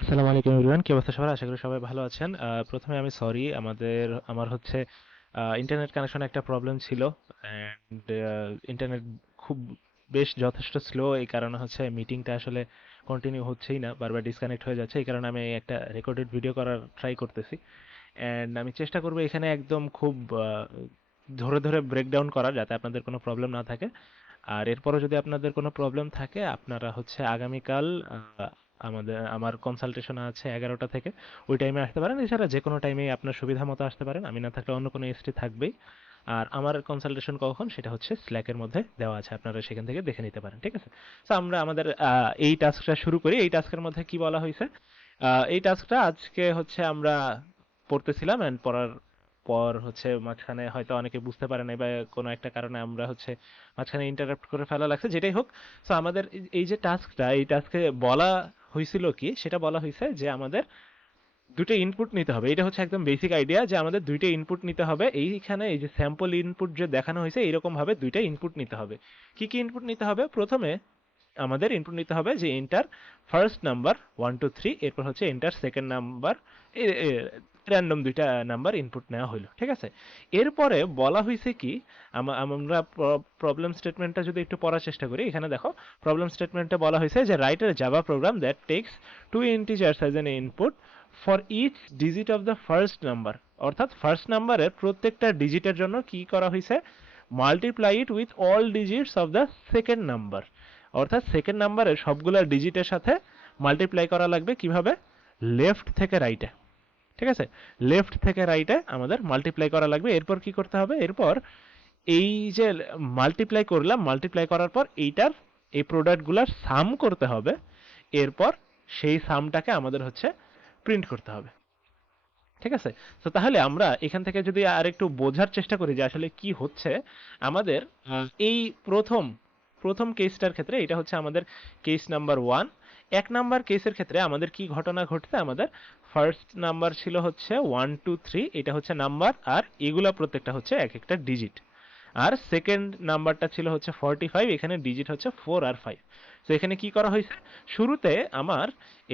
আসসালামু আলাইকুম এভরিওয়ান, কি অবস্থা সবার? আশা করি সবাই ভালো আছেন। প্রথমে আমি সরি, আমার হচ্ছে ইন্টারনেট কানেকশনে একটা প্রবলেম ছিল অ্যান্ড ইন্টারনেট খুব বেশ যথেষ্ট স্লো। এই কারণে হচ্ছে মিটিংটা আসলে কন্টিনিউ হচ্ছেই না, বারবার ডিসকানেক্ট হয়ে যাচ্ছে। এই কারণে আমি একটা রেকর্ডেড ভিডিও করার ট্রাই করতেছি অ্যান্ড আমি চেষ্টা করবো এখানে একদম খুব ধরে ধরে ব্রেকডাউন করার, যাতে আপনাদের কোনো প্রবলেম না থাকে। আর এরপরও যদি আপনাদের কোনো প্রবলেম থাকে, আপনারা হচ্ছে আগামীকাল আমার কনসালটেশন আছে 11টা থেকে, ওই টাইমে আসতে পারেন। এছাড়া যে কোনো টাইমেই আপনার সুবিধা মতো আসতে পারেন, আমি না থাকলে অন্য কোনো এসটি থাকবেই। আর আমার কনসালটেশন কখন, সেটা হচ্ছে স্ল্যাকের মধ্যে দেওয়া আছে, আপনারা সেখান থেকে দেখে নিতে পারেন, ঠিক আছে? তো আমরা আমাদের এই টাস্কটা শুরু করি। এই টাস্কের মধ্যে কি বলা হয়েছে, এই টাস্কটা আজকে হচ্ছে আমরা পড়তেছিলাম অ্যান্ড পড়ার পর হচ্ছে মাঝখানে হয়তো অনেকে বুঝতে পারে নাই, বা কোনো একটা কারণে আমরা হচ্ছে মাঝখানে ইন্টারাপ্ট করে ফেলা লাগছে, যেটাই হোক। সো আমাদের এই যে টাস্কটা, এই টাস্কে বলা হয়েছিল কি, সেটা বলা হয়েছে যে আমাদের দুটো ইনপুট নিতে হবে। এটা হচ্ছে একদম বেসিক আইডিয়া, যে আমাদের দুইটা ইনপুট নিতে হবে। এইখানে এই যে স্যাম্পল ইনপুট যে দেখানো হয়েছে, এইরকম ভাবে দুইটা ইনপুট নিতে হবে। কি কি ইনপুট নিতে হবে? প্রথমে আমাদের ইনপুট নিতে হবে যে এন্টার ফার্স্ট নাম্বার 1 2 3, এরপর হচ্ছে এন্টার সেকেন্ড নাম্বার। র্যান্ডম দুইটা নাম্বার ইনপুট নেওয়া হলো, ঠিক আছে? এরপরে বলা হয়েছে কি, আমরা প্রবলেম স্টেটমেন্টটা যদি একটু পড়ার চেষ্টা করি, এখানে দেখো প্রবলেম স্টেটমেন্টে বলা হয়েছে যে write a Java program that takes two integers as an input for each digit of the first number. অর্থাৎ ফার্স্ট নাম্বারের প্রত্যেকটা ডিজিটের জন্য কি করা হয়েছে, multiply it with all digits of the second number. অর্থাৎ সেকেন্ড নাম্বারের সবগুলা ডিজিটের সাথে মাল্টিপ্লাই করা লাগবে। কিভাবে? লেফট থেকে রাইটে, ঠিক আছে? লেফট থেকে রাইটে আমাদের মাল্টিপ্লাই করা লাগবে। এরপর কি করতে হবে? এরপর এই যে মাল্টিপ্লাই করলাম, মাল্টিপ্লাই করার পর এই প্রোডাক্টগুলোর সাম করতে হবে। এরপর সেই সামটাকে আমাদের হচ্ছে প্রিন্ট করতে হবে, ঠিক আছে? তো তাহলে আমরা এখান থেকে যদি আর একটু বোঝার চেষ্টা করি যে আসলে কি হচ্ছে আমাদের, এই প্রথম প্রথম কেসটার ক্ষেত্রে, এটা হচ্ছে আমাদের কেস নাম্বার 1। 1 নাম্বার কেসের ক্ষেত্রে আমাদের কি ঘটনা ঘটছে, আমাদের ফার্স্ট নাম্বার ছিল হচ্ছে 1 2 3, এটা হচ্ছে নাম্বার, আর এগুলা প্রত্যেকটা হচ্ছে এক একটা ডিজিট। আর সেকেন্ড নাম্বারটা ছিল হচ্ছে 45, এখানে ডিজিট হচ্ছে 4 আর 5। তো এখানে কি করা হয়েছে, শুরুতে আমার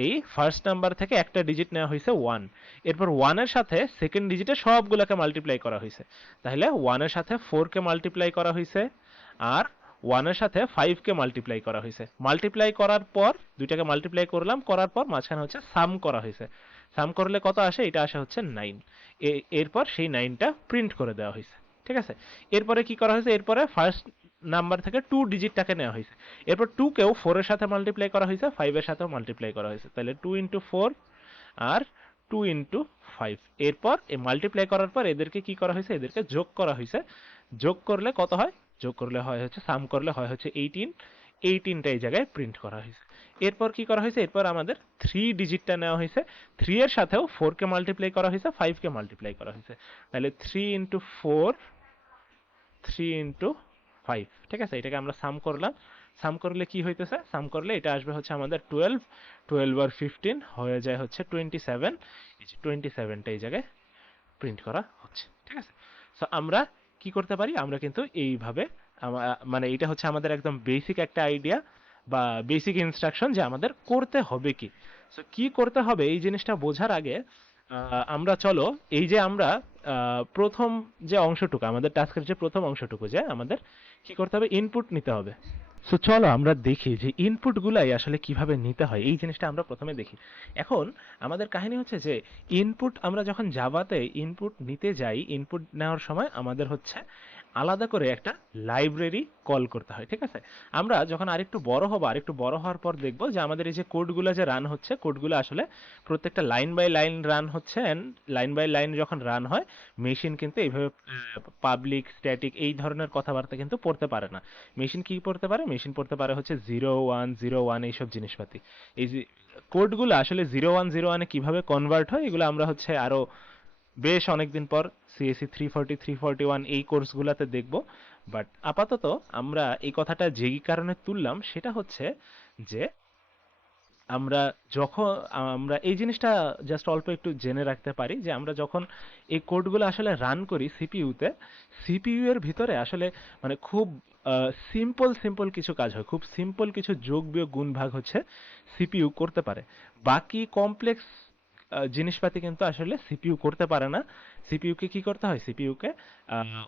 এই ফার্স্ট নাম্বার থেকে একটা ডিজিট নেওয়া হয়েছে 1, এরপর 1-এর সাথে সেকেন্ড ডিজিটে সবগুলোকে মাল্টিপ্লাই করা হয়েছে। তাহলে 1-এর সাথে 4-কে মাল্টিপ্লাই করা হয়েছে, আর 1-এর সাথে 5-কে মাল্টিপ্লাই করা হয়েছে। মাল্টিপ্লাই করার পর দুইটাকে মাল্টিপ্লাই করলাম, করার পর মাঝখানে হচ্ছে সাম করা হয়েছে। সাম করলে কত আসে? এটা আসে হচ্ছে 9। এরপর সেই 9টা প্রিন্ট করে দেওয়া হয়েছে, ঠিক আছে? এরপরে কি করা হয়েছে, এরপরে ফার্স্ট নাম্বার থেকে 2 ডিজিটটাকে নেওয়া হয়েছে। এরপর 2-কেও 4-এর সাথে মাল্টিপ্লাই করা হয়েছে, 5-এর সাথেও মাল্টিপ্লাই করা হয়েছে। তাহলে 2 × 4 আর 2 × 5। এরপর এই মাল্টিপ্লাই করার পর এদেরকে কি করা হয়েছে, এদেরকে যোগ করা হয়েছে। যোগ করলে কত হয়? যোগ করলে হয় হচ্ছে, সাম করলে হয় হচ্ছে 18। 18টা এই জায়গায় প্রিন্ট করা হয়েছে। এরপর কি করা হয়েছে, এরপর আমাদের 3 ডিজিটটা নেওয়া হয়েছে। 3-এর সাথেও 4-কে মাল্টিপ্লাই করা হয়েছে, 5-কে মাল্টিপ্লাই করা হয়েছে। তাহলে 3 × 4, 3 × 5, ঠিক আছে? এটাকে আমরা সাম করলাম। সাম করলে কি হইতেছে, সাম করলে এটা আসবে হচ্ছে আমাদের 12। 12 আর 15 হয়ে যায় হচ্ছে 27। এই যে 27টা এই জায়গায় প্রিন্ট করা হচ্ছে, ঠিক আছে? সো আমরা কি করতে পারি, আমরা কিন্তু এইভাবে মানে এটা হচ্ছে আমাদের একদম বেসিক একটা আইডিয়া বা বেসিক ইনস্ট্রাকশন যে আমাদের করতে হবে কি। সো কি করতে হবে এই জিনিসটা বোঝার আগে আমরা চলো, এই যে আমরা প্রথম যে অংশটুকু, আমাদের টাস্কের যে প্রথম অংশটুকু, যে আমাদের কি করতে হবে, ইনপুট নিতে হবে। সো চলো আমরা দেখি যে ইনপুট গুলাই আসলে কিভাবে নিতে হয়, এই জিনিসটা আমরা প্রথমে দেখি। এখন আমাদের কাহিনী হচ্ছে যে ইনপুট আমরা যখন জাভাতে ইনপুট নিতে যাই, ইনপুট নেওয়ার সময় আমাদের হচ্ছে আলাদা করে একটা লাইব্রেরি কল করতে হয়, ঠিক আছে? আমরা যখন আরেকটু বড় হব, আরেকটু বড় হওয়ার পর দেখব যে আমাদের এই যে কোডগুলো যে রান হচ্ছে, কোডগুলো আসলে প্রত্যেকটা লাইন বাই লাইন রান হচ্ছে। অ্যান্ড লাইন বাই লাইন যখন রান হয়, মেশিন কিন্তু এইভাবে পাবলিক স্ট্যাটিক এই ধরনের কথাবার্তা কিন্তু পড়তে পারে না। মেশিন কি পড়তে পারে? মেশিন পড়তে পারে হচ্ছে 0 1 0 1 এইসব জিনিসপাতি। এই যে কোডগুলো আসলে 0 1 0 1-এ কিভাবে কনভার্ট হয়, এগুলো আমরা হচ্ছে আরো বেশ অনেকদিন পর সিএসসি 340 341 এই কোর্সগুলোতে দেখব। বাট আপাতত আমরা এই কথাটা যেই কারণে তুললাম, সেটা হচ্ছে যে আমরা যখন আমরা এই জিনিসটা জাস্ট অল্প একটু জেনে রাখতে পারি যে আমরা যখন এই কোডগুলো আসলে রান করি সিপিইউতে, সিপিইউ এর ভিতরে আসলে মানে খুব সিম্পল সিম্পল কিছু কাজ হয়, খুব সিম্পল কিছু যোগ বিয়োগ গুণ ভাগ হচ্ছে সিপিইউ করতে পারে। বাকি কমপ্লেক্স জিনিসপাতি কিন্তু আসলে সিপিইউ করতে পারে না। সিপিইউ কে কি করতে হয়, সিপিইউ কে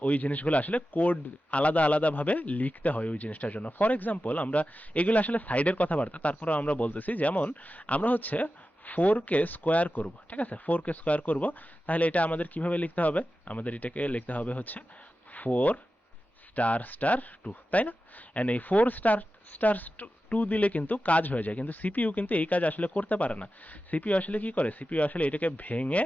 ওই জিনিসগুলো আসলে কোড আলাদা আলাদা ভাবে লিখতে হয় ওই জিনিসটার জন্য। ফর এক্সাম্পল, আমরা এগুলো আসলে সাইডের কথাবার্তা, তারপরে আমরা বলতেছি। যেমন আমরা হচ্ছে 4 কে স্কোয়ার করব, ঠিক আছে, 4 কে স্কোয়ার করব, তাহলে এটা আমাদের কিভাবে লিখতে হবে? আমাদের এটাকে লিখতে হবে হচ্ছে 4**2, তাই না? এন্ড এই 4**2 দিলে কিন্তু কাজ হয়ে যায়, কিন্তু সিপিইউ কিন্তু এই কাজ আসলে করতে পারে না। সিপিইউ আসলে কি করে, সিপিইউ আসলে এটাকে ভেঙে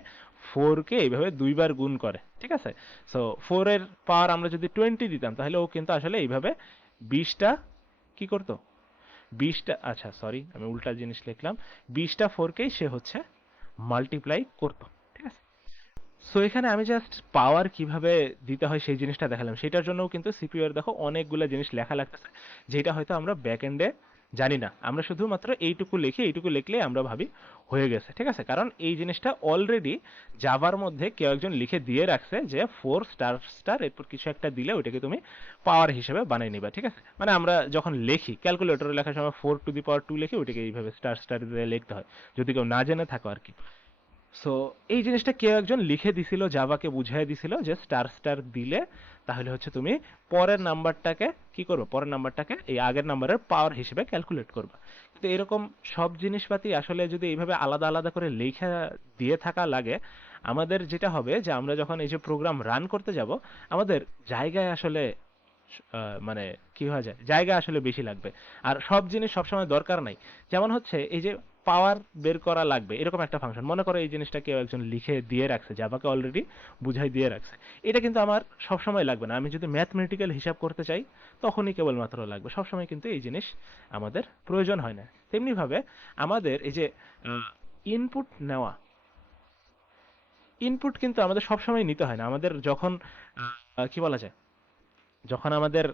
4 কে এইভাবে দুইবার গুণ করে, ঠিক আছে। সো 4 এর পাওয়ার আমরা যদি 20 দিতাম, তাহলে ও কিন্তু আসলে এইভাবে 20টা কি করতো, 20টা, আচ্ছা সরি আমি উল্টা জিনিস লিখলাম, 20টা 4কেই সে হচ্ছে মাল্টিপ্লাই করতো, ঠিক আছে। সো এখানে আমি জাস্ট পাওয়ার কিভাবে দিতে হয় সেই জিনিসটা দেখালাম। সেটার জন্যও কিন্তু সিপিইউ এর দেখো অনেকগুলো জিনিস লেখা লাগতেছে, যেটা হয়তো আমরা ব্যাক এন্ডে জানি না। আমরা শুধুমাত্র এইটুকু লিখি, এইটুকু লিখলে আমরা ভাবি হয়ে গেছে, ঠিক আছে, কারণ এই জিনিসটা অলরেডি জাভার মধ্যে কেউ একজন লিখে দিয়ে রাখছে যে 4** এরপর কিছু একটা দিলে ওইটাকে তুমি পাওয়ার হিসেবে বানিয়ে নিবা, ঠিক আছে। মানে আমরা যখন লিখি ক্যালকুলেটরে লেখার সময় 4^2 লিখি, ওইটাকে এইভাবে স্টার স্টার দিয়ে লিখতে হয়, যদি কেউ না জেনে থাকো আর কি। সো এই জিনিসটা কেউ একজন লিখে দিছিল, জাভাকে বুঝাই দিছিল যে স্টার স্টার দিলে তাহলে হচ্ছে তুমি পরের নাম্বারটাকে কি করবে, পরের নাম্বারটাকে এই আগের নাম্বারের পাওয়ার হিসেবে ক্যালকুলেট করবে। কিন্তু এরকম সব জিনিসপাতি আসলে যদি এইভাবে আলাদা আলাদা করে লেখা দিয়ে থাকা লাগে, আমাদের যেটা হবে যে আমরা যখন এই যে প্রোগ্রাম রান করতে যাব, আমাদের জায়গায় আসলে মানে কি হয়ে যায়, জায়গা আসলে বেশি লাগবে। আর সব জিনিস সবসময় দরকার নাই। যেমন হচ্ছে এই যে পাওয়ার বের করা লাগবে এরকম একটা ফাংশন, মনে করো এই জিনিসটা কেউ একজন লিখে দিয়ে রাখছে, জাভাকে অলরেডি বুঝাই দিয়ে রাখছে, এটা কিন্তু আমার সব সময় লাগবে না। আমি যদি ম্যাথমেটিক্যাল হিসাব করতে চাই তখনই কেবলমাত্র লাগবে, সবসময় কিন্তু এই জিনিস আমাদের প্রয়োজন হয় না। তেমনি ভাবে আমাদের এই যে ইনপুট নেওয়া, ইনপুট কিন্তু আমাদের সবসময় নিতে হয় না। আমাদের যখন কি বলা যায়, যখন আমাদের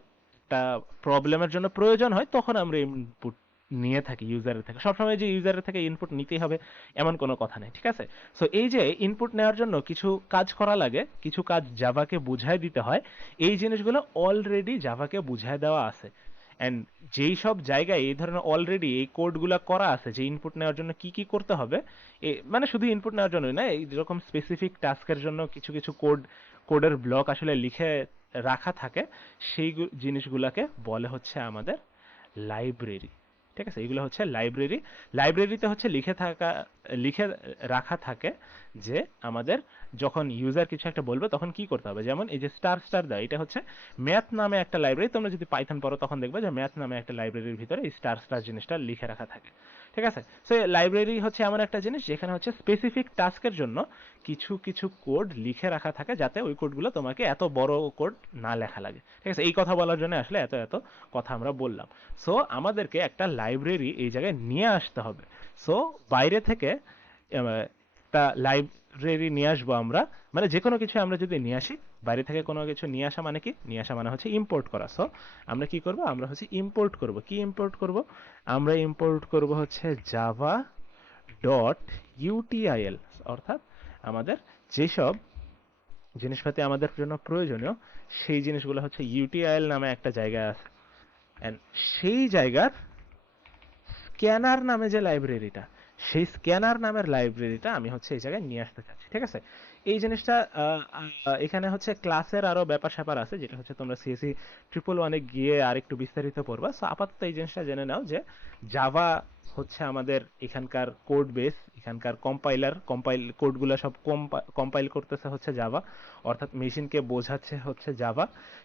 একটা প্রবলেমের জন্য প্রয়োজন হয় তখন আমরা ইনপুট নিয়ে থাকি ইউজারের থেকে। সবসময় যে ইউজারের থেকে ইনপুট নিতেই হবে এমন কোনো কথা নেই, ঠিক আছে। সো এই যে ইনপুট নেওয়ার জন্য কিছু কাজ করা লাগে, কিছু কাজ জাভাকে বুঝায় দিতে হয়, এই জিনিসগুলো অলরেডি জাভাকে বুঝায় দেওয়া আছে। অ্যান্ড যেই সব জায়গায় এই ধরনের অলরেডি এই কোডগুলো করা আছে যে ইনপুট নেওয়ার জন্য কি কি করতে হবে, মানে শুধু ইনপুট নেওয়ার জন্যই না, এই যেরকম স্পেসিফিক টাস্কের জন্য কিছু কিছু কোডের ব্লক আসলে লিখে রাখা থাকে, সেই জিনিসগুলোকে বলে হচ্ছে আমাদের লাইব্রেরি, ঠিক আছে। এগুলো হচ্ছে লাইব্রেরি। লাইব্রেরিতে হচ্ছে লিখে রাখা থাকে যে আমাদের যখন ইউজার কিছু একটা বলবে তখন কি করতে হবে। যেমন এই যে স্টার স্টার দেয়, এটা হচ্ছে ম্যাথ নামে একটা লাইব্রেরি। তোমরা যদি পাইথন পড়ো তখন দেখবে যে ম্যাথ নামে একটা লাইব্রেরির ভিতরে এই স্টার স্টার জিনিসটা লিখে রাখা থাকে, ঠিক আছে। সো লাইব্রেরি হচ্ছে এমন একটা জিনিস যেখানে হচ্ছে স্পেসিফিক টাস্কের জন্য কিছু কিছু কোড লিখে রাখা থাকে, যাতে ওই কোডগুলো তোমাকে এত বড় কোড না লেখা লাগে, ঠিক আছে। এই কথা বলার জন্য আসলে এত এত কথা আমরা বললাম। সো আমাদেরকে একটা লাইব্রেরি এই জায়গায় নিয়ে আসতে হবে। সো বাইরে থেকে একটা লাইব্রেরি নিয়ে আসবো আমরা, মানে যে কোনো কিছু আমরা যদি নিয়ে আসি, বাইরে থেকে কোনো কিছু নিয়ে আসা মানে কি, নিয়ে আসা মানে হচ্ছে ইম্পোর্ট করা। সো আমরা কি করব, আমরা হচ্ছে ইম্পোর্ট করব। কি ইম্পোর্ট করব, আমরা ইম্পোর্ট করব হচ্ছে জাভা ডট ইউটিআইএল, অর্থাৎ আমাদের যেসব জিনিসপাতি আমাদের জন্য প্রয়োজনীয় সেই জিনিসগুলো হচ্ছে ইউটিআইএল নামে একটা জায়গা আছে। এন্ড সেই জায়গার স্ক্যানার নামে যে লাইব্রেরিটা, সেই স্ক্যানার নামের লাইব্রেরিটা আমি হচ্ছে এই জায়গায় নিয়ে আসতে চাচ্ছি, ঠিক আছে। এই জিনিসটা এখানে হচ্ছে ক্লাসের আরো ব্যাপার স্যাপার আছে, যেটা হচ্ছে তোমরা সিএসসি 111 গিয়ে আর একটু বিস্তারিত পড়বা। সো আপাতত এই জিনিসটা জেনে নাও যে জাভা হচ্ছে আমাদের এখানকার কোড বেস, এখানকার কম্পাইল কোডগুলো সব কম্পাইল করতেছে হচ্ছে জাভা, অর্থাৎ মেশিনকে বোঝাচ্ছে হচ্ছে জাভা।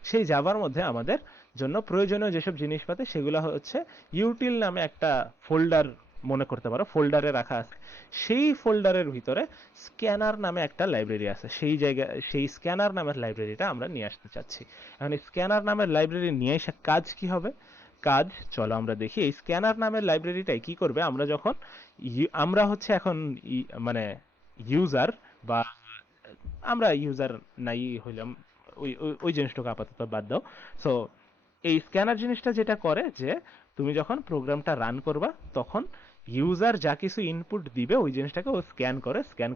সেই জাভার মধ্যে আমাদের জন্য প্রয়োজনীয় যেসব জিনিসপাতি সেগুলো হচ্ছে ইউটিল নামে একটা ফোল্ডার, মনে করতে পারো ফোল্ডারে রাখা আছে। সেই ফোল্ডারের ভিতরে স্ক্যানার নামে একটা লাইব্রেরি আছে, সেই জায়গায় সেই স্ক্যানার নামের লাইব্রেরিটা আমরা নিয়ে আসতে চাচ্ছি। এখন এই স্ক্যানার নামের লাইব্রেরি নিয়ে এসে কাজ কি হবে, কাজ চলো আমরা দেখি। এই স্ক্যানার নামের লাইব্রেরিটাই কি করবে, আমরা যখন আমরা হচ্ছে এখন মানে ইউজার, বা আমরা ইউজার নাই হইলাম, ওই ওই ওই জিনিসটাকে আপাতত বাদ দাও। সো এই স্ক্যানার জিনিসটা যেটা করে যে তুমি যখন প্রোগ্রামটা রান করবা তখন ইউজার যা কিছু ইনপুট দিবে ওই জিনিসটাকে ও স্ক্যান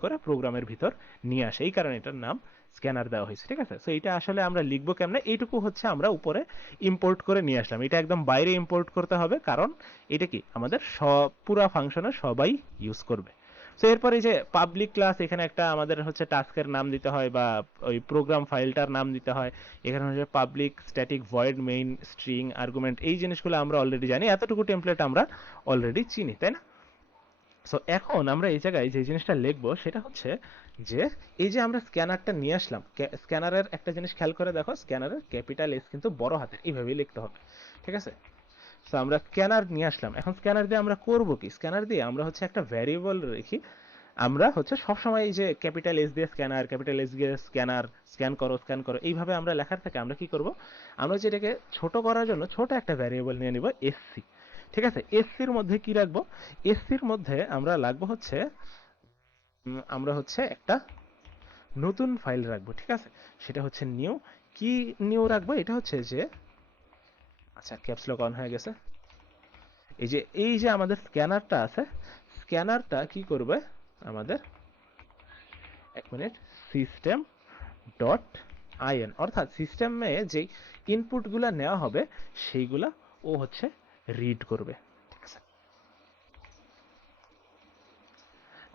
করে প্রোগ্রামের ভিতর নিয়ে আসে, এই কারণে এটার নাম স্ক্যানার দেওয়া হয়েছে, ঠিক আছে। সো এটা আসলে আমরা লিখবো কেমনে, এইটুকু হচ্ছে আমরা উপরে ইম্পোর্ট করে নিয়ে আসলাম। এটা একদম বাইরে ইম্পোর্ট করতে হবে, কারণ এটা কি আমাদের সব পুরা ফাংশনে সবাই ইউজ করবে। সো এরপরে যে পাবলিক ক্লাস, এখানে একটা আমাদের হচ্ছে টাস্কের নাম দিতে হয় বা ওই প্রোগ্রাম ফাইলটার নাম দিতে হয়। এখানে হচ্ছে public static void main string argument, এই জিনিসগুলো আমরা অলরেডি জানি, এতটুকু টেমপ্লেট আমরা অলরেডি চিনি, তাই না? সো এখন আমরা এই জায়গায় যে জিনিসটা লিখবো সেটা হচ্ছে যে এই যে আমরা স্ক্যানারটা নিয়ে আসলাম, স্ক্যানারের একটা জিনিস খেয়াল করে দেখো, স্ক্যানারের ক্যাপিটাল এস কিন্তু বড় হাতের, এইভাবেই লিখতে হবে, ঠিক আছে। সো আমরা স্ক্যানার নিয়ে আসলাম, এখন স্ক্যানার দিয়ে আমরা করব কি, স্ক্যানার দিয়ে আমরা হচ্ছে একটা ভ্যারিয়েবল রেখি। আমরা হচ্ছে সবসময় এই যে ক্যাপিটাল এস দিয়ে স্ক্যানার, ক্যাপিটাল এস দিয়ে স্ক্যানার, স্ক্যান করো এইভাবে আমরা লেখার থেকে আমরা কি করব, আমরা হচ্ছে এটাকে ছোট করার জন্য ছোট একটা ভ্যারিয়েবল নিয়ে নিব এসসি, ঠিক আছে। এসসির মধ্যে কি রাখবো, এসসির মধ্যে আমরা রাখবো হচ্ছে আমরা হচ্ছে একটা নতুন ফাইল রাখবো, ঠিক আছে। সেটা হচ্ছে নিউ, কি নিউ রাখবো, এটা হচ্ছে যে আচ্ছা ক্যাপস লক অন হয়ে গেছে। এই যে আমাদের স্ক্যানারটা আছে, স্ক্যানারটা কি করবে আমাদের, এক মিনিট, সিস্টেম ডট আইএন, অর্থাৎ সিস্টেমে যে ইনপুটগুলো নেওয়া হবে সেইগুলা ও হচ্ছে রিড করবে, ঠিক আছে।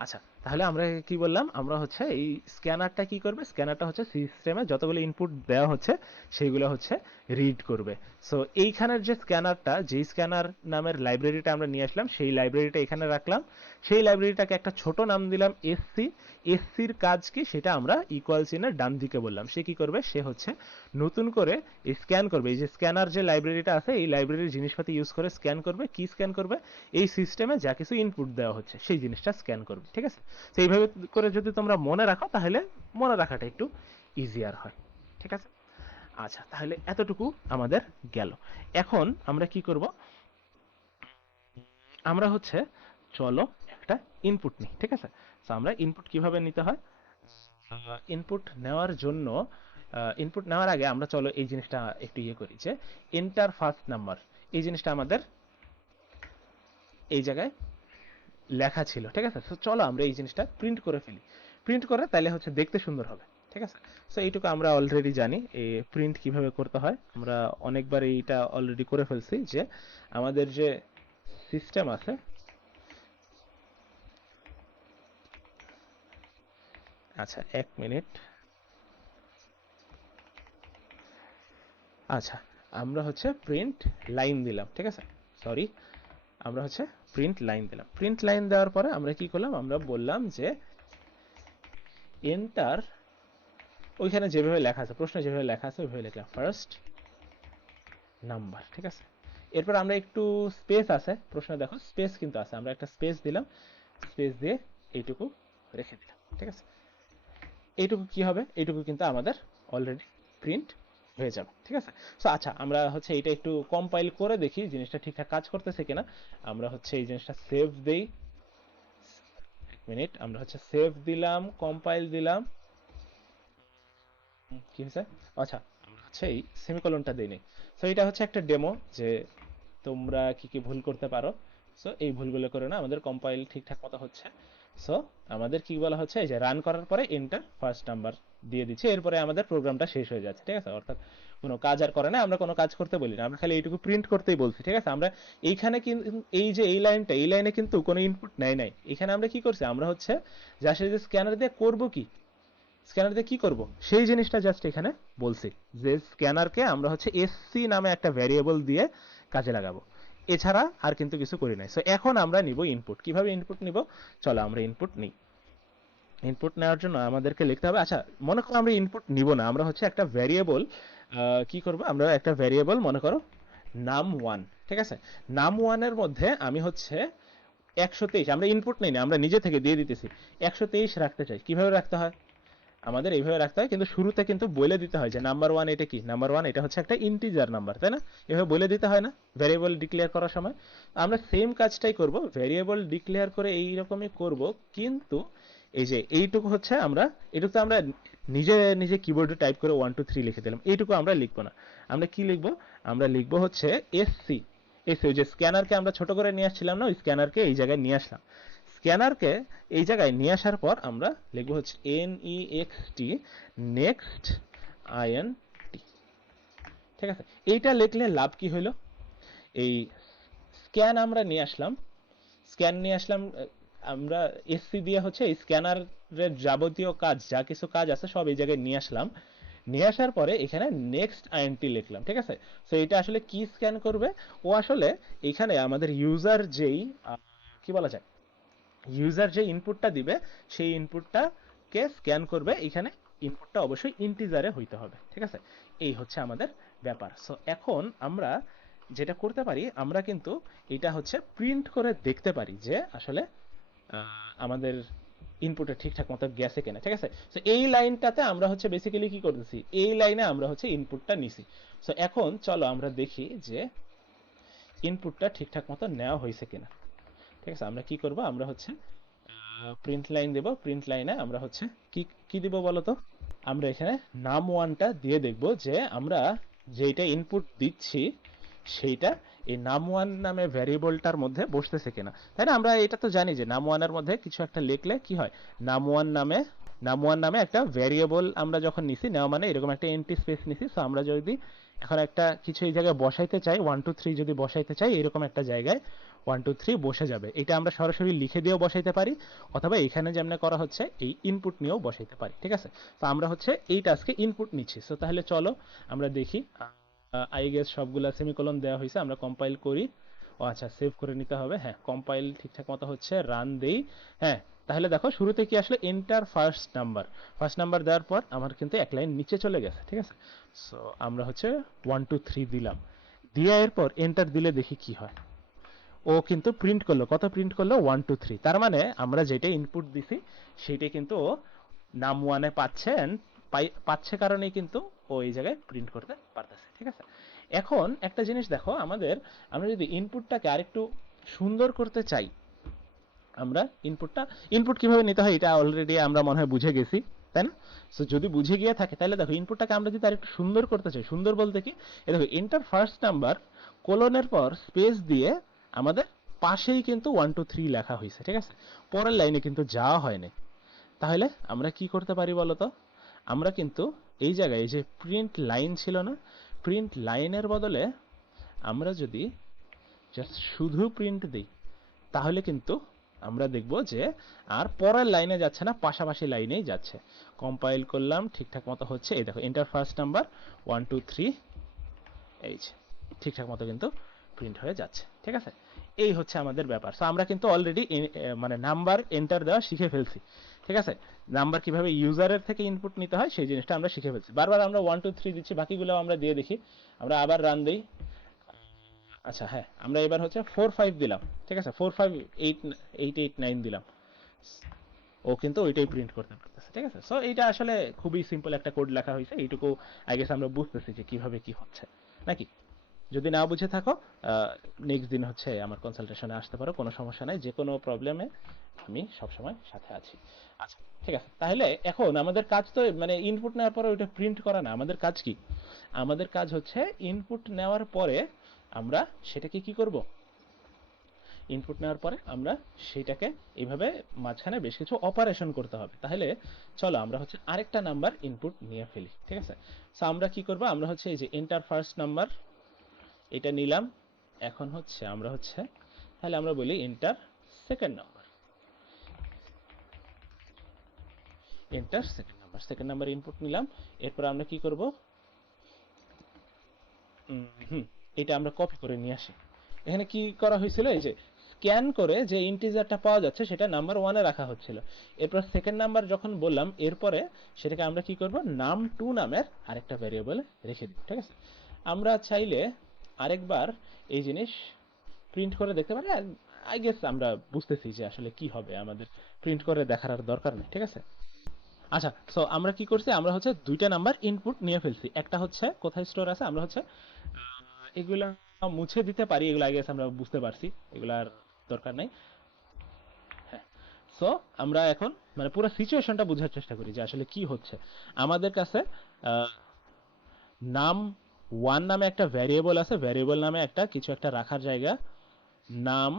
আচ্ছা তাহলে আমরা কি বললাম, আমরা হচ্ছে এই স্ক্যানারটা কি করবে, স্ক্যানারটা হচ্ছে সিস্টেমে যতগুলো ইনপুট দেওয়া হচ্ছে সেইগুলো হচ্ছে রিড করবে। সো এইখানের যে স্ক্যানারটা, যেই স্ক্যানার নামের লাইব্রেরিটা আমরা নিয়ে আসলাম সেই লাইব্রেরিটা এখানে রাখলাম, সেই লাইব্রেরিটাকে একটা ছোট নাম দিলাম এসসি। এসসির কাজ কি সেটা আমরা ইকুয়াল চিহ্নের ডান দিকে বললাম, সে কি করবে, সে হচ্ছে নতুন করে স্ক্যান করবে, এই যে স্ক্যানার যে লাইব্রেরিটা আছে এই লাইব্রেরির জিনিসপাতি ইউজ করে স্ক্যান করবে, কি স্ক্যান করবে, এই সিস্টেমে যা কিছু ইনপুট দেওয়া হচ্ছে সেই জিনিসটা স্ক্যান করবে, ঠিক আছে। তো এইভাবে করে যদি তোমরা মনে রাখো তাহলে মনে রাখাটা একটু ইজিয়ার হয়, ঠিক আছে। আচ্ছা তাহলে এতটুকু আমাদের গেল। এখন আমরা কি করব, আমরা হচ্ছে চলো একটা ইনপুট নিই, ঠিক আছে। তো আমরা ইনপুট কিভাবে নিতে হয়, ইনপুট নেওয়ার জন্য ইনপুট নেওয়ার আগে আমরা চলো এই জিনিসটা একটু ইয়ে করি, যে এন্টার ফার্স্ট নাম্বার, এই জিনিসটা আমাদের এই জায়গায় লেখা ছিল, ঠিক আছে। তো চলো আমরা এই জিনিসটা প্রিন্ট করে ফেলি, প্রিন্ট করে তাহলে হচ্ছে দেখতে সুন্দর হবে, ঠিক আছে। সো এইটুকু আমরা অলরেডি জানি এই প্রিন্ট কিভাবে করতে হয়, আমরা অনেকবার এইটা অলরেডি করে ফেলছি, যে আমাদের যে সিস্টেম আছে, আচ্ছা এক মিনিট, আচ্ছা আমরা হচ্ছে প্রিন্ট লাইন দিলাম, ঠিক আছে, সরি, আমরা হচ্ছে প্রিন্ট লাইন দিলাম। প্রিন্ট লাইন দেওয়ার পরে আমরা কি করলাম, আমরা বললাম যে এন্টার, ওইখানে যেভাবে লেখা আছে, প্রশ্নে যেভাবে লেখা আছে ওইভাবে লিখলাম ফার্স্ট নাম্বার, ঠিক আছে। এরপর আমরা একটু স্পেস আছে প্রশ্নে, দেখো স্পেস কিন্তু আছে, আমরা একটা স্পেস দিলাম, স্পেস দিয়ে এইটুকু রেখে দিলাম, ঠিক আছে। এইটুকু কি হবে, এইটুকু কিন্তু আমাদের অলরেডি প্রিন্ট হয়ে যাবে, ঠিক আছে। সো আচ্ছা আমরা হচ্ছে এটা একটু কম্পাইল করে দেখি জিনিসটা ঠিকঠাক কাজ করতেছে কিনা। আমরা হচ্ছে এই জিনিসটা সেভ দেই, এক মিনিট, আমরা হচ্ছে সেভ দিলাম, কম্পাইল দিলাম, কি হয়েছে, আচ্ছা আমরা হচ্ছে এই সেমিকোলনটা দেই নাই। সো এটা হচ্ছে একটা ডেমো, যে তোমরা কি কি ভুল করতে পারো। সো এই ভুলগুলো করে না, আমাদের কম্পাইল ঠিকঠাক মতো হচ্ছে। সো আমাদের কি বলা হচ্ছে, এই যে রান করার পরে এন্টার ফার্স্ট নাম্বার দিয়ে দিচ্ছে, এরপরে আমাদের প্রোগ্রামটা শেষ হয়ে যাচ্ছে, ঠিক আছে। অর্থাৎ কোনো কাজ আর করে না, আমরা কোনো কাজ করতে বলি না, আমরা খালি এইটুকু প্রিন্ট করতেই বলছি, ঠিক আছে। আমরা এইখানে কিন্তু এই যে এই লাইনটা, এই লাইনে কিন্তু কোনো ইনপুট নেয় নাই, এখানে আমরা কি করছি, আমরা হচ্ছে যা সে যে স্ক্যানার দিয়ে করব কি, স্ক্যানার দিয়ে কি করব সেই জিনিসটা জাস্ট এখানে বলছি, যে স্ক্যানারকে আমরা হচ্ছে এসসি নামে একটা ভ্যারিয়েবল দিয়ে কাজে লাগাবো, এছাড়া আর কিন্তু কিছু করি নাই। সো এখন আমরা নিব ইনপুট, কিভাবে ইনপুট নিব, চলো আমরা ইনপুট নিই। ইনপুট নেওয়ার জন্য আমাদেরকে লিখতে হবে, আচ্ছা মনে করো আমরা ইনপুট নিব না, আমরা হচ্ছে একটা ভ্যারিয়েবল কি করব, আমরা একটা ভ্যারিয়েবল মনে করো নাম ওয়ান, ঠিক আছে। নাম ওয়ানের মধ্যে আমি হচ্ছে 123, আমরা ইনপুট নেই না, আমরা নিজে থেকে দিয়ে দিতেছি, 123 রাখতে চাই। কিভাবে রাখতে হয়, আমাদের এইভাবে রাখতে হয়, কিন্তু শুরুতে কিন্তু বলে দিতে হয় যে নাম্বার ওয়ান এটা কি, নাম্বার ওয়ান এটা হচ্ছে একটা ইন্টিজার নাম্বার, তাই না, এভাবে বলে দিতে হয় না ভ্যারিয়েবল ডিক্লেয়ার করার সময়। আমরা সেম কাজটাই করব, ভ্যারিয়েবল ডিক্লেয়ার করে এই রকমই করব, কিন্তু এই যে এইটুকু হচ্ছে আমরা, এটুকু তো আমরা নিজে নিজে কিবোর্ডে টাইপ করে 1 2 3 লিখে দিলাম, এইটুকু আমরা লিখবো না। আমরা কি লিখবো, আমরা লিখবো হচ্ছে এসসি, এসসি, ওই যে স্ক্যানারকে আমরা ছোট করে নিয়ে আসছিলাম না, ওই স্ক্যানারকে এই জায়গায় নিয়ে আসলাম, স্ক্যানারকে এই জায়গায় নিয়ে আসার পর আমরা লিখবো হচ্ছে NEXT নেক্সট INT। ঠিক আছে, এইটা লিখলে লাভ কি হইলো? এই স্ক্যান আমরা নিয়ে আসলাম, আমরা এসসি দিয়ে হচ্ছে এই স্ক্যানারের যাবতীয় কাজ, যা কিছু কাজ আছে সব এই জায়গায় নিয়ে আসলাম। নিয়ে আসার পরে এখানে নেক্সট আইএনটি লিখলাম। ঠিক আছে, সো এটা আসলে কি স্ক্যান করবে? ও আসলে এখানে আমাদের ইউজার যেই কি বলা যায়, ইউজার যে ইনপুটটা দিবে সেই ইনপুটটাকে স্ক্যান করবে। এখানে ইনপুটটা অবশ্যই ইন্টিজারে হইতে হবে। ঠিক আছে, এই হচ্ছে আমাদের ব্যাপার। সো এখন আমরা যেটা করতে পারি, আমরা কিন্তু এটা হচ্ছে প্রিন্ট করে দেখতে পারি যে আসলে আমাদের ইনপুটে ঠিকঠাক মতো গেছে কিনা। ঠিক আছে, সো এই লাইনটাতে আমরা হচ্ছে বেসিক্যালি কি করতেছি, এই লাইনে আমরা হচ্ছে ইনপুটটা নিছি। সো এখন চলো আমরা দেখি যে ইনপুটটা ঠিকঠাক মতো নেওয়া হয়েছে কিনা। ঠিক আছে, আমরা কি করব, আমরা হচ্ছে প্রিন্ট লাইন দেব। প্রিন্ট লাইনে আমরা হচ্ছে কি কি দিব বলতো, আমরা এখানে নাম ওয়ানটা দিয়ে দেখব যে আমরা যেটা ইনপুট দিচ্ছি সেইটা এই নাম ওয়ান নামে ভ্যারিয়েবলটার মধ্যে বসতেছে কিনা। তাই না, আমরা এটা তো জানি যে নাম ওয়ানের মধ্যে কিছু একটা লিখলে কি হয়, নাম ওয়ান নামে একটা ভ্যারিয়েবল আমরা যখন নিছি, নেওয়া মানে এরকম একটা এমটি স্পেস নিছি। সো আমরা যদি এখন একটা কিছু এই জায়গায় বসাইতে চাই, 1 2 3 যদি বসাইতে চাই, এরকম একটা জায়গায় 1 2 3 বসে যাবে। এটা আমরা সরাসরি লিখে দিয়েও বসাইতে পারি, অথবা এখানে যেমন করা হচ্ছে এই ইনপুট নিয়েও বসাইতে পারি। ঠিক আছে, তো আমরা হচ্ছে এই টাস্কে ইনপুট নিচ্ছি। সো তাহলে চলো আমরা দেখি। আই গেস সবগুলা সেমিকোলন দেওয়া হয়েছে, আমরা কম্পাইল করি। ও আচ্ছা, সেভ করে নিতে হবে। হ্যাঁ, কম্পাইল ঠিকঠাক মতো হচ্ছে, রান দেই। হ্যাঁ, তাহলে দেখো শুরুতে কি আসলে এন্টার ফার্স্ট নাম্বার দেওয়ার পর আমার কিন্তু এক লাইন নিচে চলে গেছে। ঠিক আছে, সো আমরা হচ্ছে 1 2 3 দিলাম, দিয়ে এরপর এন্টার দিলে দেখি কি হয়। ও কিন্তু প্রিন্ট করলো, কত প্রিন্ট করলো, 1 2 3। তার মানে আমরা যেটা ইনপুট দিছি সেটাই কিন্তু ও নাম ওয়ানে পাচ্ছে কারণেই কিন্তু ও এই জায়গায় প্রিন্ট করতে পারতেছে। ঠিক আছে, এখন একটা জিনিস দেখো, আমরা যদি ইনপুটটাকে আরেকটু সুন্দর করতে চাই, আমরা ইনপুট কিভাবে নিতে হয় এটা অলরেডি আমরা মনে হয় বুঝে গেছি, তাই না? সো যদি বুঝে গিয়ে থাকে তাহলে দেখো ইনপুটটাকে আমরা যদি আরেকটু সুন্দর করতে চাই, সুন্দর বলতে কি, এই দেখো এন্টার ফার্স্ট নাম্বার কোলনের পর স্পেস দিয়ে আমাদের পাশেই কিন্তু 1 2 3 লেখা হয়েছে। ঠিক আছে, পরের লাইনে কিন্তু যাওয়া হয়নি। তাহলে আমরা কি করতে পারি বলতো, আমরা কিন্তু এই জায়গায় এই যে প্রিন্ট লাইন ছিল না, প্রিন্ট লাইনের বদলে আমরা যদি জাস্ট শুধু প্রিন্ট দিই, তাহলে কিন্তু আমরা দেখব যে আর পরের লাইনে যাচ্ছে না, পাশাপাশি লাইনেই যাচ্ছে। কম্পাইল করলাম, ঠিকঠাক মতো হচ্ছে। এই দেখো এন্টার ফার্স্ট নাম্বার 1 2 3, এই যে ঠিকঠাক মতো কিন্তু প্রিন্ট হয়ে যাচ্ছে। ঠিক আছে, এই হচ্ছে আমাদের ব্যাপার। সো আমরা কিন্তু অলরেডি মানে নাম্বার এন্টার দেওয়া শিখে ফেলছি। ঠিক আছে, নাম্বার কিভাবে ইউজারের থেকে ইনপুট নিতে হয় সেই জিনিসটা আমরা শিখে ফেলছি। বারবার আমরা 1 2 3 দিচ্ছি, বাকিগুলো আমরা দিয়ে দেখি। আমরা আবার রান দিই। আচ্ছা হ্যাঁ, আমরা এবার হচ্ছে 4 5 দিলাম। ঠিক আছে, 4 5 8 8 8 9 দিলাম, ও কিন্তু ওইটাই প্রিন্ট করতে পারতেছে। ঠিক আছে, সো এইটা আসলে খুবই সিম্পল একটা কোড লেখা হয়েছে। এইটুকু আই গেস আমরা বুঝতেছি যে কিভাবে কি হচ্ছে, নাকি? যদি না বুঝে থাকো, নেক্সট দিন হচ্ছে আমার কনসালটেশনে আসতে পারো, কোনো সমস্যা নাই। যে কোনো প্রবলেমে আমি সবসময় সাথে আছি। আচ্ছা ঠিক আছে, তাহলে এখন আমাদের কাজ তো মানে ইনপুট নেওয়ার পরে ওইটা প্রিন্ট করা না। আমাদের কাজ কি? আমাদের কাজ হচ্ছে ইনপুট নেওয়ার পরে আমরা সেটাকে কি করব, ইনপুট নেওয়ার পরে আমরা সেটাকে এইভাবে মাঝখানে বেশ কিছু অপারেশন করতে হবে। তাহলে চলো আমরা হচ্ছে আরেকটা নাম্বার ইনপুট নিয়ে ফেলি। ঠিক আছে, সো আমরা কি করব, আমরা হচ্ছে এই যে এন্টার ফার্স্ট নাম্বার এটা নিলাম। এখন হচ্ছে আমরা হচ্ছে তাহলে আমরা বলি enter second number, second number input নিলাম। এরপর আমরা কি করব, এটা আমরা কপি করে নিয়ে আসি। এখানে কি করা হয়েছিল, এই যে স্ক্যান করে যে ইন্টিজারটা পাওয়া যাচ্ছে সেটা নাম্বার ওয়ানে রাখা হচ্ছিল। এরপর সেকেন্ড নাম্বার যখন বললাম, এরপরে সেটাকে আমরা কি করব, নাম টু নামের আরেকটা ভ্যারিয়েবল রেখে দিই। ঠিক আছে, আমরা চাইলে আরেকবার এই জিনিস প্রিন্ট করে দেখতে পারি। আর আই গেস আমরা বুঝতেছি যে আসলে কি হবে, আমাদের প্রিন্ট করে দেখার আর দরকার নেই। ঠিক আছে, আচ্ছা সো আমরা কি করছি, আমরা হচ্ছে দুইটা নাম্বার ইনপুট নিয়ে ফেলছি। একটা হচ্ছে কোথায় স্টোর আছে, আমরা হচ্ছে এগুলা মুছে দিতে পারি, এগুলো আগে আমরা বুঝতে পারছি, এগুলার দরকার নাই। হ্যাঁ, সো আমরা এখন মানে পুরো সিচুয়েশনটা বোঝার চেষ্টা করি যে আসলে কি হচ্ছে। আমাদের কাছে নাম ওয়ান নামে একটা ভ্যারিয়েবল আছে, ভ্যারিয়েবল নামে একটা কিছু একটা রাখার জায়গা, নাম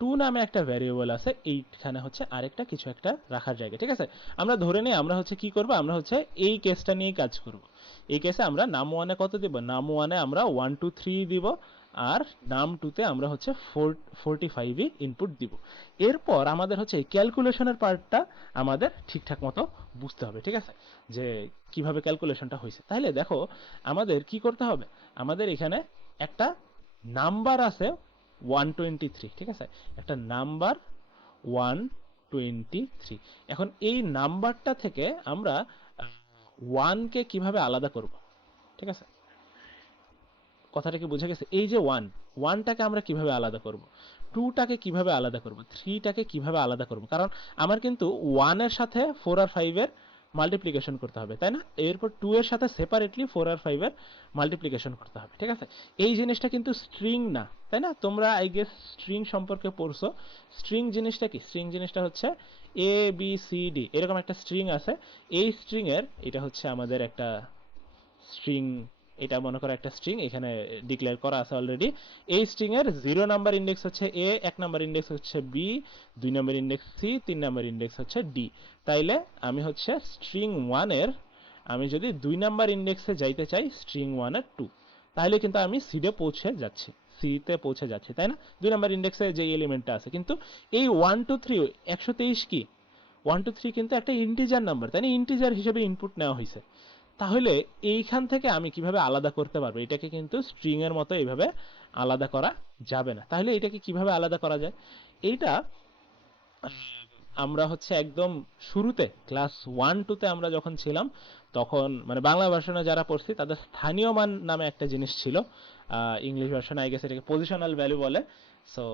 টু নামে একটা ভ্যারিয়েবল আছে, এইখানে হচ্ছে আরেকটা কিছু একটা রাখার জায়গা, ঠিক আছে। আমরা ধরে নিই আমরা হচ্ছে কি করব, আমরা হচ্ছে এই কেসটা নিয়েই কাজ করব। এই কেসে আমরা নাম ওয়ানে কত দিব, নাম ওয়ানে আমরা 1 2 3 দিব, আর নাম টুতে আমরা হচ্ছে 45ই ইনপুট দিব। এরপর আমাদের হচ্ছে এই ক্যালকুলেশনের পার্টটা আমাদের ঠিকঠাক মতো বুঝতে হবে, ঠিক আছে, যে কিভাবে ক্যালকুলেশনটা হয়েছে। তাহলে দেখো আমাদের কি করতে হবে, আমাদের এখানে একটা নাম্বার আছে 123, ঠিক আছে, একটা নাম্বার 123। এখন এই নাম্বারটা থেকে আমরা ওয়ানকে কিভাবে আলাদা করব, ঠিক আছে, কথাটা কি বুঝে গেছে? এই যে ওয়ানটাকে আমরা কিভাবে আলাদা করব, টুটাকে কিভাবে আলাদা করব, থ্রিটাকে কিভাবে আলাদা করব, কারণ আমার কিন্তু ওয়ানের সাথে 4 আর 5-এর মাল্টিপ্লিকেশন করতে হবে, তাই না? এরপর টু এর সাথে সেপারেটলি 4 আর 5-এর মাল্টিপ্লিকেশন করতে হবে, ঠিক আছে। এই জিনিসটা কিন্তু স্ট্রিং না, তাই না? তোমরা আই গেস স্ট্রিং সম্পর্কে পড়ছো। স্ট্রিং জিনিসটা কি? স্ট্রিং জিনিসটা হচ্ছে ABCD এরকম একটা স্ট্রিং আছে। এই স্ট্রিং এর এটা হচ্ছে আমাদের একটা স্ট্রিং, এটা মনে করো একটা স্ট্রিং এখানে ডিক্লেয়ার করা আছে অলরেডি। এই স্ট্রিং এর 0 নাম্বার ইন্ডেক্স হচ্ছে A, 1 নাম্বার ইন্ডেক্স হচ্ছে B, 2 number index C, 3 number index হচ্ছে D। তাইলে আমি হচ্ছে স্ট্রিং 1-এর, আমি যদি 2 নাম্বার ইন্ডেক্সে যাইতে চাই স্ট্রিং 1-এর 2, তাহলে কিন্তু আমি সিডে পৌঁছে যাচ্ছি, সিতে পৌঁছে যাচ্ছি, তাই না? 2 নাম্বার ইন্ডেক্সে যে এলিমেন্টটা আছে। কিন্তু এই 1 2 3 123 কি 1 2 3 কিন্তু একটা ইন্টিজার নাম্বার, তাই না? ইন্টিজার হিসেবে ইনপুট নেওয়া হয়েছে। তাহলে এইখান থেকে আমি কিভাবে আলাদা করতে পারবো? এটাকে কিন্তু স্ট্রিং এর মতো এইভাবে আলাদা করা যাবে না। তাহলে এটাকে কিভাবে আলাদা করা যায়? এইটা আমরা হচ্ছে একদম শুরুতে ক্লাস 1 2-তে আমরা যখন ছিলাম তখন, মানে বাংলা ভার্সনে যারা পড়ছি তাদের স্থানীয় মান নামে একটা জিনিস ছিল। ইংলিশ ভার্সনে আই গেস এটাকে পজিশনাল ভ্যালু বলে। সো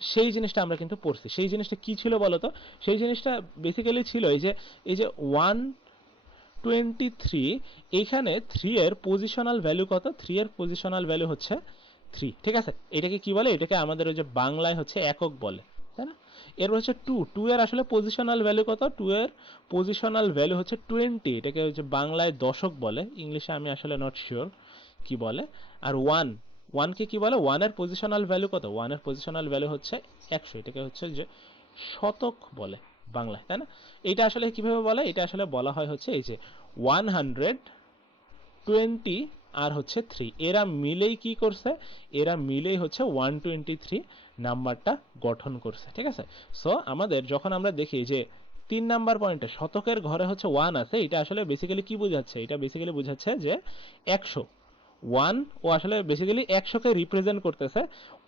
সেই জিনিসটা আমরা কিন্তু পড়ছি। সেই জিনিসটা কি ছিল বলতো? সেই জিনিসটা বেসিক্যালি ছিল এই যে 123, এইখানে 3 এর পজিশনাল ভ্যালু কত? 3 এর পজিশনাল ভ্যালু হচ্ছে 3, ঠিক আছে। এটাকে কি বলে? এটাকে আমাদের ওই যে বাংলায় হচ্ছে একক বলে, তাই না? এরপর হচ্ছে 2 এর আসলে পজিশনাল ভ্যালু কত? 2 এর পজিশনাল ভ্যালু হচ্ছে 20, এটাকে ওই যে বাংলায় দশক বলে, ইংলিশে আমি আসলে নট শিওর কি বলে। আর 1 কে কি বলে? 1 এর পজিশনাল ভ্যালু কত? 1 এর পজিশনাল ভ্যালু হচ্ছে 100, এটাকে হচ্ছে যে শতক বলে বাংলায়, তাই না? এটা আসলে কিভাবে বলে? এটা আসলে বলা হয় হচ্ছে এই যে 120 আর হচ্ছে 3, এরা মিলেই কি করছে? এরা মিলেই হচ্ছে 123 নাম্বারটা গঠন করছে, ঠিক আছে। সো আমাদের যখন আমরা দেখি যে 3 নাম্বার পয়েন্টে শতকের ঘরে হচ্ছে 1 আছে, এটা আসলে বেসিক্যালি কি বোঝাচ্ছে? এটা বেসিক্যালি বোঝাচ্ছে যে 100, 1 ও আসলে বেসিক্যালি 100-কে রিপ্রেজেন্ট করতেছে।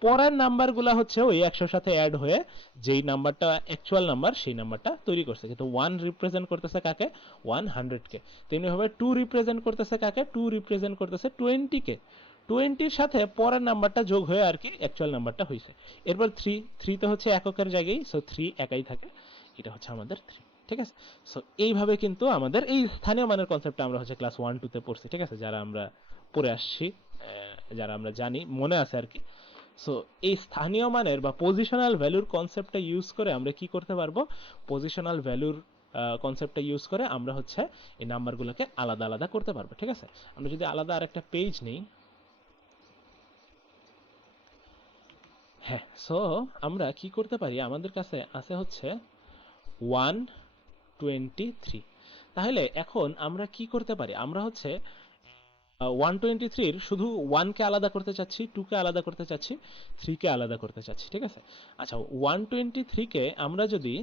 পরের নাম্বারগুলো হচ্ছে ওই 100-র সাথে অ্যাড হয়ে যেই নাম্বারটা অ্যাকচুয়াল নাম্বার সেই নাম্বারটা তৈরি করছে। কিন্তু 1 রিপ্রেজেন্ট করতেছে কাকে? 100-কে। তেমনিভাবে 2 রিপ্রেজেন্ট করতেছে কাকে? 2 রিপ্রেজেন্ট করতেছে 20-কে। 20-র সাথে পরের নাম্বারটা যোগ হয়ে আর কি অ্যাকচুয়াল নাম্বারটা হয়েছে। এরপর 3 তো হচ্ছে এককের জায়গায়, সো 3 একাই থাকে, এটা হচ্ছে আমাদের 3, ঠিক আছে। সো এইভাবে কিন্তু আমাদের এই স্থানীয় মানের কনসেপ্টটা আমরা হচ্ছে ক্লাস 1 2-তে পড়ছি, ঠিক আছে, যারা আমরা পড়ে আসছি, যারা আমরা জানি, মনে আছে আর কি। সো এই স্থানীয় মানের বা পজিশনাল ভ্যালুর কনসেপ্টটা ইউজ করে আমরা কি করতে পারবো? পজিশনাল ভ্যালুর কনসেপ্টটা ইউজ করে আমরা হচ্ছে এই নাম্বারগুলোকে আলাদা আলাদা করতে পারবো, ঠিক আছে। আমরা যদি আলাদা আরেকটা পেজ নিই, হ্যাঁ, সো আমরা কি করতে পারি? আমাদের কাছে আছে হচ্ছে 123। তাহলে এখন আমরা কি করতে পারি? আমরা হচ্ছে 123-র শুধু 1-কে আলাদা করতে চাচ্ছি, 2-কে আলাদা করতে চাচ্ছি, 3-কে আলাদা করতে চাচ্ছি, ঠিক আছে। আচ্ছা, 123-কে আমরা যদি,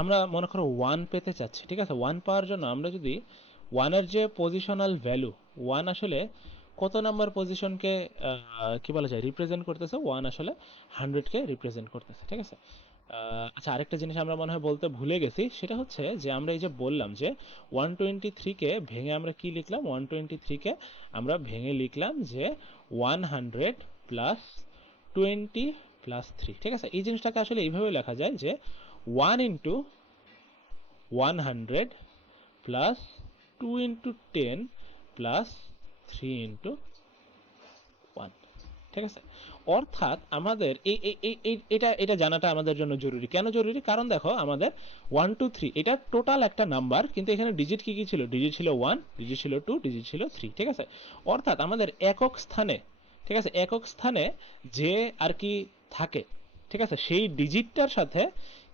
আমরা মনে করো 1 পেতে চাচ্ছি, ঠিক আছে। 1 পাওয়ার জন্য আমরা যদি 1-এর যে পজিশনাল ভ্যালু, 1 আসলে কত নাম্বার পজিশনকে কি বলা যায় রিপ্রেজেন্ট করতেছে? 1 আসলে 100-কে রিপ্রেজেন্ট করতেছে, ঠিক আছে। আচ্ছা, আরেকটা জিনিস আমরা মনে হয় বলতে ভুলে গেছি, সেটা হচ্ছে যে আমরা এই যে বললাম যে 123-কে ভেঙে আমরা কি লিখলাম? 123-কে আমরা ভেঙে লিখলাম যে 100 প্লাস 20 প্লাস 3, ঠিক আছে। এই জিনিসটাকে আসলে এইভাবে লেখা যায় যে 1 into 100 plus 2 into 10 plus 3 into 1, ঠিক আছে। অর্থাৎ আমাদের এটা এটা জানাটা আমাদের জন্য জরুরি। কেন জরুরি? কারণ দেখো আমাদের 123 এটা টোটাল একটা নাম্বার, কিন্তু এখানে ডিজিট কি কি ছিল? ডিজিট ছিল 1, ডিজিট ছিল 2, ডিজিট ছিল 3, ঠিক আছে। অর্থাৎ আমাদের একক স্থানে, ঠিক আছে, একক স্থানে যে আর কি থাকে, ঠিক আছে, সেই ডিজিটটার সাথে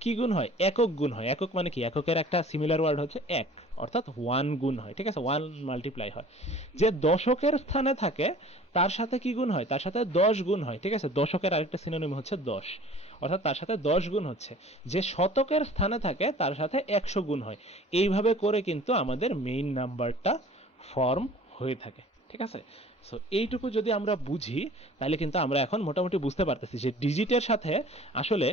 কি গুণ হয়, একক গুণ হয়। একক মানে কি, এককের একটা সিমিলার ওয়ার্ড হচ্ছে এক, অর্থাৎ ওয়ান গুণ হয়, ঠিক আছে, ওয়ান মাল্টিপ্লাই হয়। যে দশকের স্থানে থাকে তার সাথে কি গুণ হয়, তার সাথে 10 গুণ হয়, ঠিক আছে, দশকের আরেকটা সিনোনিম হচ্ছে 10, অর্থাৎ তার সাথে 10 গুণ হচ্ছে। যে শতকের স্থানে থাকে তার সাথে 100 গুণ হয়। এইভাবে করে কিন্তু আমাদের মেইন নাম্বারটা ফর্ম হয়ে থাকে, ঠিক আছে। সো এইটুকু যদি আমরা বুঝি তাহলে কিন্তু আমরা এখন মোটামুটি বুঝতে পারতেছি যে ডিজিটের সাথে আসলে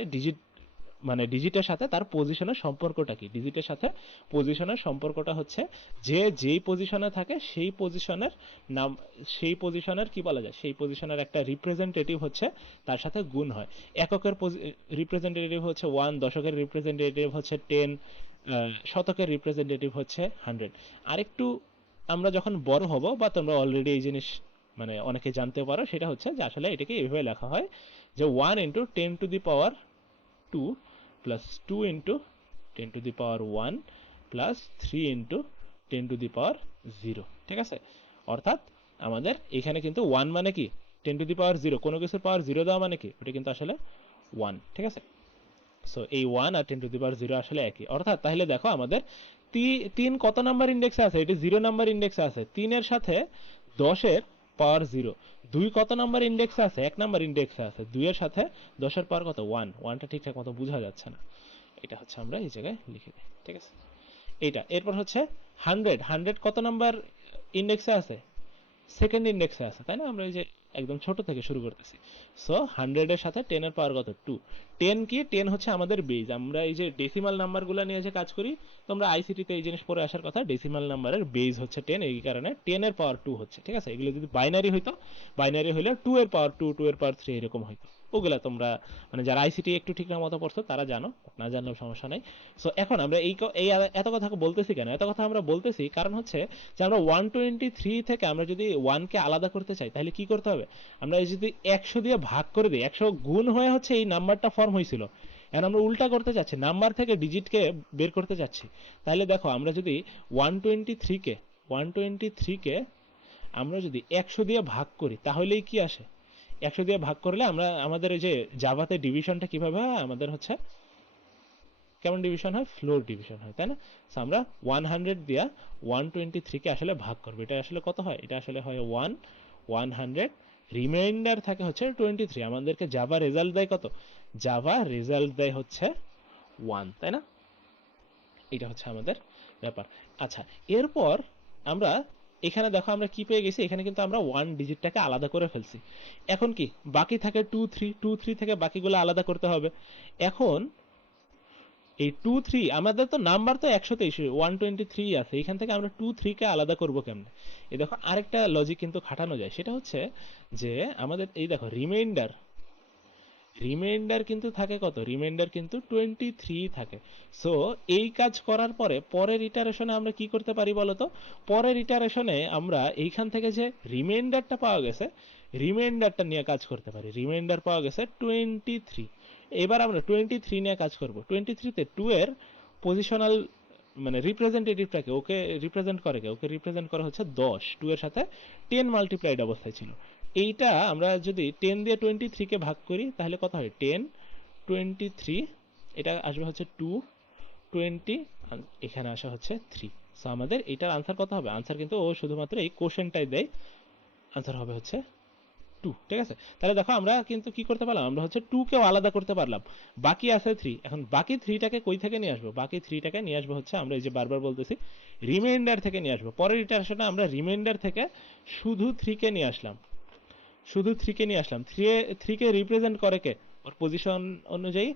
মানে ডিজিটের সাথে তার পজিশনের সম্পর্কটা কি। ডিজিটের সাথে পজিশনের সম্পর্কটা হচ্ছে যে যেই পজিশনে থাকে সেই পজিশনের নাম, সেই পজিশনের কি বলা যায়, সেই পজিশনের একটা রিপ্রেজেন্টেটিভ হচ্ছে তার সাথে গুণ হয়। এককের রিপ্রেজেন্টেটিভ হচ্ছে 1, দশকের রিপ্রেজেন্টেটিভ হচ্ছে 10, শতকের রিপ্রেজেন্টেটিভ হচ্ছে 100। আরেকটু আমরা যখন বড় হব, বা তোমরা অলরেডি এই জিনিস মানে অনেকে জানতে পারো, সেটা হচ্ছে যে আসলে এটাকে এইভাবে লেখা হয় যে 1 into 10 to the power 2 plus 2 into 10 to the power 1 plus 3 into 10 to the power 0, ঠিক আছে। অর্থাৎ আমাদের এখানে কিন্তু 1 মানে কি, 10 টু দি পাওয়ার 0, কোনো কিছুর পাওয়ার 0 দেওয়া মানে কি, ওটা কিন্তু আসলে 1, ঠিক আছে। সো এই 1 আর 10 টু দি পাওয়ার 0 আসলে একই। অর্থাৎ তাহলে দেখো আমাদের 3 কত নাম্বার ইন্ডেক্সে আছে, এটি 0 নাম্বার ইন্ডেক্সে আছে, 3 এর সাথে 10 এর পাওয়ার 0। 2 কত নাম্বার ইন্ডেক্সে আছে, 1 নাম্বার ইন্ডেক্সে আছে, 2 এর সাথে 10 এর পাওয়ার কত, 1। 1টা ঠিকঠাক মতো বোঝা যাচ্ছে না, এটা হচ্ছে আমরা এই জায়গায় লিখে দিই, ঠিক আছে। এইটা এরপর হচ্ছে 100, 100 কত নাম্বার ইন্ডেক্সে আছে, সেকেন্ড ইন্ডেক্সে আছে, তাই না। আমরা এই যে একদম ছোট থেকে শুরু করতেছি। সো 100 এর সাথে 10 এর পাওয়ার কত, 2। 10 কি, 10 হচ্ছে আমাদের বেজ। আমরা এই যে ডেসিমাল নাম্বারগুলো নিয়ে যে কাজ করি, তোমরা আইসিটিতে এই জিনিস পড়ে আসার কথা, ডেসিমাল নাম্বারের বেজ হচ্ছে 10, এই কারণে 10 এর পাওয়ার 2 হচ্ছে, ঠিক আছে। এগুলো যদি বাইনারি হইতো, বাইনারি হইলে 2 এর পাওয়ার 2, 2 এর পাওয়ার 3 এরকম হইতো। ওগুলা তোমরা মানে যারা আইসিটি একটু ঠিকঠাক মতো পড়ছো তারা জানো, না জানলেও সমস্যা নাই। সো এখন আমরা এই এত কথা বলতেছি কেন, এত কথা আমরা বলতেছি কারণ হচ্ছে যে আমরা 123 থেকে আমরা যদি 1 কে আলাদা করতে চাই তাহলে কি করতে হবে, আমরা এই যদি 100 দিয়ে ভাগ করে দিই, 100 গুণ হয়ে হচ্ছে এই নাম্বারটা ফর্ম হয়েছিল, এখন আমরা উল্টা করতে চাচ্ছি, নাম্বার থেকে ডিজিটকে বের করতে চাচ্ছি। তাহলে দেখো আমরা যদি 123কে আমরা যদি 100 দিয়ে ভাগ করি তাহলেই কি আসে, 100 দিয়ে ভাগ করলে আমরা আমাদের এই যে জাভাতে ডিভিশনটা কিভাবে হয়, আমাদের হচ্ছে কেমন ডিভিশন হয়, ফ্লোর ডিভিশন হয়, তাই না। সো আমরা 100 দিয়া 123কে আসলে ভাগ করবো, এটা আসলে কত হয়, এটা আসলে হয় 1, 100, রিমাইন্ডার থাকে হচ্ছে 23। আমাদেরকে জাভা রেজাল্ট দেয় কত, জাভা রেজাল্ট দেয় হচ্ছে 1, তাই না। এটা হচ্ছে আমাদের ব্যাপার। আচ্ছা, এরপর আমরা এখানে দেখো আমরা কি পেয়ে গেছি, এখানে কিন্তু আমরা 1 ডিজিটটাকে আলাদা করে ফেলছি। এখন কি বাকি থাকে 2, 3, 2, 3 থেকে বাকিগুলো আলাদা করতে হবে। এখন এই 2, 3 আমাদের তো নাম্বার তো 123, 123 আছে, এখান থেকে আমরা 2, 3 কে আলাদা করব কেমনে। এই দেখো আরেকটা লজিক কিন্তু খাটানো যায়, সেটা হচ্ছে যে আমাদের এই দেখো রিমাইন্ডার কিন্তু থাকে কত, রিমাইন্ডার কিন্তু 23 থাকে। সো এই কাজ করার পরে পরের ইটারেশনে আমরা কি করতে পারি বলতো, পরের ইটারেশনে আমরা এইখান থেকে যে রিমাইন্ডারটা পাওয়া গেছে, রিমাইন্ডারটা নিয়ে কাজ করতে পারি। রিমাইন্ডার পাওয়া গেছে 23, এবার আমরা 23 নিয়ে কাজ করব। 23তে 2 এর পজিশনাল মানে রিপ্রেজেন্টেটিভটাকে, ওকে রিপ্রেজেন্ট করে কে, ওকে রিপ্রেজেন্ট করা হচ্ছে 10, 2 এর সাথে 10 মাল্টিপ্লাইড অবস্থায় ছিল। এইটা আমরা যদি 10 দিয়ে 23কে ভাগ করি তাহলে কত হয়, 10, 23, এটা আসবে হচ্ছে 2, 20, এখানে আসা হচ্ছে 3। সো আমাদের এটার আনসার কত হবে, আনসার কিন্তু ও শুধুমাত্র এই কোশ্চেনটাই দেয়, আনসার হবে হচ্ছে 2, ঠিক আছে। তাহলে দেখো আমরা কিন্তু কি করতে পারলাম, আমরা হচ্ছে 2 কেও আলাদা করতে পারলাম, বাকি আছে 3। এখন বাকি 3টাকে কই থেকে নিয়ে আসবো, বাকি 3টাকে নিয়ে আসবো হচ্ছে আমরা এই যে বারবার বলতেছি রিমাইন্ডার থেকে নিয়ে আসবো। পরের ইটারেশনে আমরা রিমাইন্ডার থেকে শুধু 3 কে নিয়ে আসলাম, শুধু 3 কে নিয়ে আসলাম। 3 কে রিপ্রেজেন্ট করে কে, ওর পজিশন অনুযায়ী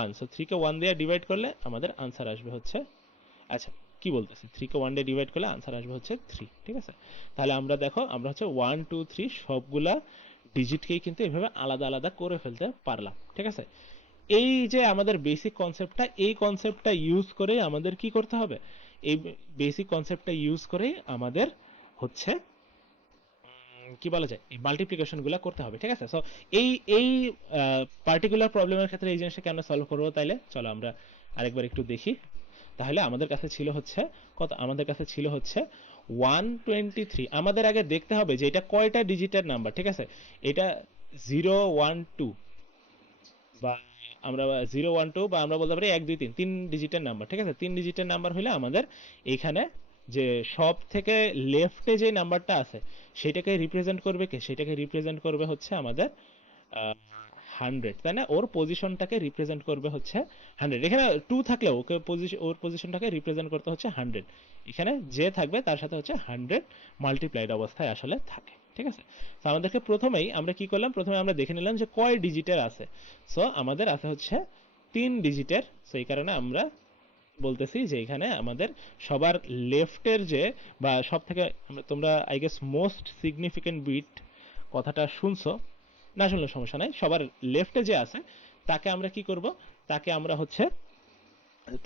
1। সো 3 কে 1 দিয়ে ডিভাইড করলে আমাদের আনসার আসবে হচ্ছে, আচ্ছা কি বলতেছি, 3 কে 1 দিয়ে ডিভাইড করলে আনসার আসবে হচ্ছে 3, ঠিক আছে। তাহলে আমরা দেখো আমরা হচ্ছে 1, 2, 3 সবগুলা ডিজিটকেই কিন্তু এভাবে আলাদা আলাদা করে ফেলতে পারলাম, ঠিক আছে। এই যে আমাদের বেসিক কনসেপ্টটা, এই কনসেপ্টটা ইউজ করে আমাদের কি করতে হবে, এই বেসিক কনসেপ্টটা ইউজ করে আমাদের হচ্ছে কি বলা যায়, এই মাল্টিপ্লিকেশন গুলা করতে হবে, ঠিক আছে। সো এই এই পার্টিকুলার প্রবলেমের ক্ষেত্রে এই জিনিসটা কেন সলভ করবো, তাইলে চলো আমরা আরেকবার একটু দেখি। তাহলে আমাদের কাছে ছিল হচ্ছে কত, আমাদের কাছে ছিল হচ্ছে 123। আমাদের আগে দেখতে হবে যে এটা কয়টা ডিজিটের নাম্বার, ঠিক আছে। এটা 0, 1, 2 বা আমরা 012 বা আমরা বলতে পারি 1 2 3 3 ডিজিটের নাম্বার, ঠিক আছে? 3 ডিজিটের নাম্বার হলে আমাদের এইখানে যে সব থেকে লেফটে যে নাম্বারটা আছে সেটাকে রিপ্রেজেন্ট করবে কে? সেটাকে রিপ্রেজেন্ট করবে হচ্ছে আমাদের 100, তাই না? ওর পজিশনটাকে রিপ্রেজেন্ট করবে হচ্ছে 100। এখানে 2 থাকলেও ওকে ওর পজিশনটাকে রিপ্রেজেন্ট করতে হচ্ছে 100। এখানে যে থাকবে তার সাথে হচ্ছে 100 মাল্টিপ্লাইড অবস্থায় আসলে থাকে, ঠিক আছে? তো আমাদেরকে প্রথমেই আমরা কি করলাম, প্রথমে আমরা দেখে নিলাম যে কয় ডিজিটের আছে। সো আমাদের আছে হচ্ছে 3 ডিজিটের। সো এই কারণে আমরা বলতেছি যে এখানে আমাদের সবার লেফটের যে বা সব থেকে তোমরা I guess most significant bit কথাটা শুনছো, না শুনলে সমস্যা নাই। সবার লেফটে যে আছে তাকে আমরা কি করব, তাকে আমরা হচ্ছে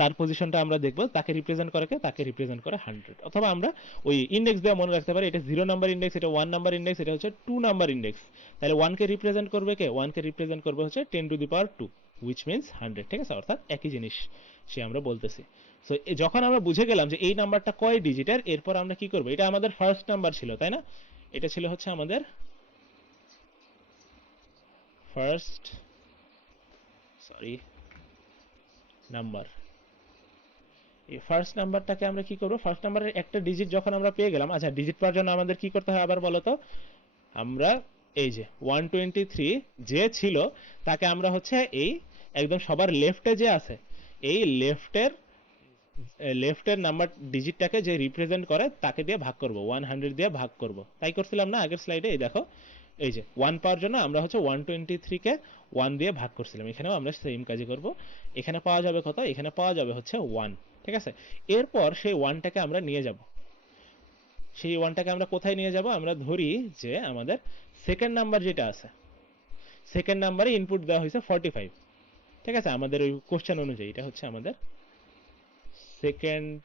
তার পজিশনটা আমরা দেখব, তাকে রিপ্রেজেন্ট করে কে? তাকে রিপ্রেজেন্ট করে 100। অথবা আমরা ওই ইন্ডেক্স দেওয়া মনে রাখতে পারি, এটা 0 নাম্বার ইন্ডেক্স, এটা 1 নাম্বার ইন্ডেক্স, এটা হচ্ছে 2 নাম্বার ইন্ডেক্স। তাহলে 1 কে রিপ্রেজেন্ট করবে কে? 1 কে রিপ্রেজেন্ট করবে হচ্ছে 10⁻², which means 100, ঠিক আছে? অর্থাৎ একই জিনিস সে আমরা বলতেছি। সো যখন আমরা বুঝে গেলাম যে এই নাম্বারটা কয় ডিজিটের, এরপর আমরা কি করব, এটা আমাদের ফার্স্ট নাম্বার ছিল, তাই না? এটা ছিল হচ্ছে আমাদের ফার্স্ট নাম্বার। এই ফার্স্ট নাম্বারটাকে আমরা কি করব, ফার্স্ট নাম্বারের একটা ডিজিট যখন আমরা পেয়ে গেলাম, আচ্ছা ডিজিট পাওয়ার জন্য আমাদের কি করতে হয় আবার বলো তো? আমরা এই যে 123 যে ছিল তাকে আমরা হচ্ছে এই একদম সবার লেফটে যে আছে এই লেফটের নাম্বার ডিজিটটাকে যে রিপ্রেজেন্ট করে তাকে দিয়ে ভাগ করব, 100 দিয়ে ভাগ করব। তাই করছিলাম না আগের স্লাইডে? এই দেখো, এই যে 1 পাওয়ার জন্য আমরা হচ্ছে 123 কে 1 দিয়ে ভাগ করছিলাম। এখানেও আমরা সেম কাজই করব। এখানে পাওয়া যাবে কত? এখানে পাওয়া যাবে হচ্ছে 1, ঠিক আছে? এরপর সেই 1টাকে আমরা নিয়ে যাব, সেই 1টাকে আমরা কোথায় নিয়ে যাব? আমরা ধরি যে আমাদের সেকেন্ড নাম্বার যেটা আছে, সেকেন্ড নাম্বারে ইনপুট দেওয়া হয়েছে 45, ঠিক আছে? আমাদের ওই কোশ্চেন অনুযায়ী এটা হচ্ছে আমাদের সেকেন্ড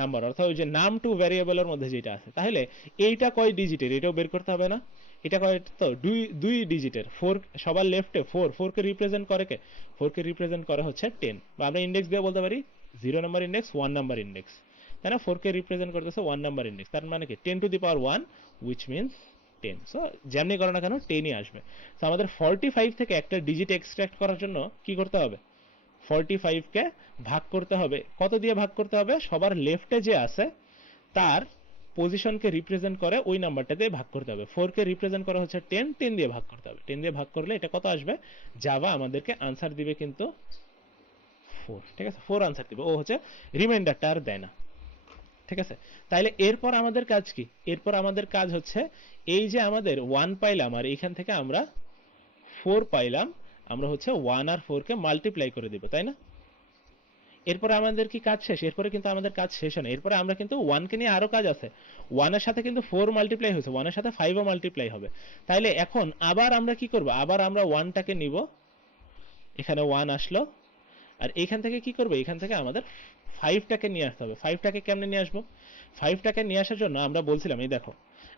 নাম্বার, অর্থাৎ ওই যে নাম টু ভ্যারিয়েবলের মধ্যে যেটা আছে। তাহলে এইটা কয় ডিজিটের এটাও বের করতে হবে না? এটা কয়? তো দুই দুই ডিজিটের। 4 সবার লেফটে 4 কে রিপ্রেজেন্ট করে কে? 4 কে রিপ্রেজেন্ট করে হচ্ছে 10, বা আমরা ইন্ডেক্স দিয়ে বলতে পারি 0 নাম্বার ইন্ডেক্স, 1 নাম্বার ইন্ডেক্স, তাই না? 4 কে রিপ্রেজেন্ট করতেছে 1 নাম্বার ইন্ডেক্স, তার মানে কি 10⁻1, which means 10। সো যেমনি করো না কেন 10ই আসবে। তো আমাদের 45 থেকে একটা ডিজিট এক্সট্রাক্ট করার জন্য কি করতে হবে? 45 কে ভাগ করতে হবে, কত দিয়ে ভাগ করতে হবে? সবার লেফটে যে আছে তার পজিশনকে রিপ্রেজেন্ট করে ওই নাম্বারটা দিয়ে ভাগ করতে হবে। 4 কে রিপ্রেজেন্ট করা হচ্ছে 10, 10 দিয়ে ভাগ করতে হবে। 10 দিয়ে ভাগ করলে এটা কত আসবে? জাভা আমাদেরকে আনসার দিবে কিন্তু 4, ঠিক আছে? 4 আনসার দিবে, ও হচ্ছে রিমাইন্ডারটা আর দেয় না, ঠিক আছে? তাইলে এরপর আমাদের কাজ কি? এরপর আমাদের কাজ হচ্ছে এই যে আমাদের 1 পাইলাম আর এইখান থেকে আমরা 4 পাইলাম, আমরা হচ্ছে 1 আর 4 কে মাল্টিপ্লাই করে দিব, তাই না? এরপরে আমাদের কি কাজ শেষ? এরপরে কিন্তু আমাদের কাজ শেষ হয় না। এরপরে আমরা কিন্তু 1 কে নিয়ে আরো কাজ আছে। 1 এর সাথে কিন্তু 4 মাল্টিপ্লাই হয়েছে, 1 এর সাথে 5 ও মাল্টিপ্লাই হবে। তাইলে এখন আবার আমরা কি করব? আবার আমরা 1টাকে নিব, এখানে 1 আসলো, আর এইখান থেকে কি করব? এখান থেকে আমাদের 5টাকে নিয়ে আসতে হবে। 5টাকে কেমনে নিয়ে আসবো? 5টাকে নিয়ে আসার জন্য আমরা বলছিলাম, এই দেখো,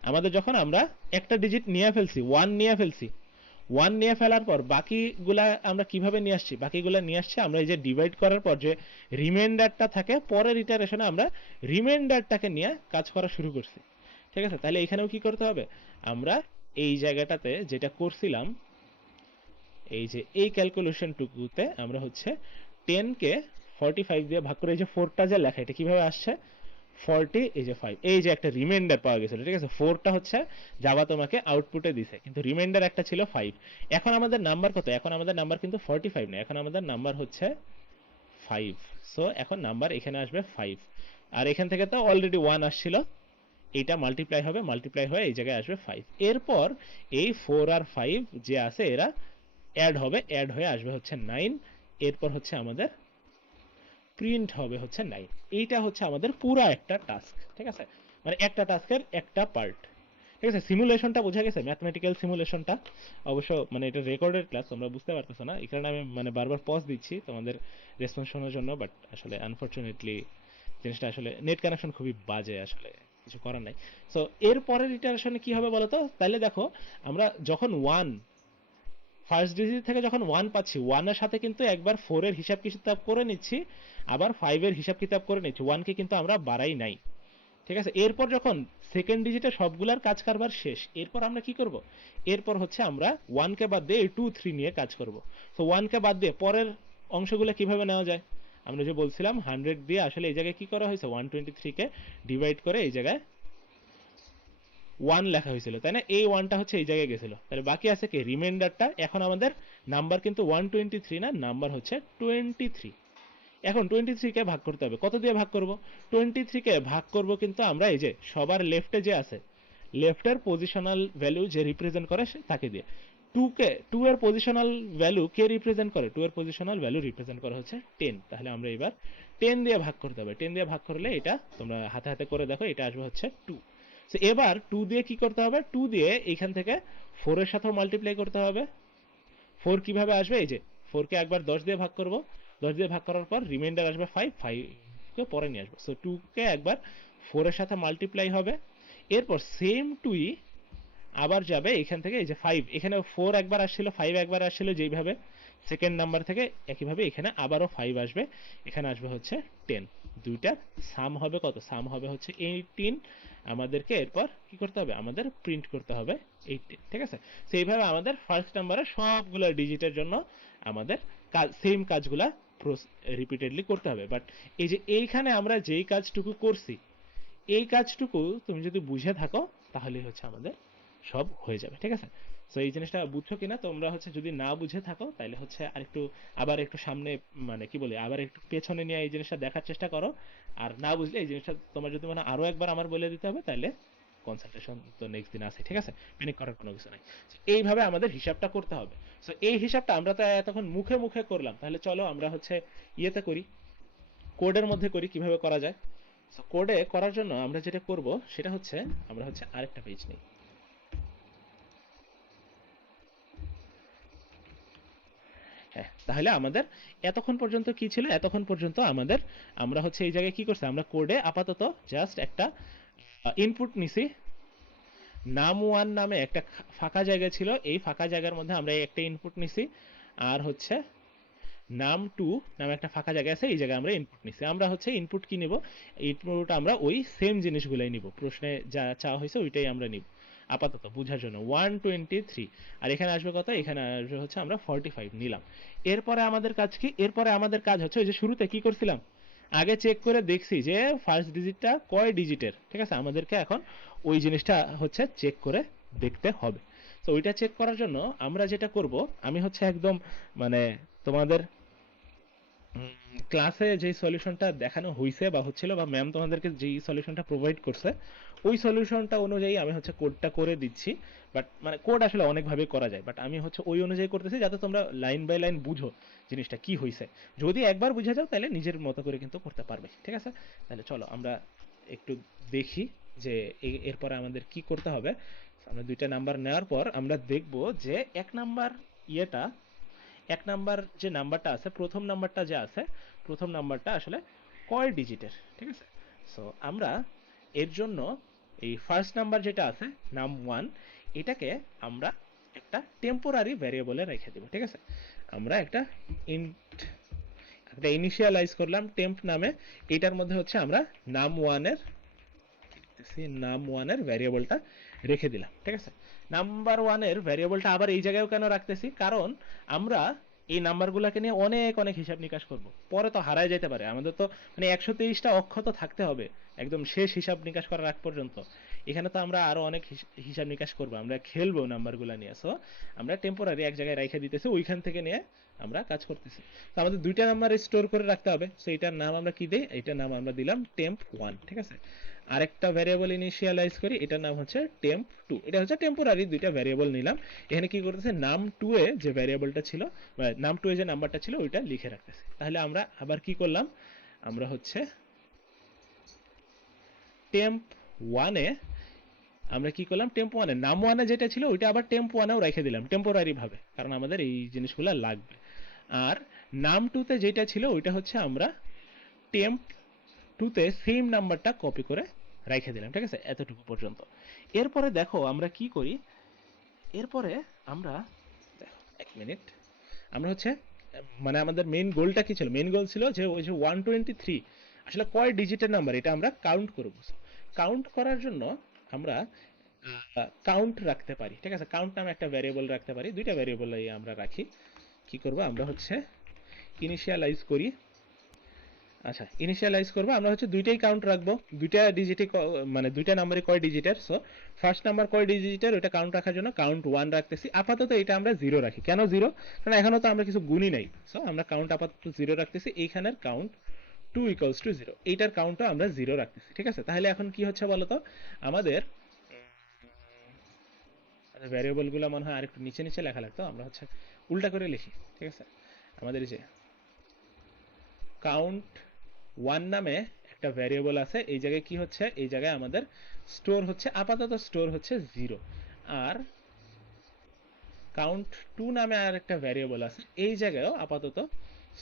আমাদের যখন আমরা একটা ডিজিট নিয়ে ফেলছি, 1 নিয়ে ফেলছি, 1 নিয়ে ফেলার পর বাকিগুলা আমরা কিভাবে নিয়ে আসছি? বাকিগুলা নিয়ে আসছি আমরা এই যে ডিভাইড করার পর যে রিমাইন্ডারটা থাকে, পরের ইটারেশনে আমরা রিমাইন্ডারটাকে নিয়ে কাজ করা শুরু করছি, ঠিক আছে? তাহলে এখানেও কি করতে হবে? আমরা এই জায়গাটাতে যেটা করছিলাম, এই যে এই ক্যালকুলেশনটুকুতে আমরা হচ্ছে 10 কে 45 দিয়ে ভাগ করে, এই যে 4টা যে লেখা, এটা কিভাবে আসছে? 40, এই যে 5, এই যে একটা রিমাইন্ডার পাওয়া গেছিল, ঠিক আছে? 4টা হচ্ছে জাভা তোমাকে আউটপুটে দিছে, কিন্তু রিমাইন্ডার একটা ছিল 5। এখন আমাদের নাম্বার কত? এখন আমাদের নাম্বার কিন্তু 45 না, এখন আমাদের নাম্বার হচ্ছে 5। সো এখন নাম্বার এখানে আসবে 5, আর এখান থেকে তো অলরেডি 1 আসছিল, এটা মাল্টিপ্লাই হবে, মাল্টিপ্লাই হয়ে এই জায়গায় আসবে 5। এরপর এই 4 আর 5 যে আছে এরা অ্যাড হবে, অ্যাড হয়ে আসবে হচ্ছে 9। এরপর হচ্ছে আমাদের প্রিন্ট হবে হচ্ছে 9। এইটা হচ্ছে আমাদের পুরো একটা টাস্ক, ঠিক আছে? মানে একটা টাস্কের একটা পার্ট, ঠিক আছে? সিমুলেশনটা বোঝা গেছে? ম্যাথমেটিক্যাল সিমুলেশনটা অবশ্য মানে এটা রেকর্ডেড ক্লাস, তোমরা বুঝতে পারতেছো না, এই কারণে আমি মানে বারবার পজ দিচ্ছি তোমাদের রেসপন্স শোনার জন্য। বাট আসলে আনফরচুনেটলি জিনিসটা আসলে নেট কানেকশন খুবই বাজে, আসলে কিছু করার নাই। সো এর পরের ইটারেশনে কি হবে বলো তো? তাহলে দেখো, আমরা যখন 1 ফার্স্ট ডিজিট থেকে যখন 1 পাচ্ছি, 1 এর সাথে কিন্তু একবার 4 এর হিসাব কিতাব করে নিচ্ছি, আবার 5 এর হিসাব কিতাব করে নিচ্ছি। 1 কে কিন্তু আমরা বাড়াই নাই, ঠিক আছে, এরপর যখন সেকেন্ড ডিজিটে সবগুলার কাজ কারবার শেষ, এরপর আমরা কি করব, এরপর হচ্ছে আমরা 1 কে বাদ দিয়ে 2 3 নিয়ে কাজ করব। তো 1 কে বাদ দিয়ে পরের অংশগুলো কিভাবে নেওয়া যায়, আমরা যে বলছিলাম 100 দিয়ে আসলে এই জায়গায় কি করা হয়েছে, 123 কে ডিভাইড করে এই জায়গায় 1 লেখা হয়েছিল, তাই না? এই 1টা হচ্ছে এই জায়গায় গেছিল, তাহলে বাকি আছে কি রিমাইন্ডারটা। এখন আমাদের নাম্বার কিন্তু 123 না, নাম্বার হচ্ছে 23। এখন 23 কে ভাগ করতে হবে, কত দিয়ে ভাগ করব, 23 কে ভাগ করব কিন্তু আমরা এই যে সবার লেফটে যে আছে, লেফটের পজিশনাল ভ্যালু যে রিপ্রেজেন্ট করে তাকে দিয়ে। 2 এর পজিশনাল ভ্যালু কে রিপ্রেজেন্ট করে, 2 এর পজিশনাল ভ্যালু রিপ্রেজেন্ট করা হচ্ছে 10। তাহলে আমরা এবার 10 দিয়ে ভাগ করতে হবে, 10 দিয়ে ভাগ করলে এটা তোমরা হাতে হাতে করে দেখো, এটা আসবে হচ্ছে 2। তো এবার 2 দিয়ে কি করতে হবে, 2 দিয়ে এইখান থেকে 4 এর সাথেও মাল্টিপ্লাই করতে হবে। 4 কিভাবে আসবে, এই যে 4 কে একবার 10 দিয়ে ভাগ করব, 10 দিয়ে ভাগ করার পর রিমাইন্ডার আসবে 5, 5 কে পরে নিয়ে আসবো। সো 2 কে একবার 4 এর সাথে মাল্টিপ্লাই হবে, এরপর সেম 2 আবার যাবে এখান থেকে, এই যে 5, এখানে 4 একবার আসছিল, 5 একবার আসছিল যেইভাবে সেকেন্ড নাম্বার থেকে, একইভাবে এখানে আবারও 5 আসবে, এখানে আসবে হচ্ছে 10। দুইটার সাম হবে কত, সাম হবে হচ্ছে 18। আমাদেরকে এরপর কি করতে হবে, আমাদের প্রিন্ট করতে হবে 18, ঠিক আছে? তো এইভাবে আমাদের ফার্স্ট নাম্বারের সবগুলো ডিজিটের জন্য আমাদের সেম কাজগুলা রিপিটেডলি করতে হবে। বাট এই যে এইখানে আমরা যেই কাজটুকু করছি, এই কাজটুকু তুমি যদি বুঝে থাকো তাহলে হচ্ছে আমাদের সব হয়ে যাবে, ঠিক আছে? তো এই জিনিসটা বুঝছো কিনা তোমরা, হচ্ছে যদি না বুঝে থাকো তাহলে হচ্ছে আরেকটু, আবার একটু সামনে, মানে কি বলি, আবার একটু পেছনে নিয়ে এই জিনিসটা দেখার চেষ্টা করো। আর না বুঝলে এই জিনিসটা তোমার যদি মানে আরো একবার আমার বলে দিতে হবে, তাহলে কনসালটেশন তো নেক্সট দিন আছে, ঠিক আছে? প্যানিক করার কোনো কিছু নাই। So, এইভাবে আমাদের হিসাবটা করতে হবে। সো এই হিসাবটা আমরা তো এতক্ষণ মুখে মুখে করলাম, তাহলে চলো আমরা হচ্ছে ইয়েতে করি, কোডের মধ্যে করি, কিভাবে করা যায়। সো কোডে করার জন্য আমরা যেটা করব সেটা হচ্ছে, আমরা হচ্ছে আরেকটা পেজ নেই। হ্যাঁ, তাহলে আমাদের এতক্ষণ পর্যন্ত কি ছিল, এতক্ষণ পর্যন্ত আমাদের, আমরা হচ্ছে এই জায়গায় কি করছি, আমরা কোডে আপাতত জাস্ট একটা ইনপুট নিছি, নাম ওয়ান নামে একটা ফাঁকা জায়গা ছিল, এই ফাঁকা জায়গার মধ্যে আমরা একটা ইনপুট নিছি, আর হচ্ছে নাম টু নামে একটা ফাঁকা জায়গা আছে, এই জায়গায় আমরা ইনপুট নিছি। আমরা হচ্ছে ইনপুট কি নিব, ইনপুট আমরা ওই সেম জিনিসগুলাই নিব, প্রশ্নে যা চাওয়া হয়েছে ওইটাই আমরা নিব আপাতত বোঝার জন্য, 123। আর এখানে আসবে কত, এখানে আসবে হচ্ছে আমরা 45 নিলাম। এরপরে আমাদের কাজ কি, এরপরে আমাদের কাজ হচ্ছে ওই যে শুরুতে কি করছিলাম, আগে চেক করে দেখছি যে ফার্স্ট ডিজিটটা কয় ডিজিটের, ঠিক আছে? আমাদেরকে এখন ওই জিনিসটা হচ্ছে চেক করে দেখতে হবে। তো ওইটা চেক করার জন্য আমরা যেটা করব, আমি হচ্ছে একদম মানে তোমাদের ক্লাসে যে সলিউশনটা দেখানো হয়েছে বা হচ্ছিল, বা ম্যাম তোমাদেরকে যেই সলিউশনটা প্রোভাইড করছে, ওই সলিউশনটা অনুযায়ী আমি হচ্ছে কোডটা করে দিচ্ছি। বাট মানে কোড আসলে অনেকভাবে করা যায়, বাট আমি হচ্ছে ওই অনুযায়ী করতেছি যাতে তোমরা লাইন বাই লাইন বুঝো জিনিসটা কি হয়েছে। যদি একবার বুঝে যাও তাহলে নিজের মতো করে কিন্তু করতে পারবে, ঠিক আছে? তাহলে চলো আমরা একটু দেখি যে এরপরে আমাদের কি করতে হবে। আমরা দুইটা নাম্বার নেওয়ার পর আমরা দেখব যে এক নাম্বার ইয়েটা, এক নাম্বার যে নাম্বারটা আছে, প্রথম নাম্বারটা যে আছে, প্রথম নাম্বারটা আসলে কয় ডিজিটের, ঠিক আছে? সো আমরা এর জন্য এই ফার্স্ট নাম্বার যেটা আছে নাম ওয়ান, এটাকে আমরা একটা টেম্পোরারি ভ্যারিয়েবলে রেখে দেব, ঠিক আছে? আমরা একটা একটা ইনিশিয়ালাইজ করলাম টেম্প নামে, এটার মধ্যে হচ্ছে আমরা নাম ওয়ানের, নাম ওয়ানের ভ্যারিয়েবলটা রেখে দিলাম, ঠিক আছে? নাম্বার ওয়ানের ভ্যারিয়েবলটা আবার এই জায়গায়ও কেন রাখতেছি, কারণ আমরা এই নাম্বারগুলোকে নিয়ে অনেক অনেক হিসাব নিকাশ করব, পরে তো হারায় যেতে পারে, আমাদের তো মানে 123টা অক্ষর তো থাকতে হবে একদম শেষ হিসাব নিকাশ করার আগ পর্যন্ত। এখানে তো আমরা আরো অনেক হিসাব নিকাশ করব, আমরা খেলবো নাম্বারগুলো নিয়ে। সো আমরা টেম্পোরারি এক জায়গায় রেখে দিতেছি, ওইখান থেকে নিয়ে আমরা কাজ করতেছি। তো আমাদের দুইটা নাম্বার স্টোর করে রাখতে হবে। সো এটার নাম আমরা কি দিই, এটার নাম আমরা দিলাম টেম্প ওয়ান, ঠিক আছে? আরেকটা ভ্যারিয়েবল ইনিশিয়ালাইজ করি, এটার নাম হচ্ছে টেম্প টু। এটা হচ্ছে টেম্পোরারি দুইটা ভ্যারিয়েবল নিলাম। এখানে কি করতেছে, নাম টু এ যে ভ্যারিয়েবলটা ছিল, নাম টু এ যে নাম্বারটা ছিল ওইটা লিখে রাখতেছে। তাহলে আমরা আবার কি করলাম, আমরা হচ্ছে টেম্প ওয়ানে, আমরা কি করলাম, টেম্প ওয়ানে নাম ওয়ানে যেটা ছিল ওইটা আবার টেম্প ওয়ানেও রেখে দিলাম টেম্পোরারি ভাবে, কারণ আমাদের এই জিনিসগুলো লাগবে। আর নাম টুতে যেটা ছিল ওইটা হচ্ছে আমরা টেম্প টুতে সেম নাম্বারটা কপি করে রেখে দিলাম, ঠিক আছে? এতটুকু পর্যন্ত। এরপরে দেখো আমরা কি করি, এরপরে আমরা, এক মিনিট, আমরা হচ্ছে মানে আমাদের মেইন গোলটা কি ছিল, মেইন গোল ছিল যে ওই যে 123 আসলে কয় ডিজিটের নাম্বার এটা আমরা কাউন্ট করব। কাউন্ট করার জন্য আমরা কাউন্ট রাখতে পারি, ঠিক আছে? কাউন্ট নামে একটা ভ্যারিয়েবল রাখতে পারি, দুইটা ভ্যারিয়েবলই আমরা রাখি। কি করব আমরা হচ্ছে ইনিশিয়ালাইজ করি। আচ্ছা, ইনিশিয়ালাইজ করবো আমরা হচ্ছে দুইটাই কাউন্ট রাখবো, দুইটা ডিজিটে মানে দুইটা নাম্বারে কয় ডিজিটের। সো ফার্স্ট নাম্বার কয় ডিজিটের ওটা কাউন্ট রাখার জন্য কাউন্ট 1 রাখতেছি। আপাতত এটা আমরা 0 রাখি। কেন 0? কারণ এখনো তো আমরা কিছু গুণই নাই। সো আমরা কাউন্ট আপাতত 0 রাখতেছি। এইখানের কাউন্ট 2 ইকুয়ালস টু 0, এইটার কাউন্টও আমরা 0 রাখতেছি, ঠিক আছে? তাহলে এখন কি হচ্ছে বলতো, আমাদের ভ্যারিয়েবল গুলো মনে হয় আরেকটু নিচে নিচে লেখা লাগতো, আমরা হচ্ছে উল্টা করে লিখি, ঠিক আছে? আমাদের এই যে কাউন্ট 1 নামে একটা ভ্যারিয়েবল আছে, এই জায়গায় কি হচ্ছে, এই জায়গায় আমাদের স্টোর হচ্ছে, আপাতত স্টোর হচ্ছে 0। আর কাউন্ট 2 নামে আর একটা ভ্যারিয়েবল আছে, এই জায়গায়ও আপাতত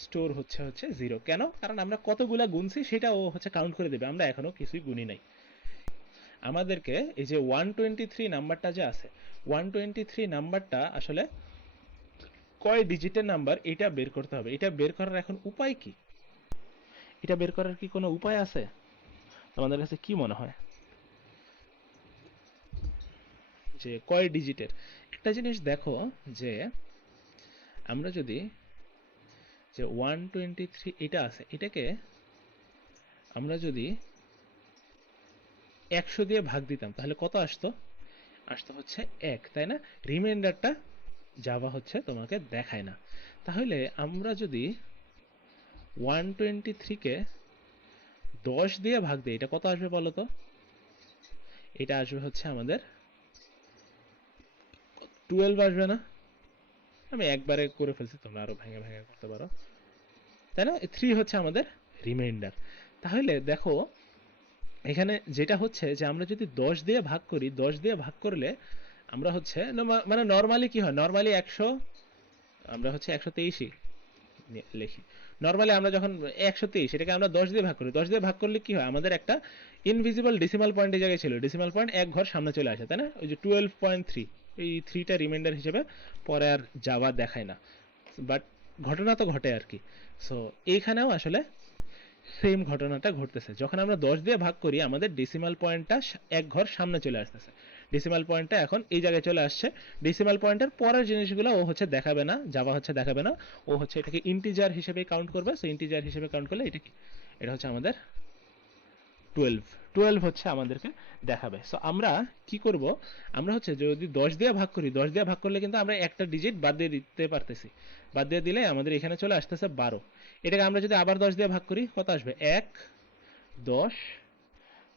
স্টোর হচ্ছে 0। কেন? কারণ আমরা কতগুলা গুনছি সেটা ও হচ্ছে কাউন্ট করে দেবে, আমরা এখনো কিছুই গুনি নাই। আমাদেরকে এই যে 123 নাম্বারটা যে আছে, 123 নাম্বারটা আসলে কয় ডিজিটের নাম্বার এটা বের করতে হবে। এটা বের করার এখন উপায় কি? এটা বের করার কি কোনো উপায় আছে তোমাদের কাছে? কি মনে হয় যে কয় ডিজিটের? একটা জিনিস দেখো যে আমরা যদি যে 123 এটা আছে, এটাকে আমরা যদি 100 দিয়ে ভাগ দিতাম তাহলে কত আসতো? আসতো হচ্ছে 1, তাই না? রিমাইন্ডারটা জাভা হচ্ছে তোমাকে দেখায় না। তাহলে আমরা যদি 123 কে 10 দিয়ে ভাগ দিই, এটা কত আসবে বলো তো? এটা আসবে হচ্ছে আমাদের 12 আসবে না? আমি একবারে করে ফেলছি, তোমরা আরো ভেঙে ভেঙে করতে পারো, তাই না? 3 হচ্ছে আমাদের রিমাইন্ডার। তাহলে দেখো এখানে যেটা হচ্ছে যে আমরা যদি 10 দিয়ে ভাগ করি, 10 দিয়ে ভাগ করলে আমরা হচ্ছে মানে নরমালি কি হয়, নরমালি 100 আমরা হচ্ছে 123ই লিখি। নরমালি আমরা যখন 123 এটাকে আমরা 10 দিয়ে ভাগ করি, 10 দিয়ে ভাগ করলে কি হয়, আমাদের একটা ইনভিজিবল ডেসিমাল পয়েন্ট এই জায়গায় ছিল, ডেসিমাল পয়েন্ট এক ঘর সামনে চলে আসে, তাই না? ওই যে 12.3, এই 3টা রিমাইন্ডার হিসেবে পরে আর যাওয়া দেখায় না, বাট ঘটনা তো ঘটে আর কি। সো এইখানেও আসলে সেম ঘটনাটা ঘটতেছে, যখন আমরা 10 দিয়ে ভাগ করি আমাদের ডেসিমাল পয়েন্টটা এক ঘর সামনে চলে আসতেছে, ডেসিমাল পয়েন্টটা এখন এই জায়গায় চলে আসছে। ডেসিমাল পয়েন্টের পরের জিনিসগুলো ও হচ্ছে দেখাবে না, জাভা হচ্ছে দেখাবে না, ও হচ্ছে এটাকে ইন্টিজার হিসেবে কাউন্ট করবে। সো ইন্টিজার হিসেবে কাউন্ট করলে এটা কি, এটা হচ্ছে আমাদের 12, 12 হচ্ছে আমাদেরকে দেখাবে। সো আমরা কি করব, আমরা হচ্ছে যদি 10 দিয়ে ভাগ করি, 10 দিয়ে ভাগ করলে কিন্তু আমরা একটা ডিজিট বাদ দিয়ে দিতে পারতেছি, বাদ দিয়ে দিলে আমাদের এখানে চলে আসতেছে 12। এটাকে আমরা যদি আবার 10 দিয়ে ভাগ করি কত আসবে? 1, 10,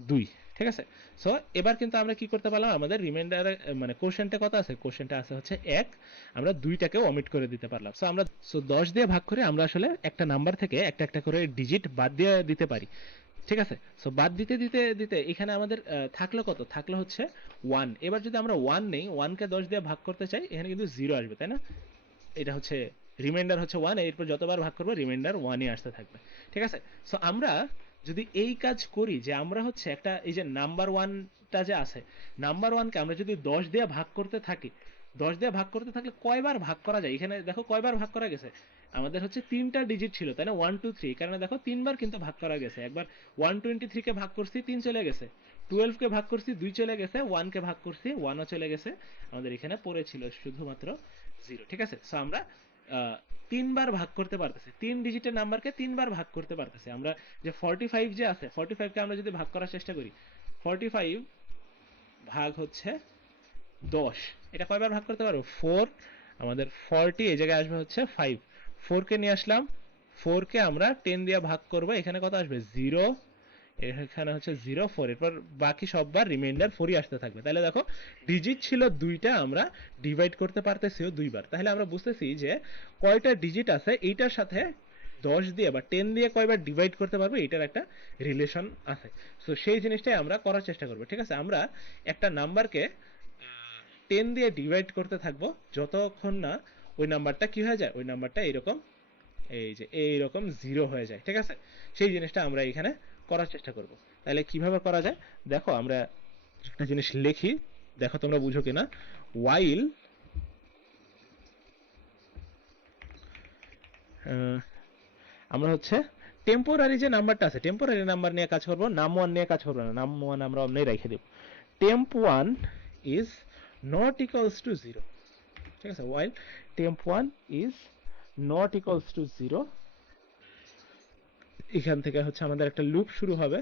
2, ঠিক আছে? সো এবার কিন্তু আমরা কি করতে পারলাম, আমাদের রিমাইন্ডারে মানে কোশেন্টে কত আছে, কোশেন্টে আছে হচ্ছে 1, আমরা 2টাকেও অমিট করে দিতে পারলাম। সো আমরা 10 দিয়ে ভাগ করে আমরা আসলে একটা নাম্বার থেকে একটা একটা করে ডিজিট বাদ দিয়ে দিতে পারি, ঠিক আছে? সো বাদ দিতে দিতে দিতে এখানে আমাদের থাকলো কত, থাকলো হচ্ছে 1। এবার যদি আমরা 1 নেই, 1 কে 10 দিয়ে ভাগ করতে চাই, এখানে কিন্তু 0 আসবে, তাই না? এটা হচ্ছে রিমাইন্ডার হচ্ছে 1, এরপর যতবার ভাগ করবো রিমাইন্ডার 1ই আসতে থাকবে, ঠিক আছে? সো আমরা যদি এই কাজ করি যে আমরা হচ্ছে একটা এই যে নাম্বার 1টা যে আছে, নাম্বার 1কে আমরা যদি 10 দিয়ে ভাগ করতে থাকি, 10 দিয়ে ভাগ করতে থাকলে কয়বার ভাগ করা যায়, এখানে দেখো কয়বার ভাগ করা গেছে, আমাদের হচ্ছে 3টা ডিজিট ছিল, তাই না? 1 2 3, এই কারণে দেখো 3বার কিন্তু ভাগ করা গেছে। একবার 123 কে ভাগ করছি 3 চলে গেছে, 12 কে ভাগ করছি 2 চলে গেছে, 1 কে ভাগ করছি 1ও চলে গেছে, আমাদের এখানে পড়েছিল শুধুমাত্র 0, ঠিক আছে? সো আমরা 3বার ভাগ করতে পারতেছি, 3 ডিজিটের নাম্বারকে 3বার ভাগ করতে পারতেছি আমরা। যে 45 যে আছে, 45 কে আমরা যদি ভাগ করার চেষ্টা করি, 45 ভাগ হচ্ছে 10, এটা কয়বার ভাগ করতে পারবো? 4, আমাদের 40 এই জায়গায় আসবে হচ্ছে 5, 4 কে নিয়ে আসলাম, 4 কে আমরা 10 দিয়ে ভাগ করব, এখানে কত আসবে? 0, এখানে হচ্ছে 0 4, এরপর বাকি সববার রিমাইন্ডার 4ই আসতে থাকবে। তাহলে দেখো ডিজিট ছিল 2টা, আমরা ডিভাইড করতে পারতেছিও 2বার। তাহলে আমরা বুঝতেছি যে কয়টা ডিজিট আছে এইটার সাথে 10 দিয়ে বা 10 দিয়ে কয়বার ডিভাইড করতে পারবে এটার একটা রিলেশন আছে। সো সেই জিনিসটাই আমরা করার চেষ্টা করব, ঠিক আছে? আমরা একটা নাম্বারকে 10 দিয়ে ডিভাইড করতে থাকবো যতক্ষণ না ওই নাম্বারটা কি হয়ে যায়, ওই নাম্বারটা এরকম, এই যে এইরকম 0 হয়ে যায়, ঠিক আছে? সেই জিনিসটা আমরা এখানে করার চেষ্টা করব। তাহলে কিভাবে করা যায় দেখো, আমরা একটা জিনিস লিখি, দেখো তোমরা বুঝো কিনা। while আমরা হচ্ছে টেম্পোরারি যে নাম্বারটা আছে, টেম্পোরারি নাম্বার নিয়ে কাজ করবো, নাম ওয়ান নিয়ে কাজ করবো না, নাম ওয়ান আমরা অমনি রেখে দেব। Temp one is not equals to zero, ঠিক আছে, while temp one is not equals to zero, এখান থেকে হচ্ছে আমাদের একটা লুপ শুরু হবে।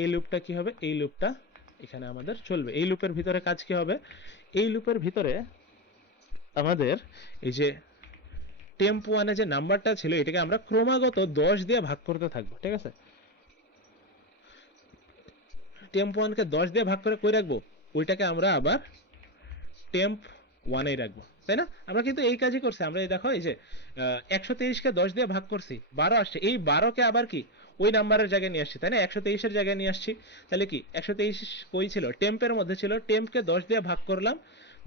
এই লুপটা কি হবে, এই লুপটা এখানে আমাদের চলবে। এই লুপের ভিতরে কাজ কি হবে, এই লুপের ভিতরে আমাদের এই যে টেম্প ওয়ানে যে নাম্বারটা ছিল এটাকে আমরা ক্রমাগত 10 দিয়ে ভাগ করতে থাকবো, ঠিক আছে। টেম্প ওয়ানকে 10 দিয়ে ভাগ করে কই রাখবো, ওইটাকে আমরা আবার টেম্প ওয়ানেই রাখবো, তাই না? আমরা কিন্তু এই কাজই করছি। আমরা এই দেখো, এই যে 123কে 10 দিয়ে ভাগ করছি, 12 আসছে, এই 12কে আবার কি ওই নাম্বারের জায়গায় নিয়ে আসছি, তাই না? 123-এর জায়গায় নিয়ে আসছি। তাহলে কি 123 কই ছিল, টেম্পের মধ্যে ছিল, টেম্পকে 10 দিয়ে ভাগ করলাম,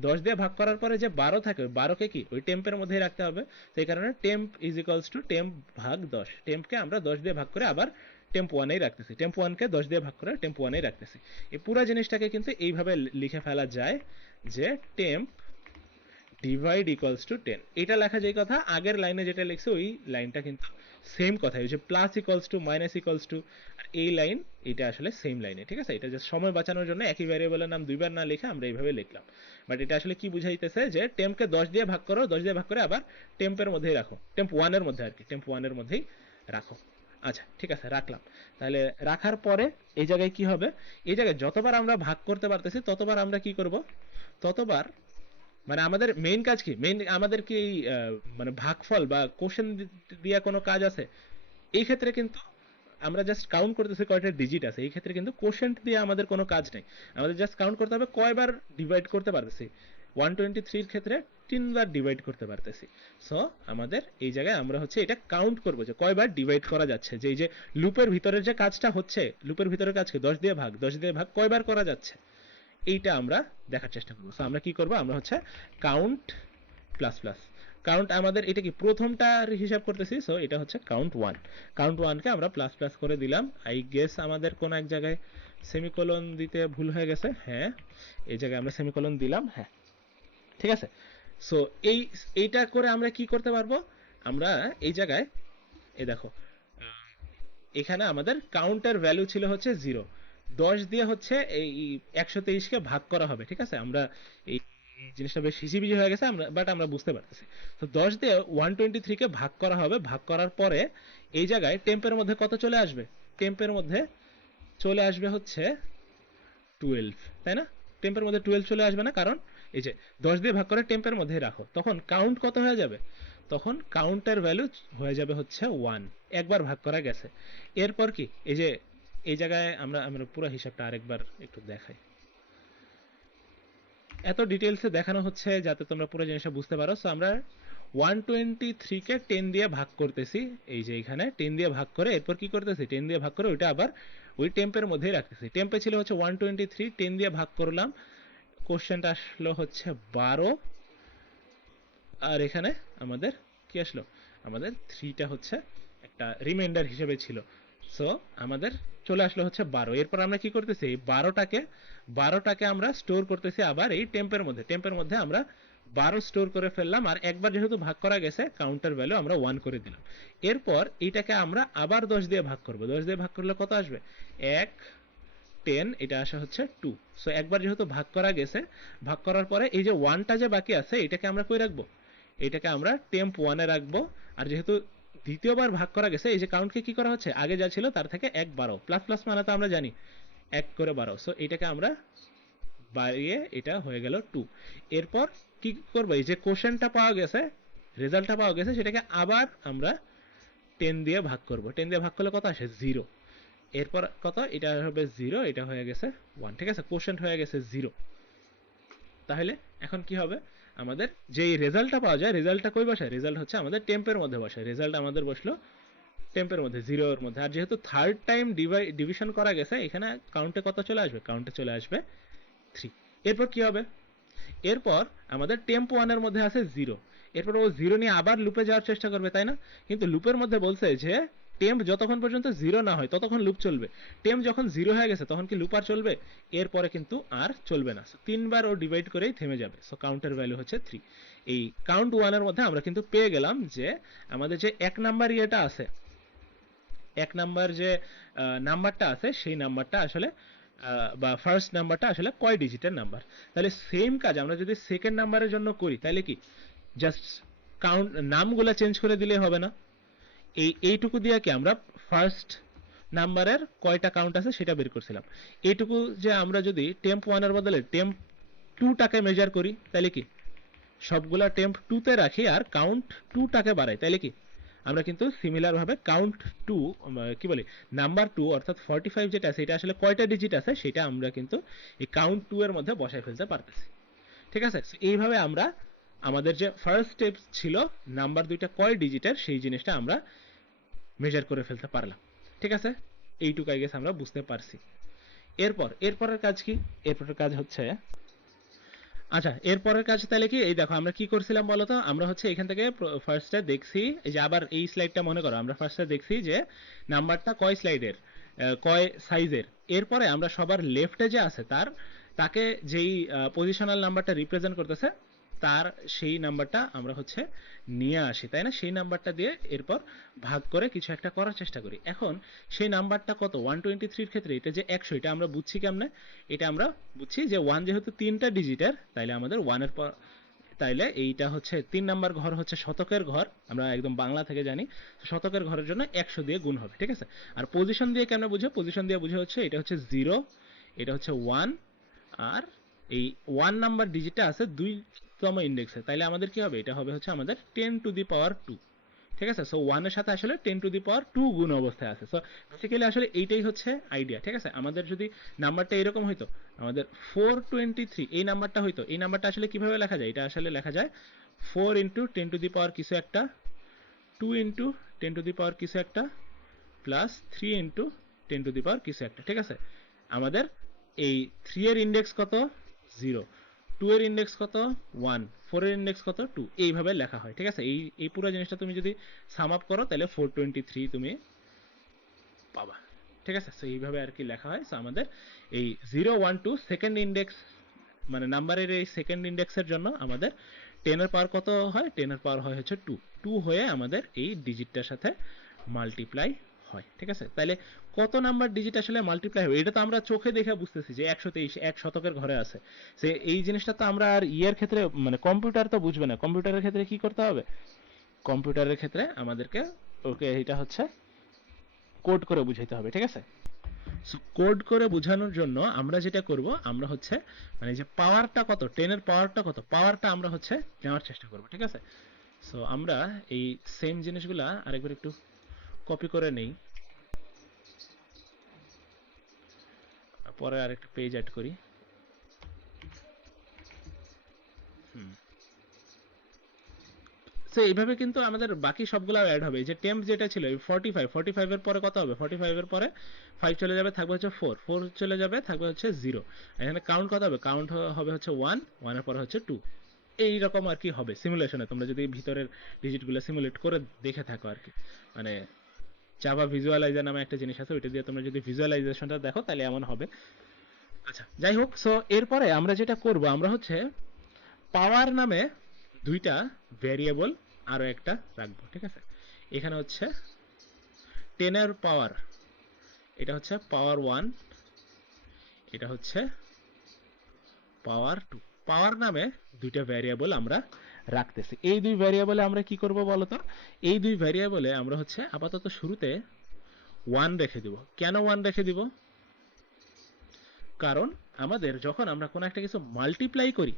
10 দিয়ে ভাগ করার পরে যে 12 থাকে, ওই 12কে কি ওই টেম্পের মধ্যেই রাখতে হবে। সেই কারণে temp is equals to temp ভাগ 10, টেম্পকে আমরা 10 দিয়ে ভাগ করে আবার টেম্প ওয়ানেই রাখতেছি, টেম্প ওয়ানকে 10 দিয়ে ভাগ করে টেম্প ওয়ানেই রাখতেছি। এই পুরো জিনিসটাকে কিন্তু এইভাবে লিখে ফেলা যায় যে টেম্প ডিভাইড ইকুয়ালস টু 10। এটা লেখা যায় কথা, আগের লাইনে যেটা লিখছে ওই লাইনটা কিন্তু সেম কথা, ওই যে plus equals to minus equals to, আর এই লাইন এটা আসলে সেম লাইনে, ঠিক আছে। এটা জাস্ট সময় বাঁচানোর জন্য একই ভ্যারিয়েবলের নাম দুইবার না লিখে আমরা এইভাবে লিখলাম। বাট এটা আসলে কি বুঝাইতেছে যে টেম্পকে 10 দিয়ে ভাগ করো, 10 দিয়ে ভাগ করে আবার টেম্পের মধ্যেই রাখো, টেম্প ওয়ানের মধ্যে আর কি, টেম্প ওয়ানের মধ্যেই রাখো। আচ্ছা ঠিক আছে, রাখলাম। তাহলে রাখার পরে এই জায়গায় কি হবে, এই জায়গায় যতবার আমরা ভাগ করতে পারতেছি ততবার আমরা কি করব, ততবার মানে আমাদের মেইন কাজ কি, মেইন আমাদের কি মানে ভাগফল বা কোশ্চেন দিয়া কোনো কাজ আছে? এই ক্ষেত্রে কিন্তু আমরা জাস্ট কাউন্ট করতেছি কয়টা ডিজিট আছে, এই ক্ষেত্রে কিন্তু কোশ্চেন দিয়ে আমাদের কোনো কাজ নেই। আমাদের জাস্ট কাউন্ট করতে হবে কয়বার ডিভাইড করতে পারতেছি। 123 এর ক্ষেত্রে 3বার ডিভাইড করতে পারতেছি। সো আমাদের এই জায়গায় আমরা হচ্ছে এটা কাউন্ট করবো যে কয়বার ডিভাইড করা যাচ্ছে, যে এই যে লুপের ভিতরের যে কাজটা হচ্ছে, লুপের ভিতরের কাজকে 10 দিয়ে ভাগ, 10 দিয়ে ভাগ কয়বার করা যাচ্ছে এইটা আমরা দেখার চেষ্টা করবো। সো আমরা কি করবো, আমরা হচ্ছে কাউন্ট প্লাস প্লাস, কাউন্ট আমাদের এটা কি প্রথমটার হিসাব করতেছি, সো এটা হচ্ছে কাউন্ট ওয়ান, কাউন্ট ওয়ানকে আমরা প্লাস প্লাস করে দিলাম। আই গেস আমাদের কোন এক জায়গায় সেমিকোলন দিতে ভুল হয়ে গেছে, হ্যাঁ এই জায়গায় আমরা সেমিকোলন দিলাম, হ্যাঁ ঠিক আছে। সো এইটা করে আমরা কি করতে পারবো, আমরা এই জায়গায় এই দেখো এখানে আমাদের কাউন্টের ভ্যালু ছিল হচ্ছে 0, 10 দিয়ে হচ্ছে এই 123কে ভাগ করা হবে, ঠিক আছে। আমরা এই জিনিসটা বেশ হিজিবিজি হয়ে গেছে আমরা, বাট আমরা বুঝতে পারতেছি। তো 10 দিয়ে 123কে ভাগ করা হবে, ভাগ করার পরে এই জায়গায় টেম্পের মধ্যে কত চলে আসবে, টেম্পের মধ্যে চলে আসবে হচ্ছে 12, তাই না? টেম্পের মধ্যে 12 চলে আসবে না, কারণ এই যে 10 দিয়ে ভাগ করে টেম্পের মধ্যে রাখো, তখন কাউন্ট কত হয়ে যাবে, তখন কাউন্টের ভ্যালু হয়ে যাবে হচ্ছে 1, একবার ভাগ করা গেছে। এরপর কি এই যে এই জায়গায় আমরা আমরা পুরো হিসাবটা আরেকবার একটু দেখাই, এত ডিটেলসে দেখানো হচ্ছে যাতে তোমরা পুরো জিনিসটা বুঝতে পারো। সো আমরা 123কে 10 দিয়ে ভাগ করতেছি, এই যে এখানে 10 দিয়ে ভাগ করে এরপর কি করতেছি, 10 দিয়ে ভাগ করে ওইটা আবার ওই টেম্পের মধ্যেই রাখতেছি। টেম্পে ছিল হচ্ছে 123, 10 দিয়ে ভাগ করলাম, কোশ্চেনটা আসলো হচ্ছে 12, আর এখানে আমাদের কি আসলো, আমাদের 3টা হচ্ছে একটা রিমাইন্ডার হিসেবে ছিল। সো আমাদের চলে আসলো হচ্ছে 12। এরপর আমরা কি করতেছি, এই 12টাকে আমরা স্টোর করতেছি আবার এই টেম্পের মধ্যে, টেম্পের মধ্যে আমরা 12 স্টোর করে ফেললাম, আর একবার যেহেতু ভাগ করা গেছে কাউন্টার ভ্যালু আমরা 1 করে দিলাম। এরপর এইটাকে আমরা আবার 10 দিয়ে ভাগ করব, 10 দিয়ে ভাগ করলে কত আসবে, 1 10, এটা আসা হচ্ছে 2। সো একবার যেহেতু ভাগ করা গেছে, ভাগ করার পরে এই যে 1টা যে বাকি আছে এটাকে আমরা কই রাখবো, এটাকে আমরা টেম্প 1 এ রাখবো। আর যেহেতু দ্বিতীয়বার ভাগ করা গেছে, এই যে কাউন্টকে কি করা হচ্ছে, আগে যা ছিল তার থেকে 1 12, প্লাস প্লাস মানে তো আমরা জানি 1 করে 12, সো এটাকে আমরা বাড়িয়ে এটা হয়ে গেল 2। এরপর কি করবো, এই যে কোশ্চেনটা পাওয়া গেছে, রেজাল্টটা পাওয়া গেছে, সেটাকে আবার আমরা 10 দিয়ে ভাগ করব, 10 দিয়ে ভাগ করলে কত আসে, 0। এরপর কত, এটা হবে 0, এটা হয়ে গেছে 1, ঠিক আছে, কোশ্চেন হয়ে গেছে 0। তাহলে এখন কি হবে, আমাদের যে রেজাল্টটা পাওয়া যায়, রেজাল্টটা কই বসায়, রেজাল্ট হচ্ছে আমাদের টেম্পের মধ্যে বসায়, রেজাল্ট আমাদের বসলো টেম্পের মধ্যে, 0 এর মধ্যে। আর যেহেতু থার্ড টাইম ডিভিশন করা গেছে, এখানে কাউন্টে কত চলে আসবে, কাউন্টে চলে আসবে 3। এরপর কি হবে, এরপর আমাদের টেম্প 1 এর মধ্যে আছে 0, এরপর ও 0 নিয়ে আবার লুপে যাওয়ার চেষ্টা করবে, তাই না? কিন্তু লুপের মধ্যে বলছে যে টেম্প যতক্ষণ পর্যন্ত জিরো না হয় ততক্ষণ লুপ চলবে, টেম্প যখন জিরো হয়ে গেছে তখন কি লুপ আর চলবে? এরপরে কিন্তু আর চলবে না। তিনবার ও ডিভাইড করেই থেমে যাবে। সো কাউন্টের ভ্যালু হচ্ছে 3। এই কাউন্ট ওয়ানের মধ্যে আমরা কিন্তু পেয়ে গেলাম যে আমাদের যে এক নাম্বার ইয়েটা আছে, এক নাম্বার যে নাম্বারটা আছে সেই নাম্বারটা আসলে বা ফার্স্ট নাম্বারটা আসলে কয় ডিজিটের নাম্বার। তাহলে সেম কাজ আমরা যদি সেকেন্ড নাম্বারের জন্য করি তাহলে কি জাস্ট কাউন্ট নামগুলা চেঞ্জ করে দিলে হবে না? এইটুকু দিয়ে কি আমরা ফার্স্ট নাম্বারের কয়টা কাউন্ট আছে সেটা বের করছিলাম। এইটুকু যে আমরা যদি টেম্প ওয়ানের বদলে টেম্প টুটাকে মেজার করি তাহলে কি সবগুলা টেম্প টুতে রাখি আর কাউন্ট টুটাকে বাড়াই তাহলে কি আমরা কিন্তু সিমিলার ভাবে কাউন্ট টু কি বলি নাম্বার টু অর্থাৎ 45 যেটা আছে এটা আসলে কয়টা ডিজিট আছে সেটা আমরা কিন্তু এই কাউন্ট টু এর মধ্যে বসায় ফেলতে পারতেছি। ঠিক আছে, এইভাবে আমরা আমাদের যে ফার্স্ট স্টেপ ছিল নাম্বার দুইটা কয় ডিজিটের সেই জিনিসটা আমরা মেজার করে ফেলতে পারলাম। ঠিক আছে, এইটুকু আই গেস আমরা বুঝতে পারছি। এরপরের কাজ কি? এরপরের কাজ হচ্ছে, আচ্ছা এরপরের কাজ তাহলে কি, এই দেখো আমরা কি করছিলাম বলতো, আমরা হচ্ছে এখান থেকে ফার্স্টে দেখছি, এই যে আবার এই স্লাইডটা মনে করো, আমরা ফার্স্টে দেখছি যে নাম্বারটা কয় স্লাইডের, কয় সাইজের। এরপরে আমরা সবার লেফটে যে আছে তাকে যেই পজিশনাল নাম্বারটা রিপ্রেজেন্ট করতেছে তার সেই নাম্বারটা আমরা হচ্ছে নিয়ে আসি, তাই না? সেই নাম্বারটা দিয়ে এরপর ভাগ করে কিছু একটা করার চেষ্টা করি। এখন সেই নাম্বারটা কত, 123 ক্ষেত্রে এটা যে 100, এটা আমরা বুঝছি কেমনে? এটা আমরা বুঝছি যে 1 যেহেতু তিনটা ডিজিটের, তাইলে আমাদের 1 এর পর, তাইলে এইটা হচ্ছে 3 নাম্বার ঘর হচ্ছে শতকের ঘর, আমরা একদম বাংলা থেকে জানি। শতকের ঘরের জন্য 100 দিয়ে গুণ হবে। ঠিক আছে, আর পজিশন দিয়ে কেমনে বুঝে? পজিশন দিয়ে বুঝে হচ্ছে এটা হচ্ছে 0, এটা হচ্ছে 1, আর এই 1 নাম্বার ডিজিটটা আছে 2তম ইন্ডেক্সে, তাইলে আমাদের কি হবে? এটা হবে হচ্ছে আমাদের 10 টু দি পাওয়ার 2। ঠিক আছে, সো 1 এর সাথে আসলে 10 টু দি পাওয়ার 2 গুণ অবস্থায় আছে। সো বেসিক্যালি আসলে এইটাই হচ্ছে আইডিয়া। ঠিক আছে, আমাদের যদি নাম্বারটা এরকম হইতো, আমাদের 423 এই নাম্বারটা হইতো, এই নাম্বারটা আসলে কিভাবে লেখা যায়? এটা আসলে লেখা যায় 4 ইন্টু 10 টু দি পাওয়ার কিছু একটা, 2 ইন্টু 10 টু দি পাওয়ার কিছু একটা, প্লাস 3 ইন্টু 10 টু দি পাওয়ার কিছু একটা। ঠিক আছে, আমাদের এই 3 এর ইন্ডেক্স কত? 0, 2 এর ইন্ডেক্স কত? 1, 4 এর ইন্ডেক্স কত? 2, এইভাবে লেখা হয়। ঠিক আছে, এই পুরো জিনিসটা তুমি যদি সাম আপ করো তাহলে 423 তুমি পাবা। ঠিক আছে, সো এইভাবে আর কি লেখা হয়। সো আমাদের এই 0, 1, 2 সেকেন্ড ইন্ডেক্স মানে নাম্বারের এই সেকেন্ড ইন্ডেক্সের জন্য আমাদের 10 এর পাওয়ার কত হয়? 10 এর পাওয়ার হয় হচ্ছে 2, 2 হয়ে আমাদের এই ডিজিটটার সাথে মাল্টিপ্লাই হয়। ঠিক আছে, তাহলে কত নাম্বার ডিজিট আসলে মাল্টিপ্লাই হবে? এটা তো আমরা চোখে দেখে বুঝতেছি যে 123 এক শতকের ঘরে আছে। সে এই জিনিসটা তো আমরা আর ইয়ের ক্ষেত্রে মানে কম্পিউটার তো বুঝবে না। কম্পিউটারের ক্ষেত্রে কি করতে হবে? কম্পিউটারের ক্ষেত্রে আমাদেরকে ওকে এটা হচ্ছে কোড করে বুঝাইতে হবে। ঠিক আছে, সো কোড করে বোঝানোর জন্য আমরা যেটা করব, আমরা হচ্ছে মানে যে পাওয়ারটা কত, 10 এর পাওয়ারটা কত, পাওয়ারটা আমরা হচ্ছে নেওয়ার চেষ্টা করব। ঠিক আছে, সো আমরা এই সেম জিনিসগুলা আরেকবার একটু কপি করে নেই, পরে আরেকটা পেজ অ্যাড করি। সো এইভাবে কিন্তু আমাদের বাকি সবগুলো অ্যাড হবে। এই যে টেম্প যেটা ছিল 45 এর পরে কত হবে? 45 এর পরে 5 চলে যাবে, থাকবে হচ্ছে 4, 4 চলে যাবে, থাকবে হচ্ছে 0। এখানে কাউন্ট কত হবে? কাউন্ট হবে হচ্ছে 1, 1 এর পরে হচ্ছে 2। এই রকম আর কি হবে সিমুলেশনে, তোমরা যদি ভিতরের ডিজিটগুলো সিমুলেট করে দেখে থাকো আর কি। মানে জাভা ভিজুয়ালাইজার নামে একটা জিনিস আছে, ওইটা দিয়ে তোমরা যদি ভিজুয়ালাইজেশনটা দেখো তাহলে এমন হবে। আচ্ছা যাই হোক, সো এরপরে আমরা যেটা করব, আমরা হচ্ছে পাওয়ার নামে দুইটা ভ্যারিয়েবল আরো একটা রাখবো। ঠিক আছে, এখানে হচ্ছে 10 এর পাওয়ার, এটা হচ্ছে পাওয়ার 1, এটা হচ্ছে পাওয়ার 2। পাওয়ার নামে দুইটা ভ্যারিয়েবল আমরা রাখতেছি। এই দুই ভ্যারিয়েবলে আমরা কি করব বলতো? এই দুই ভ্যারিয়েবলে আমরা হচ্ছে আপাতত শুরুতে 1 রেখে দিব। কেন 1 রেখে দিব? কারণ আমাদের যখন আমরা কোনো একটা কিছু মাল্টিপ্লাই করি,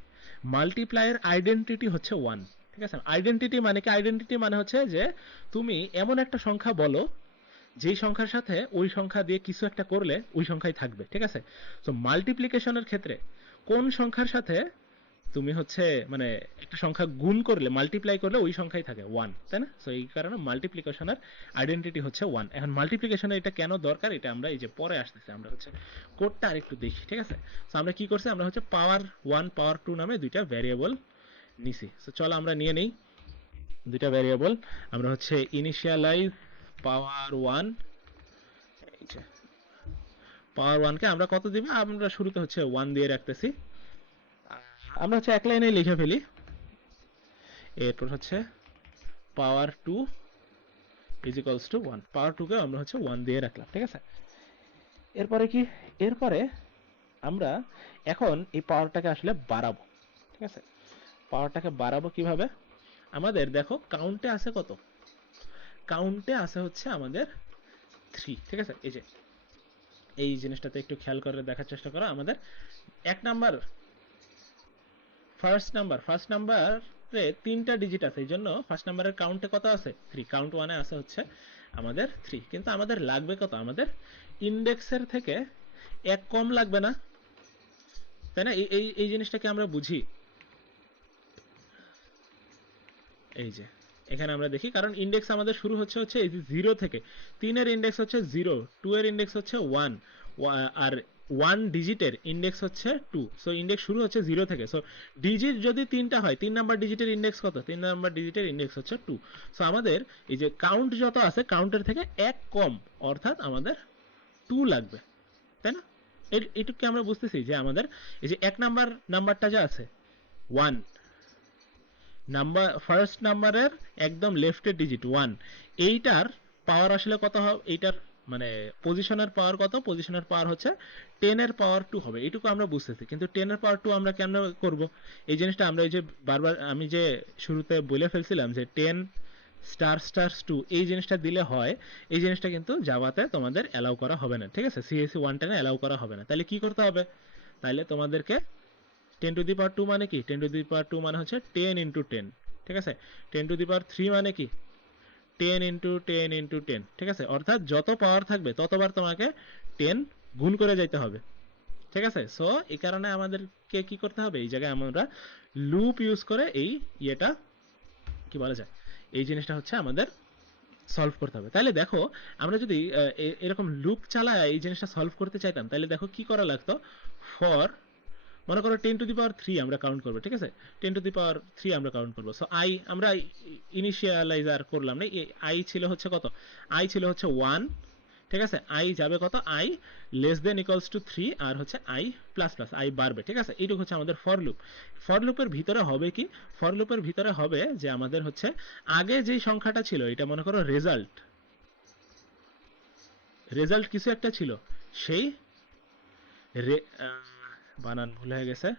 মাল্টিপ্লাইয়ের আইডেন্টিটি হচ্ছে 1। ঠিক আছে, আইডেন্টিটি মানে কি? আইডেন্টিটি মানে হচ্ছে যে তুমি এমন একটা সংখ্যা বলো যেই সংখ্যার সাথে ওই সংখ্যা দিয়ে কিছু একটা করলে ওই সংখ্যাই থাকবে। ঠিক আছে, সো মাল্টিপ্লিকেশনের ক্ষেত্রে কোন সংখ্যার সাথে তুমি হচ্ছে মানে একটা সংখ্যা গুণ করলে, মাল্টিপ্লাই করলে ওই সংখ্যাই থাকে 1, তাই না? সো এই কারণে মাল্টিপ্লিকেশনের আইডেন্টিটি হচ্ছে 1। এখন মাল্টিপ্লিকেশনে এটা কেন দরকার এটা আমরা এই যে পরে আসতেছে, আমরা হচ্ছে কোডটা আরেকটু দেখি। ঠিক আছে, সো আমরা কি করছি, আমরা হচ্ছে পাওয়ার 1 পাওয়ার 2 নামে দুইটা ভ্যারিয়েবল নিছি। সো চলো আমরা নিয়ে নেই দুইটা ভ্যারিয়েবল। আমরা হচ্ছে ইনিশিয়ালাইজ পাওয়ার 1, এই যে পাওয়ার 1 কে আমরা কত দিব, আমরা শুরুতে হচ্ছে 1 দিয়ে রাখতেছি, আমরা হচ্ছে এক লাইনে লিখে ফেলি। এরপর হচ্ছে পাওয়ার 2 ইজ ইকুয়ালস টু 1, পাওয়ার 2 কে আমরা হচ্ছে 1 দিয়ে রাখলাম, ঠিক আছে। এরপরে কি, এরপরে আমরা এখন এই পাওয়ারটাকে আসলে বাড়াবো, ঠিক আছে। পাওয়ারটাকে বাড়াবো কিভাবে, আমাদের দেখো কাউন্টে আছে কত, কাউন্টে আছে হচ্ছে আমাদের 3, ঠিক আছে। এই যে এই জিনিসটাতে একটু খেয়াল করে দেখার চেষ্টা করো, আমাদের এক নাম্বার ফার্স্ট নাম্বারে 3টা ডিজিট আছে, এই জন্য ফার্স্ট নাম্বারের কাউন্টে কত আছে 3, কাউন্ট 1 এ আছে হচ্ছে আমাদের 3, কিন্তু আমাদের লাগবে কত, আমাদের ইন্ডেক্সের থেকে এক কম লাগবে না, তাই না। এই জিনিসটাকে আমরা বুঝি, এই যে এখানে আমরা দেখি, কারণ ইন্ডেক্স আমাদের শুরু হচ্ছে এই যে 0 থেকে, 3 এর ইন্ডেক্স হচ্ছে 0, 2 এর ইন্ডেক্স হচ্ছে 1, আর 1 ডিজিটের ইন্ডেক্স হচ্ছে 2, সো ইন্ডেক্স শুরু হচ্ছে 0 থেকে। সো ডিজিট যদি 3টা হয়, 3 নাম্বার ডিজিটের ইন্ডেক্স কত, 3 নাম্বার ডিজিটের ইন্ডেক্স হচ্ছে 2, সো আমাদের এই যে কাউন্ট যত আছে কাউন্টের থেকে এক কম, অর্থাৎ আমাদের 2 লাগবে, তাই না। এইটুকুকে আমরা বুঝতেছি যে আমাদের এই যে এক নাম্বারটা যে আছে 1, নাম্বার ফার্স্ট নাম্বারের একদম লেফটের ডিজিট 1, এইটার পাওয়ার আসলে কত হবে, এইটার মানে পজিশনের পাওয়ার কত, পজিশনের পাওয়ার হচ্ছে 10 এর পাওয়ার 2 হবে, এইটুকু আমরা বুঝতেছি। কিন্তু 10 এর পাওয়ার 2 আমরা কেন করব, এই জিনিসটা আমরা এই যে বারবার আমি যে শুরুতে বলে ফেলছিলাম যে 10 স্টার স্টার 2 এই জিনিসটা দিলে হয়, এই জিনিসটা কিন্তু জাভাতে তোমাদের অ্যালাউ করা হবে না, ঠিক আছে। সিএসসি 110 অ্যালাউ করা হবে না। তাহলে কি করতে হবে, তাহলে তোমাদেরকে 10 টু দি পাওয়ার 2 মানে কি, 10 টু দি পাওয়ার 2 মানে হচ্ছে 10 ইন্টু 10, ঠিক আছে। 10 টু দি পাওয়ার 3 মানে কি, 10 ইন্টু 10 ইন্টু 10, ঠিক আছে। অর্থাৎ যত পাওয়ার থাকবে ততবার তোমাকে 10 গুণ করে যাইতে হবে, ঠিক আছে। সো এই কারণে আমাদেরকে কি করতে হবে, এই জায়গায় আমরা লুপ ইউজ করে এই ইয়েটা কি বলা যায়, এই জিনিসটা হচ্ছে আমাদের সলভ করতে হবে। তাহলে দেখো আমরা যদি এরকম লুপ চালায় এই জিনিসটা সলভ করতে চাইতাম, তাহলে দেখো কি করা লাগতো, ফর মনে করো 10 টু দি পাওয়ার 3 আমরা কাউন্ট করবো, ঠিক আছে। 10 টু দি পাওয়ার 3 আমরা কাউন্ট করবো, সো আই আমরা ইনিশিয়ালাইজার করলাম না, আই ছিল হচ্ছে কত, আই ছিল হচ্ছে 1, ঠিক আছে। আই যাবে কত, I less than equals to 3, আর হচ্ছে আই প্লাস প্লাস আই বাড়বে, ঠিক আছে। এইটুকু হচ্ছে আমাদের ফর লুপ। ফর লুপের ভিতরে হবে কি, ফর লুপের ভিতরে হবে যে আমাদের হচ্ছে আগে যেই সংখ্যাটা ছিল, এটা মনে করো রেজাল্ট, রেজাল্ট কিছু একটা ছিল, সেই বানান ভুল হয়ে গেছে,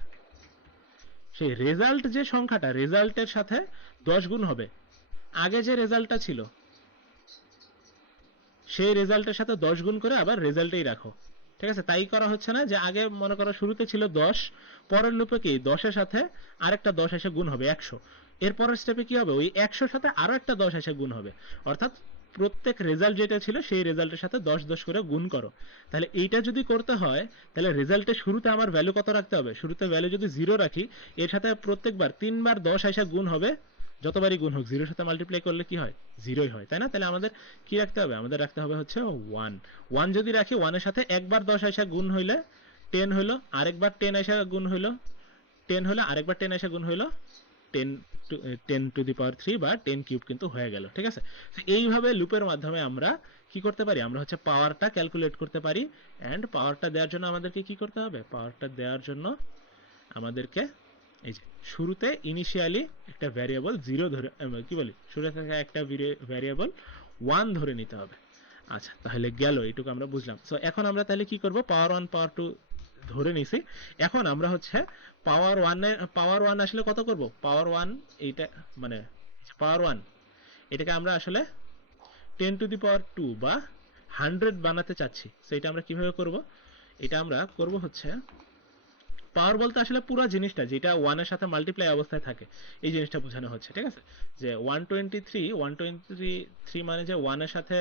সেই রেজাল্ট যে সংখ্যাটা, রেজাল্টের সাথে 10 গুণ হবে, আগে যে রেজাল্টটা ছিল সেই রেজাল্টের সাথে 10 গুণ করে আবার রেজাল্টেই রাখো, ঠিক আছে। তাই করা হচ্ছে না যে আগে মনে করো শুরুতে ছিল 10, পরের লুপে কি 10 এর সাথে আরেকটা 10 এসে গুণ হবে 100, এর পরের স্টেপে কি হবে, ওই 100 সাথে আরো একটা 10 এসে গুণ হবে, অর্থাৎ প্রত্যেক রেজাল্ট যেটা ছিল সেই রেজাল্টের সাথে 10 10 করে গুণ করো। তাহলে এইটা যদি করতে হয়, তাহলে রেজাল্টের শুরুতে আমার ভ্যালু কত রাখতে হবে, শুরুতে ভ্যালু যদি 0 রাখি, এর সাথে প্রত্যেকবার 3বার 10 এসে গুণ হবে, যতবারই গুণ হোক 0 সাথে মাল্টিপ্লাই করলে কি হয়, 0ই হয়, তাই না। তাহলে আমাদের কি রাখতে হবে, আমাদের রাখতে হবে হচ্ছে 1, 1 যদি রাখি, 1 এর সাথে একবার 10 এসে গুণ হইলে 10 হইলো, আরেকবার 10 এসে গুণ হইলো 10 হলো, আরেকবার 10 এসে গুণ হইলো 10 10 টু দি পাওয়ার 3 বা 10 কিউব কিন্তু হয়ে গেল, ঠিক আছে। এইভাবে লুপের মাধ্যমে আমরা কি করতে পারি, আমরা হচ্ছে পাওয়ারটা ক্যালকুলেট করতে পারি। এন্ড পাওয়ারটা দেওয়ার জন্য আমাদেরকে কি করতে হবে, পাওয়ারটা দেওয়ার জন্য আমাদেরকে এই যে শুরুতে ইনিশিয়ালি একটা ভ্যারিয়েবল 0 ধরে কি বলি, শুরু থেকে একটা ভ্যারিয়েবল 1 ধরে নিতে হবে। আচ্ছা, তাহলে গেল, এইটুকু আমরা বুঝলাম। সো এখন আমরা তাহলে কি করব, পাওয়ার 1 পাওয়ার 2 ধরে নিছি, এখন আমরা হচ্ছে পাওয়ার 1 আসলে কত করব, পাওয়ার 1 এইটা মানে পাওয়ার 1 এটাকে আমরা আসলে 10 টু দি পাওয়ার 2 বা 100 বানাতে চাচ্ছি। সেটা আমরা কিভাবে করব, এটা আমরা করব হচ্ছে, পাওয়ার বলতে আসলে পুরো জিনিসটা যেটা 1 এর সাথে মাল্টিপ্লাই অবস্থায় থাকে, এই জিনিসটা বোঝানো হচ্ছে, ঠিক আছে। যে 123 মানে যে 1 এর সাথে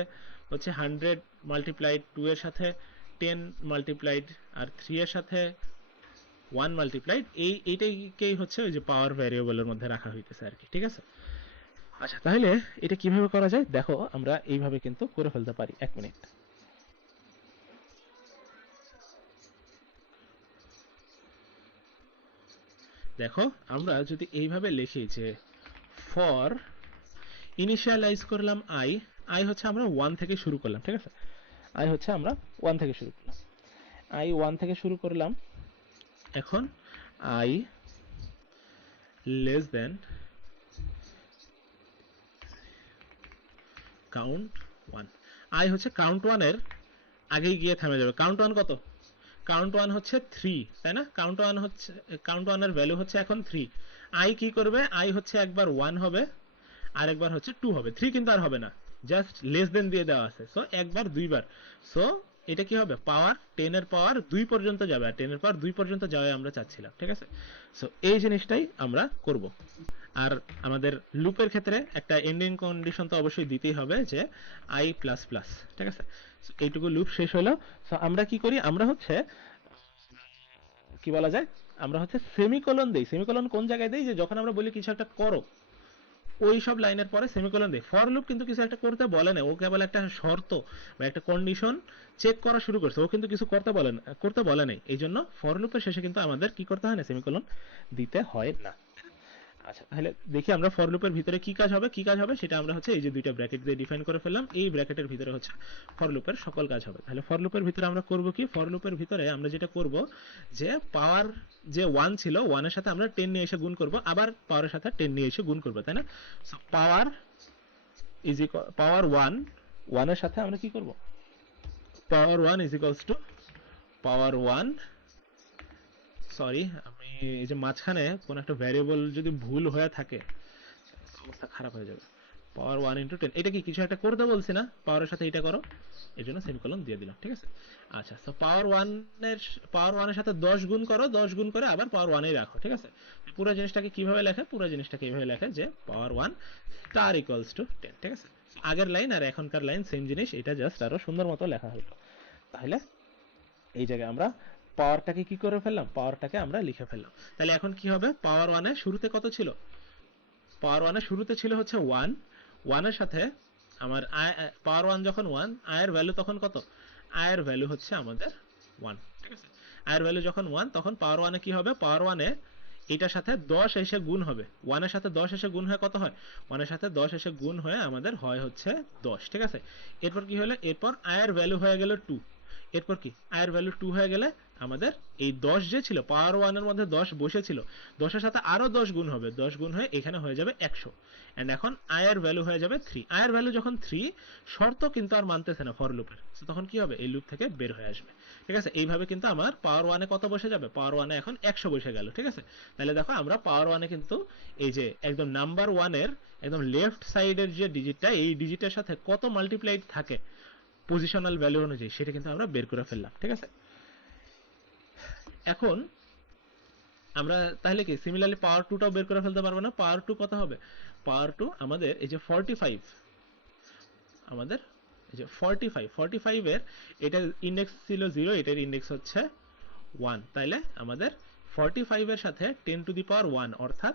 হচ্ছে 100 মাল্টিপ্লাইড, 2 এর সাথে 10 মাল্টিপ্লাইড, আর 3 এর সাথে 1 মাল্টিপ্লাইড, এইটাকেই হচ্ছে ওই যে পাওয়ার ভ্যারিয়েবলের মধ্যে রাখা হইতেছে আর কি, ঠিক আছে। আচ্ছা, তাহলে এটা কিভাবে করা যায়, দেখো আমরা এইভাবে কিন্তু করে ফেলতে পারি। 1 মিনিট, দেখো আমরা যদি এইভাবে লিখি যে ফর ইনিশিয়ালাইজ করলাম আই, আই হচ্ছে আমরা 1 থেকে শুরু করলাম, ঠিক আছে? আই হচ্ছে আমরা 1 থেকে শুরু করলাম, আই 1 থেকে শুরু করলাম। এখন I less than count 1, I হচ্ছে কাউন্ট 1 এর আগেই গিয়ে থেমে যাবে। কাউন্ট 1 কত? কাউন্ট 1 হচ্ছে 3, তাই না? কাউন্ট 1 হচ্ছে, কাউন্ট 1 এর ভ্যালু হচ্ছে এখন 3। আই কি করবে? আই হচ্ছে একবার 1 হবে আর একবার হচ্ছে 2 হবে, 3 কিন্তু আর হবে না, জাস্ট লেস দেন দিয়ে দেওয়া আছে, সো একবার দুইবার। সো এটা কি হবে? পাওয়ার 10 এর পাওয়ার 2 পর্যন্ত যাবে, আর 10 এর পাওয়ার 2 পর্যন্ত যাওয়াই আমরা চাচ্ছিলাম, ঠিক আছে? সো এই জিনিসটাই আমরা করব। আর আমাদের লুপের ক্ষেত্রে একটা এন্ডিং কন্ডিশন তো অবশ্যই দিতেই হবে, যে আই প্লাস প্লাস, ঠিক আছে? এইটুকু লুপ শেষ হলো। সো আমরা কি করি? আমরা হচ্ছে কি বলা যায়, আমরা হচ্ছে সেমিকোলন দেই। সেমিকোলন কোন জায়গায় দেই? যে যখন আমরা বলি কিছু একটা করো, ওই সব লাইনের পরে সেমিকোলন দেই। ফর লুপ কিন্তু কিছু একটা করতে বলে না, ও কেবল একটা শর্ত বা একটা কন্ডিশন চেক করা শুরু করছে, ও কিন্তু কিছু করতে বলে নাই। এই জন্য ফর লুপের শেষে কিন্তু আমাদের কি করতে হয় না, সেমিকোলন দিতে হয় না। আচ্ছা, তাহলে দেখি আমরা ফর লুপের ভিতরে কি কাজ হবে। কি কাজ হবে সেটা আমরা হচ্ছে এই যে দুইটা ব্র্যাকেট দিয়ে ডিফাইন করে ফেললাম, এই ব্র্যাকেটের ভিতরে হচ্ছে ফর লুপের সকল কাজ হবে। তাহলে ফর লুপের ভিতরে আমরা করব কি? ফর লুপের ভিতরে আমরা যেটা করব, যে পাওয়ার যে 1 ছিল, 1 এর সাথে আমরা 10 নিয়ে এসে গুণ করব, আবার পাওয়ারের সাথে 10 নিয়ে এসে গুণ করব, তাই না? সো পাওয়ার ইজ ইকুয়াল পাওয়ার 1, 1 এর সাথে আমরা কি করব? পাওয়ার 1 is equals two power 1, sorry আমি এই যে মাঝখানে কোন একটা ভ্যারিয়েবল যদি ভুল হয়ে থাকে অবস্থা খারাপ হয়ে যাবে। পাওয়ার 1 ইন্টু 10, এটা কি কিছু একটা করতে বলছি না? পাওয়ারের সাথে এটা করো, এই জন্য সেমিকোলন দিয়ে দিলাম, ঠিক আছে? আচ্ছা, সো পাওয়ার 1 এর সাথে 10 গুণ করো, 10 গুণ করে আবার পাওয়ার 1 এই রাখো, ঠিক আছে? পুরো জিনিসটাকে কিভাবে লেখে? পুরো জিনিসটাকে এইভাবে লেখে যে পাওয়ার 1 স্টার ইকুয়ালস টু 10, ঠিক আছে? আগের লাইন আর এখনকার লাইন সেম জিনিস, এটা জাস্ট আরো সুন্দর মতো লেখা হলো। তাহলে এই জায়গায় আমরা পাওয়ারটাকে কি করে ফেললাম? পাওয়ারটাকে আমরা লিখে ফেললাম। তাহলে এখন কি হবে? পাওয়ার 1 এর শুরুতে কত ছিল? পাওয়ার 1 এর শুরুতে ছিল হচ্ছে 1, 1 এর সাথে আমার পাওয়ার 1 যখন 1, আয়ের ভ্যালু তখন কত? আয়ের ভ্যালু হচ্ছে আমাদের 1, ঠিক আছে? আয়ের ভ্যালু যখন 1, তখন পাওয়ার 1 এ কি হবে? পাওয়ার 1 এ এটার সাথে 10 এসে গুণ হবে। 1 এর সাথে 10 এসে গুণ হয়ে কত হয়? 1 এর সাথে 10 এসে গুণ হয়ে আমাদের হয় হচ্ছে 10, ঠিক আছে? এরপর কি হলো? এরপর আয়ের ভ্যালু হয়ে গেল 2। এরপর কি? আয়ের ভ্যালু 2 হয়ে গেলে আমাদের এই 10 যে ছিল, পাওয়ার 1 এর মধ্যে 10 বসেছিল, 10 এর সাথে আরো 10 গুণ হবে, 10 গুণ হয়ে এখানে হয়ে যাবে 100। এন্ড এখন আয়ের ভ্যালু হয়ে যাবে 3। আয়ের ভ্যালু যখন 3, শর্ত কিন্তু আর মানতেছে না ফর লুপের, তখন কি হবে? এই লুপ থেকে বের হয়ে আসবে, ঠিক আছে? এইভাবে কিন্তু আমার পাওয়ার 1 এ কত বসে যাবে? পাওয়ার 1 এ এখন 100 বসে গেল, ঠিক আছে? তাহলে দেখো আমরা পাওয়ার 1 এ কিন্তু এই যে একদম নাম্বার 1 এর একদম লেফট সাইডের যে ডিজিটটা, এই ডিজিটের সাথে কত মাল্টিপ্লাইড থাকে পজিশনাল ভ্যালু অনুযায়ী, সেটা কিন্তু আমরা বের করে ফেললাম, ঠিক আছে? এখন আমরা তাহলে কি সিমিলারলি পাওয়ার 2 টাও বের করে ফেলতে পারবো না? পাওয়ার 2 কত হবে? পাওয়ার 2 আমাদের এই যে 45, আমাদের এই যে 45 এর এটার ইন্ডেক্স ছিল 0, এটার ইন্ডেক্স হচ্ছে 1, তাইলে আমাদের 45 এর সাথে 10 টু দি পাওয়ার 1, অর্থাৎ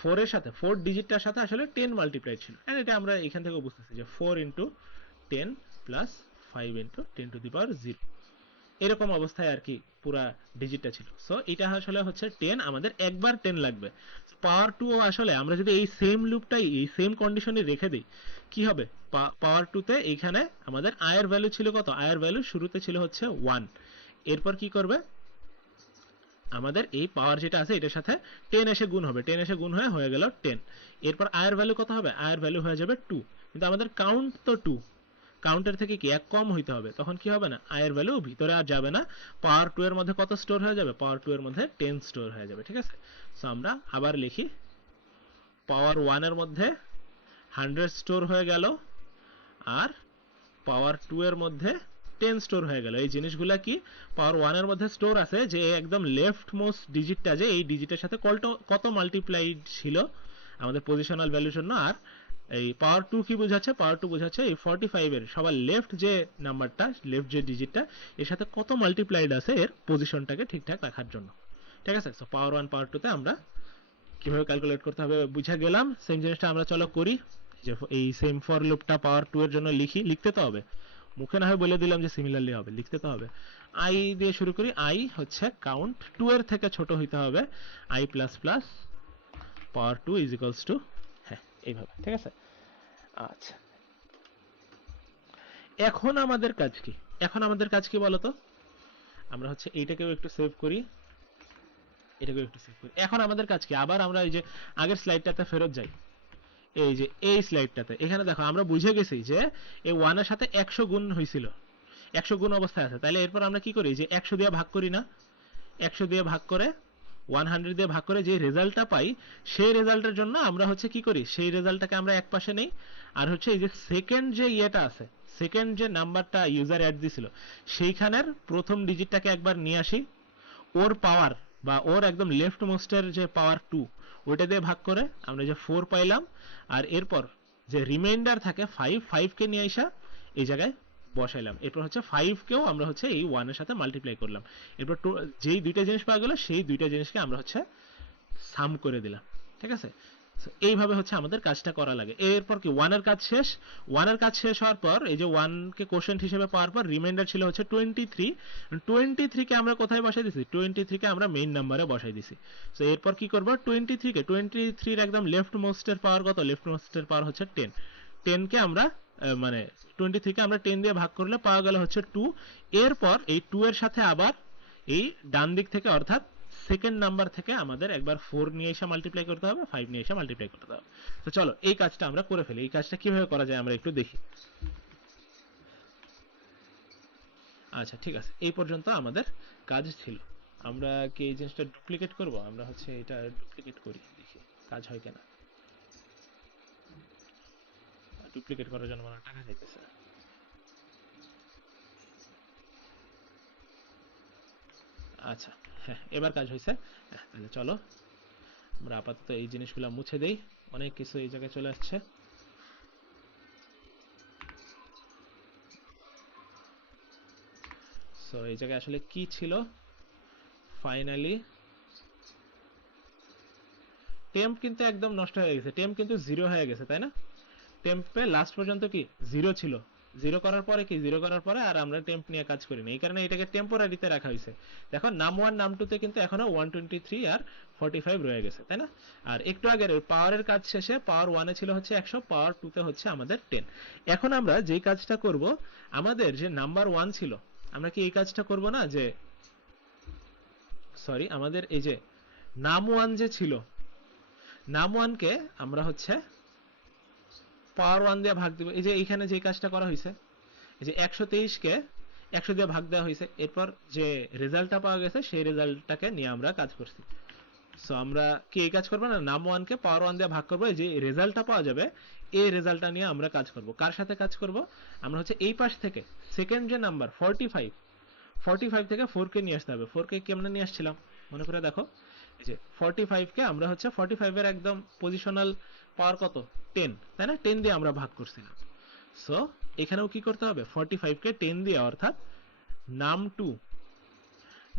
4 এর সাথে 4 ডিজিটটার সাথে আসলে 10 মাল্টিপ্লাই ছিল। এন্ড এটা আমরা এখান থেকে বুঝতেছি যে 4 into 10 plus 5 into 10 to the power 0, এরকম অবস্থায় আর কি পুরা ডিজিটটা ছিল। সো এটা আসলে হচ্ছে 10, আমাদের একবার 10 লাগবে। পাওয়ার 2 আসলে আমরা যদি এই সেম লুপটাই এই সেম কন্ডিশনে রেখে দেই, কি হবে? পাওয়ার 2 তে এইখানে আমাদের আয়ের ভ্যালু ছিল কত? আয়ের ভ্যালু শুরুতে ছিল হচ্ছে 1। এরপর কি করবে? আমাদের এই পাওয়ার যেটা আছে এটার সাথে 10 এসে গুণ হবে, 10 এসে গুণ হয়ে গেল 10। এরপর আয়ের ভ্যালু কত হবে? আয়ের ভ্যালু হয়ে যাবে 2, কিন্তু আমাদের কাউন্ট তো 2, কাউন্টের থেকে কি 1 কম হইতে হবে, তখন কি হবে না? আয়ের ভ্যালু ভিতরে আর যাবে না, পাওয়ার 2 এর মধ্যে কত স্টোর হয়ে যাবে? পাওয়ার 2 এর মধ্যে 10 স্টোর হয়ে যাবে, ঠিক আছে? সো আমরা আবার লিখি, পাওয়ার 1 এর মধ্যে 100 স্টোর হয়ে গেল, আর পাওয়ার 2 এর মধ্যে 10 স্টোর হয়ে গেল। এই জিনিসগুলা কি পাওয়ার 1 এর মধ্যে স্টোর আছে, যে একদম লেফট মোস্ট ডিজিটটা, যে এই ডিজিটের সাথে কত মাল্টিপ্লাইড ছিল আমাদের পজিশনাল ভ্যালুর জন্য। আর এই পাওয়ার 2 কি বোঝাচ্ছে? পাওয়ার 2 বোঝাচ্ছে এই 45 এর সবার লেফট যে নাম্বারটা, লেফট যে ডিজিটটা, এর সাথে কত মাল্টিপ্লাইড আছে এর পজিশনটাকে ঠিকঠাক রাখার জন্য, ঠিক আছে? সো পাওয়ার 1 পাওয়ার 2 তে আমরা কিভাবে ক্যালকুলেট করতে হবে বুঝা গেলাম। সেম জিনিসটা আমরা চলো করি, যে এই সেম ফর লুপটা পাওয়ার 2 এর জন্য লিখতে তো হবে, মুখে না হয় বলে দিলাম যে সিমিলারলি হবে, লিখতে তো হবে। আই দিয়ে শুরু করি। আই হচ্ছে কাউন্ট 2 এর থেকে ছোট হইতে হবে, I plus plus power 2 is equals two, হ্যাঁ এইভাবে, ঠিক আছে? আচ্ছা, এখন আমাদের কাজ কি? এখন আমাদের কাজ কি বলতো? আমরা হচ্ছে এইটাকেও একটু সেভ করি, এটাকেও একটু সেভ করি। এখন আমাদের কাজ কি? আবার আমরা এই যে আগের স্লাইডটাতে ফেরত যাই। এই যে এই স্লাইডটাতে এখানে দেখো আমরা বুঝে গেছি যে এই 1 এর সাথে 100 গুণ হয়েছিল, 100 গুণ অবস্থায় আছে। তাহলে এরপর আমরা কি করি? যে 100 দিয়ে ভাগ করি না, 100 দিয়ে ভাগ করে 100 দিয়ে ভাগ করে যে রেজাল্টটা পাই, সেই রেজাল্টের জন্য আমরা হচ্ছে কি করি? সেই রেজাল্টটাকে আমরা এক পাশে নেই, আর হচ্ছে এই যে সেকেন্ড যে ইয়েটা আছে, সেকেন্ড যে নাম্বারটা ইউজার অ্যাড দিছিল, সেইখানের প্রথম ডিজিটটাকে একবার নিয়ে আসি, ওর পাওয়ার বা ওর একদম লেফট মোস্টের যে পাওয়ার 2 ওইটা দিয়ে ভাগ করে আমরা যে 4 পাইলাম, আর এরপর যে রিমাইন্ডার থাকে 5 কে নিয়ে আসা এই জায়গায় বসাইলাম। এরপর হচ্ছে 5 কেও আমরা হচ্ছে এই 1 এর সাথে মাল্টিপ্লাই করলাম। এরপর যেই দুইটা জিনিস পাওয়া গেল সেই দুইটা জিনিসকে আমরা হচ্ছে সাম করে দিলাম। ঠিক আছে? So, এইভাবে হচ্ছে আমাদের কাজটা করা লাগে। এরপর কি 1 এর কাজ শেষ। 1 এর কাজ শেষ হওয়ার পর এই যে 1 কে কোশ্চেন হিসেবে পাওয়ার পর রিমাইন্ডার ছিল হচ্ছে 23। 23 কে আমরা কোথায় বসাই দিছি? 23 কে আমরা মেইন নাম্বারে বসাই দিছি। সো এরপর কি করব? 23 এর একদম লেফট মোস্টের পাওয়ার কত? লেফট মোস্টের পাওয়ার হচ্ছে 10। 10 কে আমরা মানে 23 কে আমরা 10 দিয়ে ভাগ করলে পাওয়া গেল হচ্ছে 2। এরপর এই 2 এর সাথে আবার এই ডান দিক থেকে অর্থাৎ সেকেন্ড নাম্বার থেকে আমাদের একবার 4 নিয়ে এসে মাল্টিপ্লাই করতে হবে, 5 নিয়ে এসে মাল্টিপ্লাই করতে হবে। তো চলো এই কাজটা আমরা করে ফেলি। এই কাজটা কিভাবে করা যায় আমরা একটু দেখি। আচ্ছা ঠিক আছে, এই পর্যন্ত আমাদের কাজ ছিল। আমরা কি এই জিনিসটা ডুপ্লিকেট করব? আমরা হচ্ছে এটা ডুপ্লিকেট করি, দেখি কাজ হয় কিনা। ডুপ্লিকেট করার জন্য আমার টাকা চাইতেছে। আচ্ছা, হ্যাঁ এবার কাজ হয়েছে। হ্যাঁ, তাহলে চলো আমরা আপাতত এই জিনিসগুলো মুছে দেই। অনেক কিছু এই জায়গায় চলে আসছে। সো এই জায়গায় আসলে কি ছিল? ফাইনালি টেম্প কিন্তু একদম নষ্ট হয়ে গেছে, টেম্প কিন্তু জিরো হয়ে গেছে, তাই না? টেম্পে লাস্ট পর্যন্ত কি জিরো ছিল, জিরো করার পরে কি, জিরো করার পরে আর আমরা টেম্প নিয়ে কাজ করিনি, এই কারণে এটাকে টেম্পোরারিতে রাখা হয়েছে। দেখো নাম 1 নাম 2 তে কিন্তু এখনো 123 আর 45 রয়ে গেছে, তাই না? আর একটু আগের ওই পাওয়ারের কাজ শেষে পাওয়ার 1 এ ছিল হচ্ছে 100, পাওয়ার 2 তে হচ্ছে আমাদের 10। এখন আমরা যেই কাজটা করব, আমাদের যে নাম্বার 1 ছিল, আমরা কি এই কাজটা করব না? যে সরি, আমাদের এই যে নাম 1 যে ছিল, নাম 1 কে আমরা হচ্ছে পাওয়ার 1 দিয়ে ভাগ দিব। এই যে এইখানে যে কাজটা করা হয়েছে, এই যে 123 কে 100 দিয়ে ভাগ দেওয়া হয়েছে, এরপর যে রেজাল্টটা পাওয়া গেছে সেই রেজাল্টটাকে নিয়ে আমরা কাজ করছি। সো আমরা কি এই কাজ করবো না? নাম 1 কে পাওয়ার 1 দিয়ে ভাগ করবো, এই যে রেজাল্টটা পাওয়া যাবে এই রেজাল্টটা নিয়ে আমরা কাজ করব। কার সাথে কাজ করব? আমরা হচ্ছে এই পাশ থেকে সেকেন্ড যে নাম্বার 45 থেকে 4 কে নিয়ে আসতে হবে। 4 কে কেমনে নিয়ে আসছিলাম মনে করে দেখো। এই যে 45 কে আমরা হচ্ছে 45 এর একদম পজিশনাল পাওয়ার কত? 10, তাই না? 10 দিয়ে আমরা ভাগ করছিলাম। সো এখানেও কি করতে হবে? 45 কে 10 দিয়ে অর্থাৎ নাম 2,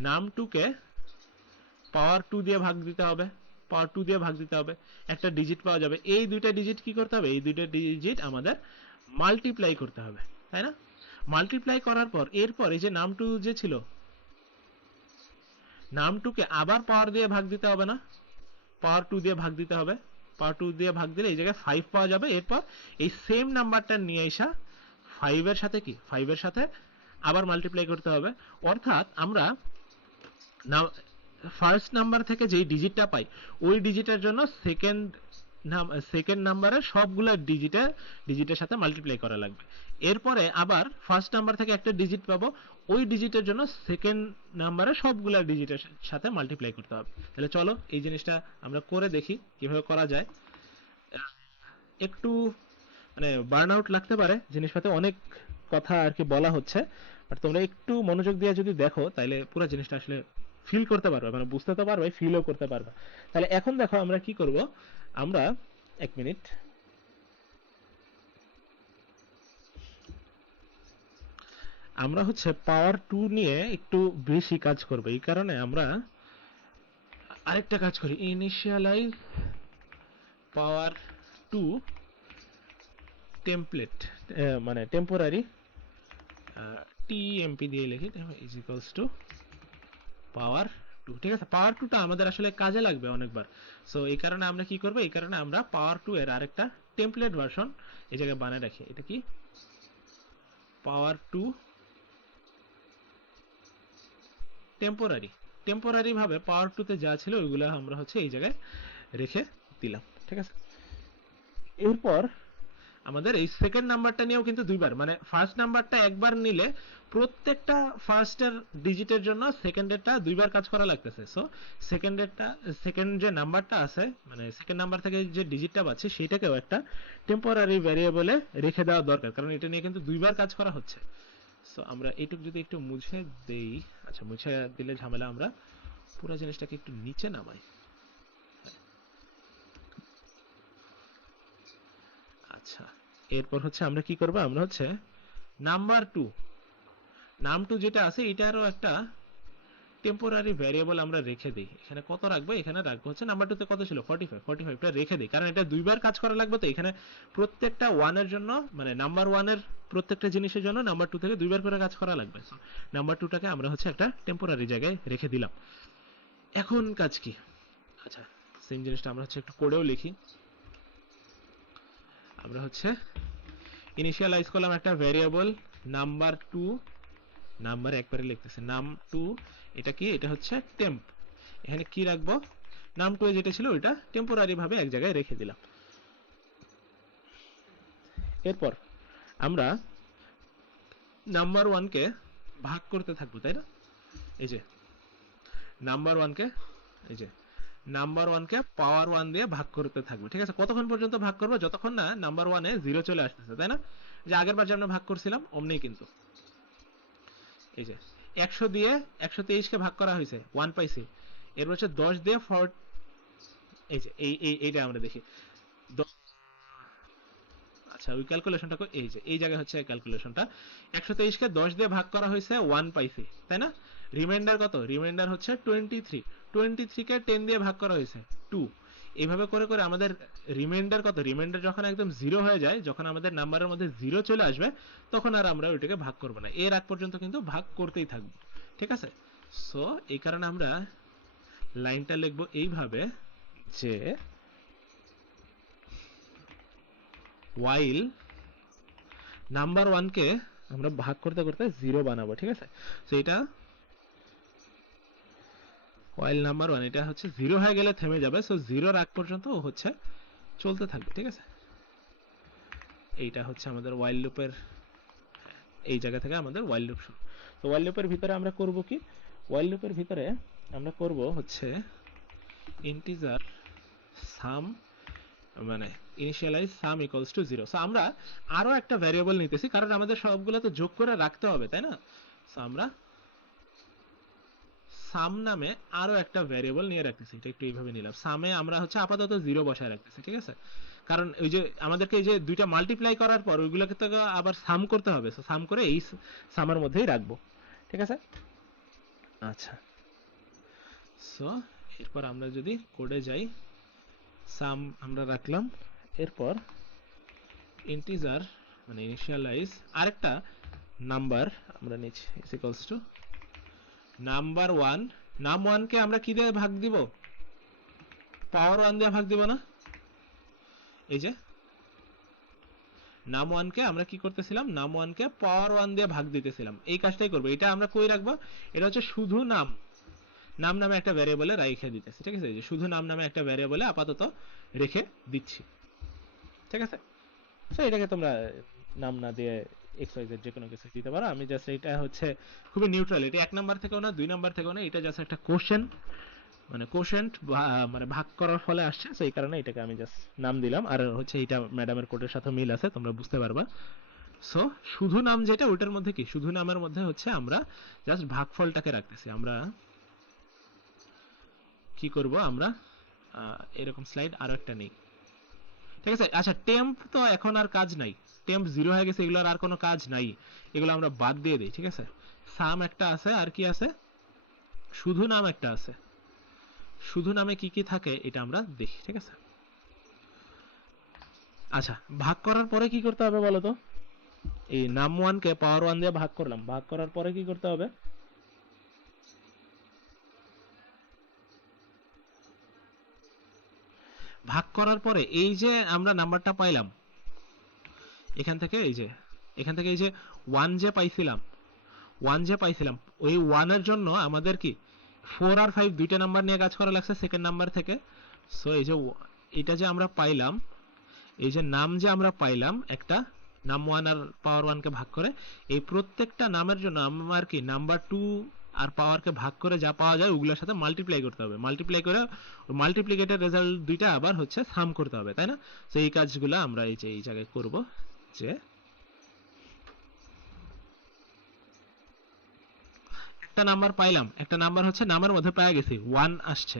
নাম 2 কে পাওয়ার 2 দিয়ে ভাগ দিতে হবে, পাওয়ার 2 দিয়ে ভাগ দিতে হবে, একটা ডিজিট পাওয়া যাবে। এই দুইটা ডিজিট কি করতে হবে? এই দুইটা ডিজিট আমাদের মাল্টিপ্লাই করতে হবে, তাই না? মাল্টিপ্লাই করার পর এরপর এই যে নাম 2 যে ছিল, নাম 2 কে আবার পাওয়ার দিয়ে ভাগ দিতে হবে না? পাওয়ার 2 দিয়ে ভাগ দিতে হবে। পাওয়ার 2 দিয়ে ভাগ দিলে এই জায়গায় 5 পাওয়া যাবে। এরপর এই সেম নাম্বারটা নিয়ে এসে 5 এর সাথে কি, 5 এর সাথে আবার মাল্টিপ্লাই করতে হবে। অর্থাৎ আমরা ফার্স্ট নাম্বার থেকে যেই ডিজিটটা পাই ওই ডিজিটের জন্য সেকেন্ড নাম্বারের সবগুলো ডিজিটের সাথে মাল্টিপ্লাই করা লাগবে। এরপরে আবার ফার্স্ট নাম্বার থেকে একটা ডিজিট পাবো, ওই ডিজিটের জন্য সেকেন্ড নাম্বারের সবগুলো ডিজিটের সাথে মাল্টিপ্লাই করতে হবে। তাহলে চলো এই জিনিসটা আমরা করে দেখি কিভাবে করা যায়। একটু মানে বার্ন আউট লাগতে পারে, জিনিসটাতে অনেক কথা আর কি বলা হচ্ছে, বাট তোমরা একটু মনোযোগ দিয়ে যদি দেখো তাহলে পুরো জিনিসটা আসলে ফিল করতে পারবে, মানে বুঝতে তো পারবে, ফিলও করতে পারবে। তাহলে এখন দেখো আমরা কি করব। আমরা এক মিনিট, আমরা হচ্ছে পাওয়ার 2 নিয়ে একটু বেশি কাজ করব, এই কারণে আমরা আরেকটা কাজ করি, ইনিশিয়ালাইজ পাওয়ার 2 টেমপ্লেট, মানে টেম্পোরারি টিএমপি দিয়ে লিখি, ইজ ইকুয়ালস টু পাওয়ার 2। ঠিক আছে, পাওয়ার 2টা আমাদের আসলে কাজে লাগবে অনেকবার। সো এই কারণে আমরা কি করব, এই কারণে আমরা পাওয়ার 2 এর আরেকটা টেমপ্লেট ভার্সন এই জায়গায় বানায় রাখি। এটা কি? পাওয়ার টু টেম্পোরারি, টেম্পোরারি ভাবে পাওয়ার টুতে যা ছিল ওইগুলো আমরা হচ্ছে এই জায়গায় রেখে দিলাম, ঠিক আছে। এরপর আমাদের এই সেকেন্ড নাম্বারটা নিয়েও কিন্তু দুইবার, মানে ফার্স্ট নাম্বারটা একবার নিলে প্রত্যেকটা ফার্স্টের ডিজিটের জন্য সেকেন্ডেরটা দুইবার কাজ করা লাগতেছে। সো সেকেন্ডেরটা, সেকেন্ড যে নাম্বারটা আছে, মানে সেকেন্ড নাম্বার থেকে যে ডিজিটটা পাচ্ছি সেটাকেও একটা টেম্পোরারি ভ্যারিয়েবলে রেখে দেওয়া দরকার, কারণ এটা নিয়ে কিন্তু দুইবার কাজ করা হচ্ছে। সো আমরা এইটুকু যদি একটু মুছে দেই, আচ্ছা মুছে দিলে ঝামেলা, আমরা পুরো জিনিসটাকে একটু নিচে নামাই। আচ্ছা, এরপর হচ্ছে আমরা কি করব, আমরা হচ্ছে নাম্বার টু, নাম টু যেটা আছে এটারও একটা টেম্পোরারি ভ্যারিয়েবল আমরা রেখে দিই। এখানে কত রাখবো, এখানে রাখবো হচ্ছে নাম্বার টুতে কত ছিল 45, 45টা রেখে দিই, কারণ এটা দুইবার কাজ করা লাগবে। তো এখানে প্রত্যেকটা ওয়ানের জন্য, মানে নাম্বার ওয়ানের প্রত্যেকটা জিনিসের জন্য নাম্বার টু থেকে দুইবার করে কাজ করা লাগবে। নাম্বার টুটাকে আমরা হচ্ছে একটা টেম্পোরারি জায়গায় রেখে দিলাম। এখন কাজ কি, আচ্ছা সেম জিনিসটা আমরা হচ্ছে একটু কোডেও লিখি। আমরা হচ্ছে ইনিশিয়ালাইজ করলাম একটা ভ্যারিয়েবল নাম্বার টু, নাম্বার একবারে লিখতেছে নাম টু, এটা কি, এটা হচ্ছে টেম্প। এখানে কি রাখবো, নাম টু যেটা ছিল ওইটা টেম্পোরারি ভাবে এক জায়গায় রেখে দিলাম। এরপর আমরা নাম্বার ওয়ানকে ভাগ করতে থাকবো, তাই না? এই যে নাম্বার ওয়ানকে, এই যে নাম্বার ওয়ানকে পাওয়ার ওয়ান দিয়ে ভাগ করতে থাকবো, ঠিক আছে। কতক্ষণ পর্যন্ত ভাগ করবো, যতক্ষণ না নাম্বার ওয়ানে জিরো চলে আসতেছে, তাই না? যে আগের বার যে আমরা ভাগ করছিলাম অমনি কিন্তু এই যে 100 দিয়ে 123কে ভাগ করা হয়েছে, 1 পাইছি। এর হচ্ছে 10 দিয়ে 4, এই যে এইটা আমরা দেখি। আচ্ছা ওই ক্যালকুলেশনটা এই যে এই জায়গায় হচ্ছে ক্যালকুলেশনটা, 123কে 10 দিয়ে ভাগ করা হয়েছে, 1 পাইছি, তাই না? রিমাইন্ডার কত, রিমাইন্ডার হচ্ছে 23, 23কে 10 দিয়ে ভাগ করা হয়েছে 2। এইভাবে করে করে আমাদের রিমাইন্ডার কত, রিমাইন্ডার যখন একদম জিরো হয়ে যায়, যখন আমাদের নাম্বারের মধ্যে জিরো চলে আসবে, তখন আর আমরা ওইটাকে ভাগ করব না, এর আগ পর্যন্ত কিন্তু ভাগ করতেই থাকবো, ঠিক আছে। সো এই কারণে আমরা লাইনটা লিখবো এইভাবে যে while নাম্বার ওয়ানকে আমরা ভাগ করতে করতে জিরো বানাবো, ঠিক আছে। তো এটা while নাম্বার ওয়ান, এটা হচ্ছে জিরো হয়ে গেলে থেমে যাবে, সো জিরোর আগ পর্যন্ত হচ্ছে চলতে থাকবে, ঠিক আছে। এইটা হচ্ছে আমাদের while লুপের, এই জায়গা থেকে আমাদের while লুপ শুরু। তো while লুপের ভিতরে আমরা করব কি, while লুপের ভিতরে আমরা করব হচ্ছে ইন্টিজার সাম, মানে initialise sum equals to zero. So আমরা আরো একটা ভ্যারিয়েবল নিতেছি, কারণ আমাদের সবগুলো তো যোগ করে রাখতে হবে, তাই না? সো আমরা সাম নামে আরো একটা ভ্যারিয়েবল নিয়ে রাখতেছি, এটা একটু এইভাবে নিলাম। সামে আমরা হচ্ছে আপাতত জিরো বসায় রাখতেছি, ঠিক আছে। কারণ ওই যে আমাদেরকে এই যে দুইটা মাল্টিপ্লাই করার পর ওইগুলোকে তো আবার সাম করতে হবে, সো সাম করে এই সামের মধ্যেই রাখবো, ঠিক আছে। আচ্ছা, সো এরপর আমরা যদি কোডে যাই, সাম আমরা রাখলাম, এরপর ইন্টিজার মানে ইনিশিয়ালাইজ আরেকটা নাম্বার আমরা নিচ্ছি, is equals two number one. নাম ওয়ানকে আমরা কি দিয়ে ভাগ দিব, পাওয়ার ওয়ান দিয়ে ভাগ দিব না? এই যে নাম ওয়ানকে আমরা কি করতেছিলাম, নাম ওয়ানকে পাওয়ার ওয়ান দিয়ে ভাগ দিতেছিলাম, এই কাজটাই করবো। এটা আমরা কই রাখবো, এটা হচ্ছে শুধু নাম, নাম নামে একটা ভ্যারিয়েবলে রেখে দিতেছি, ঠিক আছে। এই যে শুধু নাম নামে একটা ভ্যারিয়েবলে আপাতত রেখে দিচ্ছি, ঠিক আছে। তো এটাকে তোমরা নাম না দিয়ে এক্স ওয়াই জেড যে কোনো কিছু দিতে পারো। আমি জাস্ট এটা হচ্ছে খুবই নিউট্রাল, এটা 1 নাম্বার থেকেও না 2 নাম্বার থেকেও না, এটা জাস্ট একটা কোশ্চেন, মানে কোশেন্ট মানে ভাগ করার ফলে আসছে, সেই কারণে এটাকে আমি জাস্ট নাম দিলাম। আর হচ্ছে এটা ম্যাডামের কোডের সাথে মিল আছে, তোমরা বুঝতে পারবা। সো শুধু নাম যেটা, ওটার মধ্যে কি, শুধু নামের মধ্যে হচ্ছে আমরা জাস্ট ভাগফলটাকে রাখতেছি। আমরা কি করব, আমরা এরকম স্লাইড আরো একটা নেই, ঠিক আছে। আচ্ছা টেম্প তো এখন আর কাজ নাই, টেম্প জিরো হয়ে গেছে, এগুলোর আর কোনো কাজ নাই, এগুলো আমরা বাদ দিয়ে দিই, ঠিক আছে। সাম একটা আছে, আর কি আছে, শুধু নাম একটা আছে। শুধু নামে কি কি থাকে এটা আমরা দেখি, ঠিক আছে। আচ্ছা ভাগ করার পরে কি করতে হবে বলো তো, এই নাম ওয়ানকে পাওয়ার ওয়ান দিয়ে ভাগ করলাম, ভাগ করার পরে কি করতে হবে, ভাগ করার পরে এই যে আমরা নাম্বারটা পাইলাম এখান থেকে, এই যে এখান থেকে এই যে ওয়ান যে পাইছিলাম ওই ওয়ানের জন্য আমাদের কি 4 আর 5 দুইটা নাম্বার নিয়ে কাজ করা লাগছে সেকেন্ড নাম্বার থেকে। সো এই যে এটা যে আমরা পাইলাম, এই যে নাম যে আমরা পাইলাম একটা নাম 1 আর পাওয়ার 1 কে ভাগ করে, এই প্রত্যেকটা নামের জন্য আমার কি নাম্বার 2 আর পাওয়ার কে ভাগ করে যা পাওয়া যায় ওগুলোর সাথে মাল্টিপ্লাই করতে হবে, মাল্টিপ্লাই করে মাল্টিপ্লিকেটেড রেজাল্ট দুইটা আবার হচ্ছে সাম করতে হবে, তাই না? তো এই কাজগুলো আমরা এই যে এই জায়গায় করব, যে একটা নাম্বার পাইলাম, একটা নাম্বার হচ্ছে নামের মধ্যে পেয়ে গেছি 1 আসছে,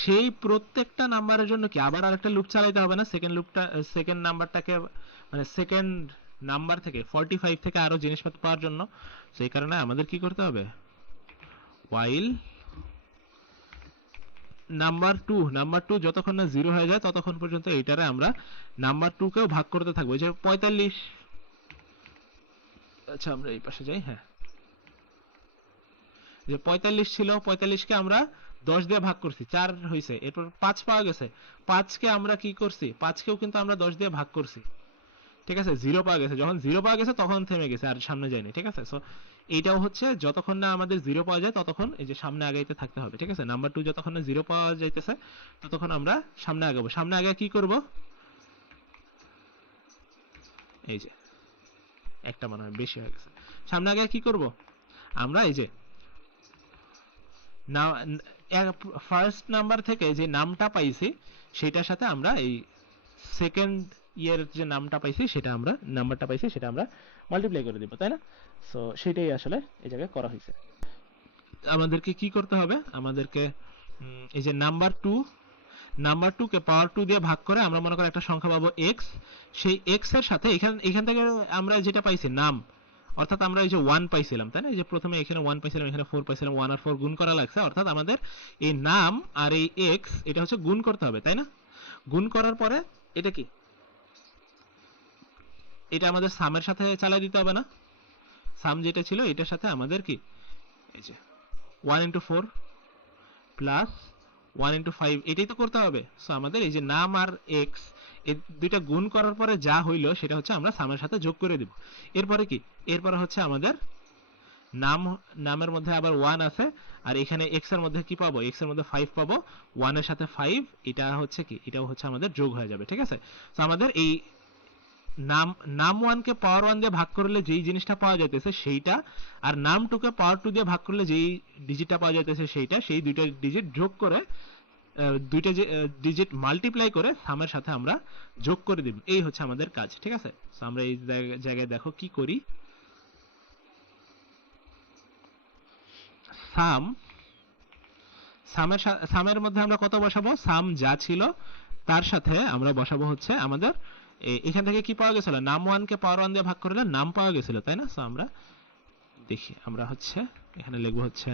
সেই প্রত্যেকটা নাম্বারের জন্য কি আবার আরেকটা লুপ চালাইতে হবে না? সেকেন্ড নাম্বারটাকে মানে সেকেন্ড নাম্বার থেকে 45 থেকে আরো জিনিসপত্র পাওয়ার জন্য। সেই কারণে আমাদের কি করতে হবে, while নাম্বার 2 যতক্ষণ না 0 হয়ে যায় ততক্ষণ পর্যন্ত এইটারে আমরা নাম্বার 2 কেও ভাগ করতে থাকবো। এই যে 45, আচ্ছা আমরা এই পাশে যাই, হ্যাঁ, যে 45 ছিল, 45 কে আমরা 10 দিয়ে ভাগ করছি, 4 হইছে, এরপর 5 পাওয়া গেছে, 5 কে আমরা কি করছি, 5 কেও কিন্তু আমরা 10 দিয়ে ভাগ করছি, ঠিক আছে? 0 পাওয়া গেছে, যখন 0 পাওয়া গেছে তখন থেমে গেছে, আর সামনে যায়নি, ঠিক আছে? সো এইটাও হচ্ছে যতক্ষণ না আমাদের 0 পাওয়া যায় ততক্ষণ এই যে সামনে আগাইতে থাকতে হবে, ঠিক আছে? নাম্বার 2 যতক্ষণ না 0 পাওয়া যাইতেছে ততক্ষণ আমরা সামনে আগাবো। সামনে আগে কি করব, এই যে একটা মনে হয় বেশি হয়ে গেছে, সামনে আগে কি করব আমরা, এই যে না ফার্স্ট নাম্বার থেকে যে নামটা পাইছি সেটার সাথে আমরা এই সেকেন্ড ইয়ার যে নামটা পাইছি সেটা আমরা নাম্বারটা পাইছি সেটা আমরা মাল্টিপ্লাই করে দিব, তাই না? সো সেটাই আসলে এই জায়গায় করা হয়েছে। আমাদেরকে কি করতে হবে, আমাদেরকে এই যে নাম্বার 2 কে পাওয়ার 2 দিয়ে ভাগ করে আমরা মনে করি একটা সংখ্যা পাবো x, সেই x এর সাথে এখান থেকে আমরা যেটা পাইছি নাম, অর্থাৎ আমরা এই যে 1 পাইছিলাম, তাই না? এই যে প্রথমে এখানে 1 পাইছিলাম, এখানে 4 পাইছিলাম, 1 আর 4 গুণ করা লাগছে, অর্থাৎ আমাদের এই নাম আর এই x এটা হচ্ছে গুণ করতে হবে, তাই না? গুণ করার পরে এটা কি, এটা আমাদের সামের সাথে চালাই দিতে হবে না? সাম যেটা ছিল এটার সাথে আমাদের কি, এই যে 1 into 4 প্লাস 1 into 5 এটাই তো করতে হবে। সো আমাদের এই যে নাম আর x এই দুইটা গুণ করার পরে যা হইলো সেটা হচ্ছে আমরা সামের সাথে যোগ করে দিব। এরপরে কি, এরপরে হচ্ছে আমাদের নামের মধ্যে আবার 1 আছে, আর এখানে x এর মধ্যে কি পাবো, x এর মধ্যে 5 পাবো, 1 এর সাথে 5 এটা হচ্ছে কি, এটাও হচ্ছে আমাদের যোগ হয়ে যাবে, ঠিক আছে? তো আমাদের এই নাম 1 কে পাওয়ার 1 দিয়ে ভাগ করলে যেই জিনিসটা পাওয়া যাইতেছে সেইটা, আর নাম 2 কে পাওয়ার 2 দিয়ে ভাগ করলে যেই ডিজিটটা পাওয়া যাইতেছে সেইটা, সেই দুইটা ডিজিট যোগ করে দুইটা ডিজিট মাল্টিপ্লাই করে সামের সাথে আমরা যোগ করে দিব, এই হচ্ছে আমাদের কাজ, ঠিক আছে? সো আমরা এই জায়গায় দেখো কি করি, সামের মধ্যে আমরা কত বসাবো, সাম যা ছিল তার সাথে আমরা বসাবো হচ্ছে আমাদের এখান থেকে কি পাওয়া গেছিল, নাম 1 কে পাওয়ার 1 দিয়ে ভাগ করলে নাম পাওয়া গেছিল, তাই না? সো আমরা দেখি, আমরা হচ্ছে এখানে লিখবো হচ্ছে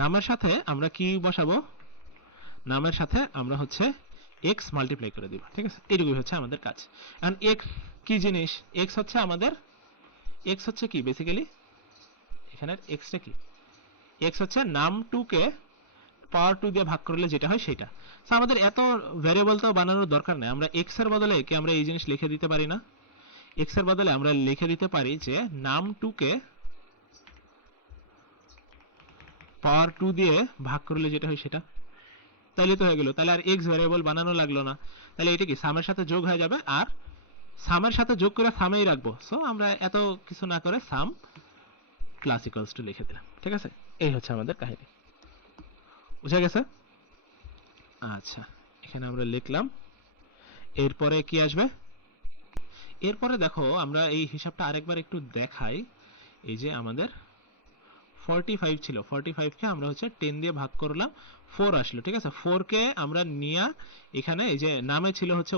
নামের সাথে আমরা কি বসাবো, নামের সাথে আমরা হচ্ছে x মাল্টিপ্লাই করে দিব, ঠিক আছে? এটুকুই হচ্ছে আমাদের কাজ। এখন x কি জিনিস, x হচ্ছে আমাদের, x হচ্ছে কি বেসিক্যালি, এখানের x টা কি, x হচ্ছে নাম 2 কে পাওয়ার 2 দিয়ে ভাগ করলে যেটা হয় সেটা। সো আমাদের এত ভ্যারিয়েবল তো বানানোর দরকার নেই, আমরা x এর বদলে কি আমরা এই জিনিস লিখে দিতে পারি না? x এর বদলে আমরা লিখে দিতে পারি যে নাম 2 কে পাওয়ার 2 দিয়ে ভাগ করলে যেটা হয় সেটা, তাহলে তো হয়ে গেল, তাহলে আর x ভ্যারিয়েবল বানানো লাগলো না, তাহলে এটা কি সামের সাথে যোগ হয়ে যাবে, আর সামের সাথে যোগ করে সামেই রাখবো। সো আমরা এত কিছু না করে সাম প্লাস ইকুয়ালস টু লিখে দিলাম, ঠিক আছে? এই হচ্ছে আমাদের কাহিনী, বুঝা গেছে? আচ্ছা, এখানে আমরা লিখলাম, এরপরে কি আসবে, এরপরে দেখো আমরা এই হিসাবটা আরেকবার একটু দেখাই। এই যে আমাদের 45 ছিল, 45 কে আমরা হচ্ছে 10 দিয়ে ভাগ করলাম, 4 আসলো, ঠিক আছে? 4 কে আমরা নিয়ে এখানে এই যে নামে ছিল হচ্ছে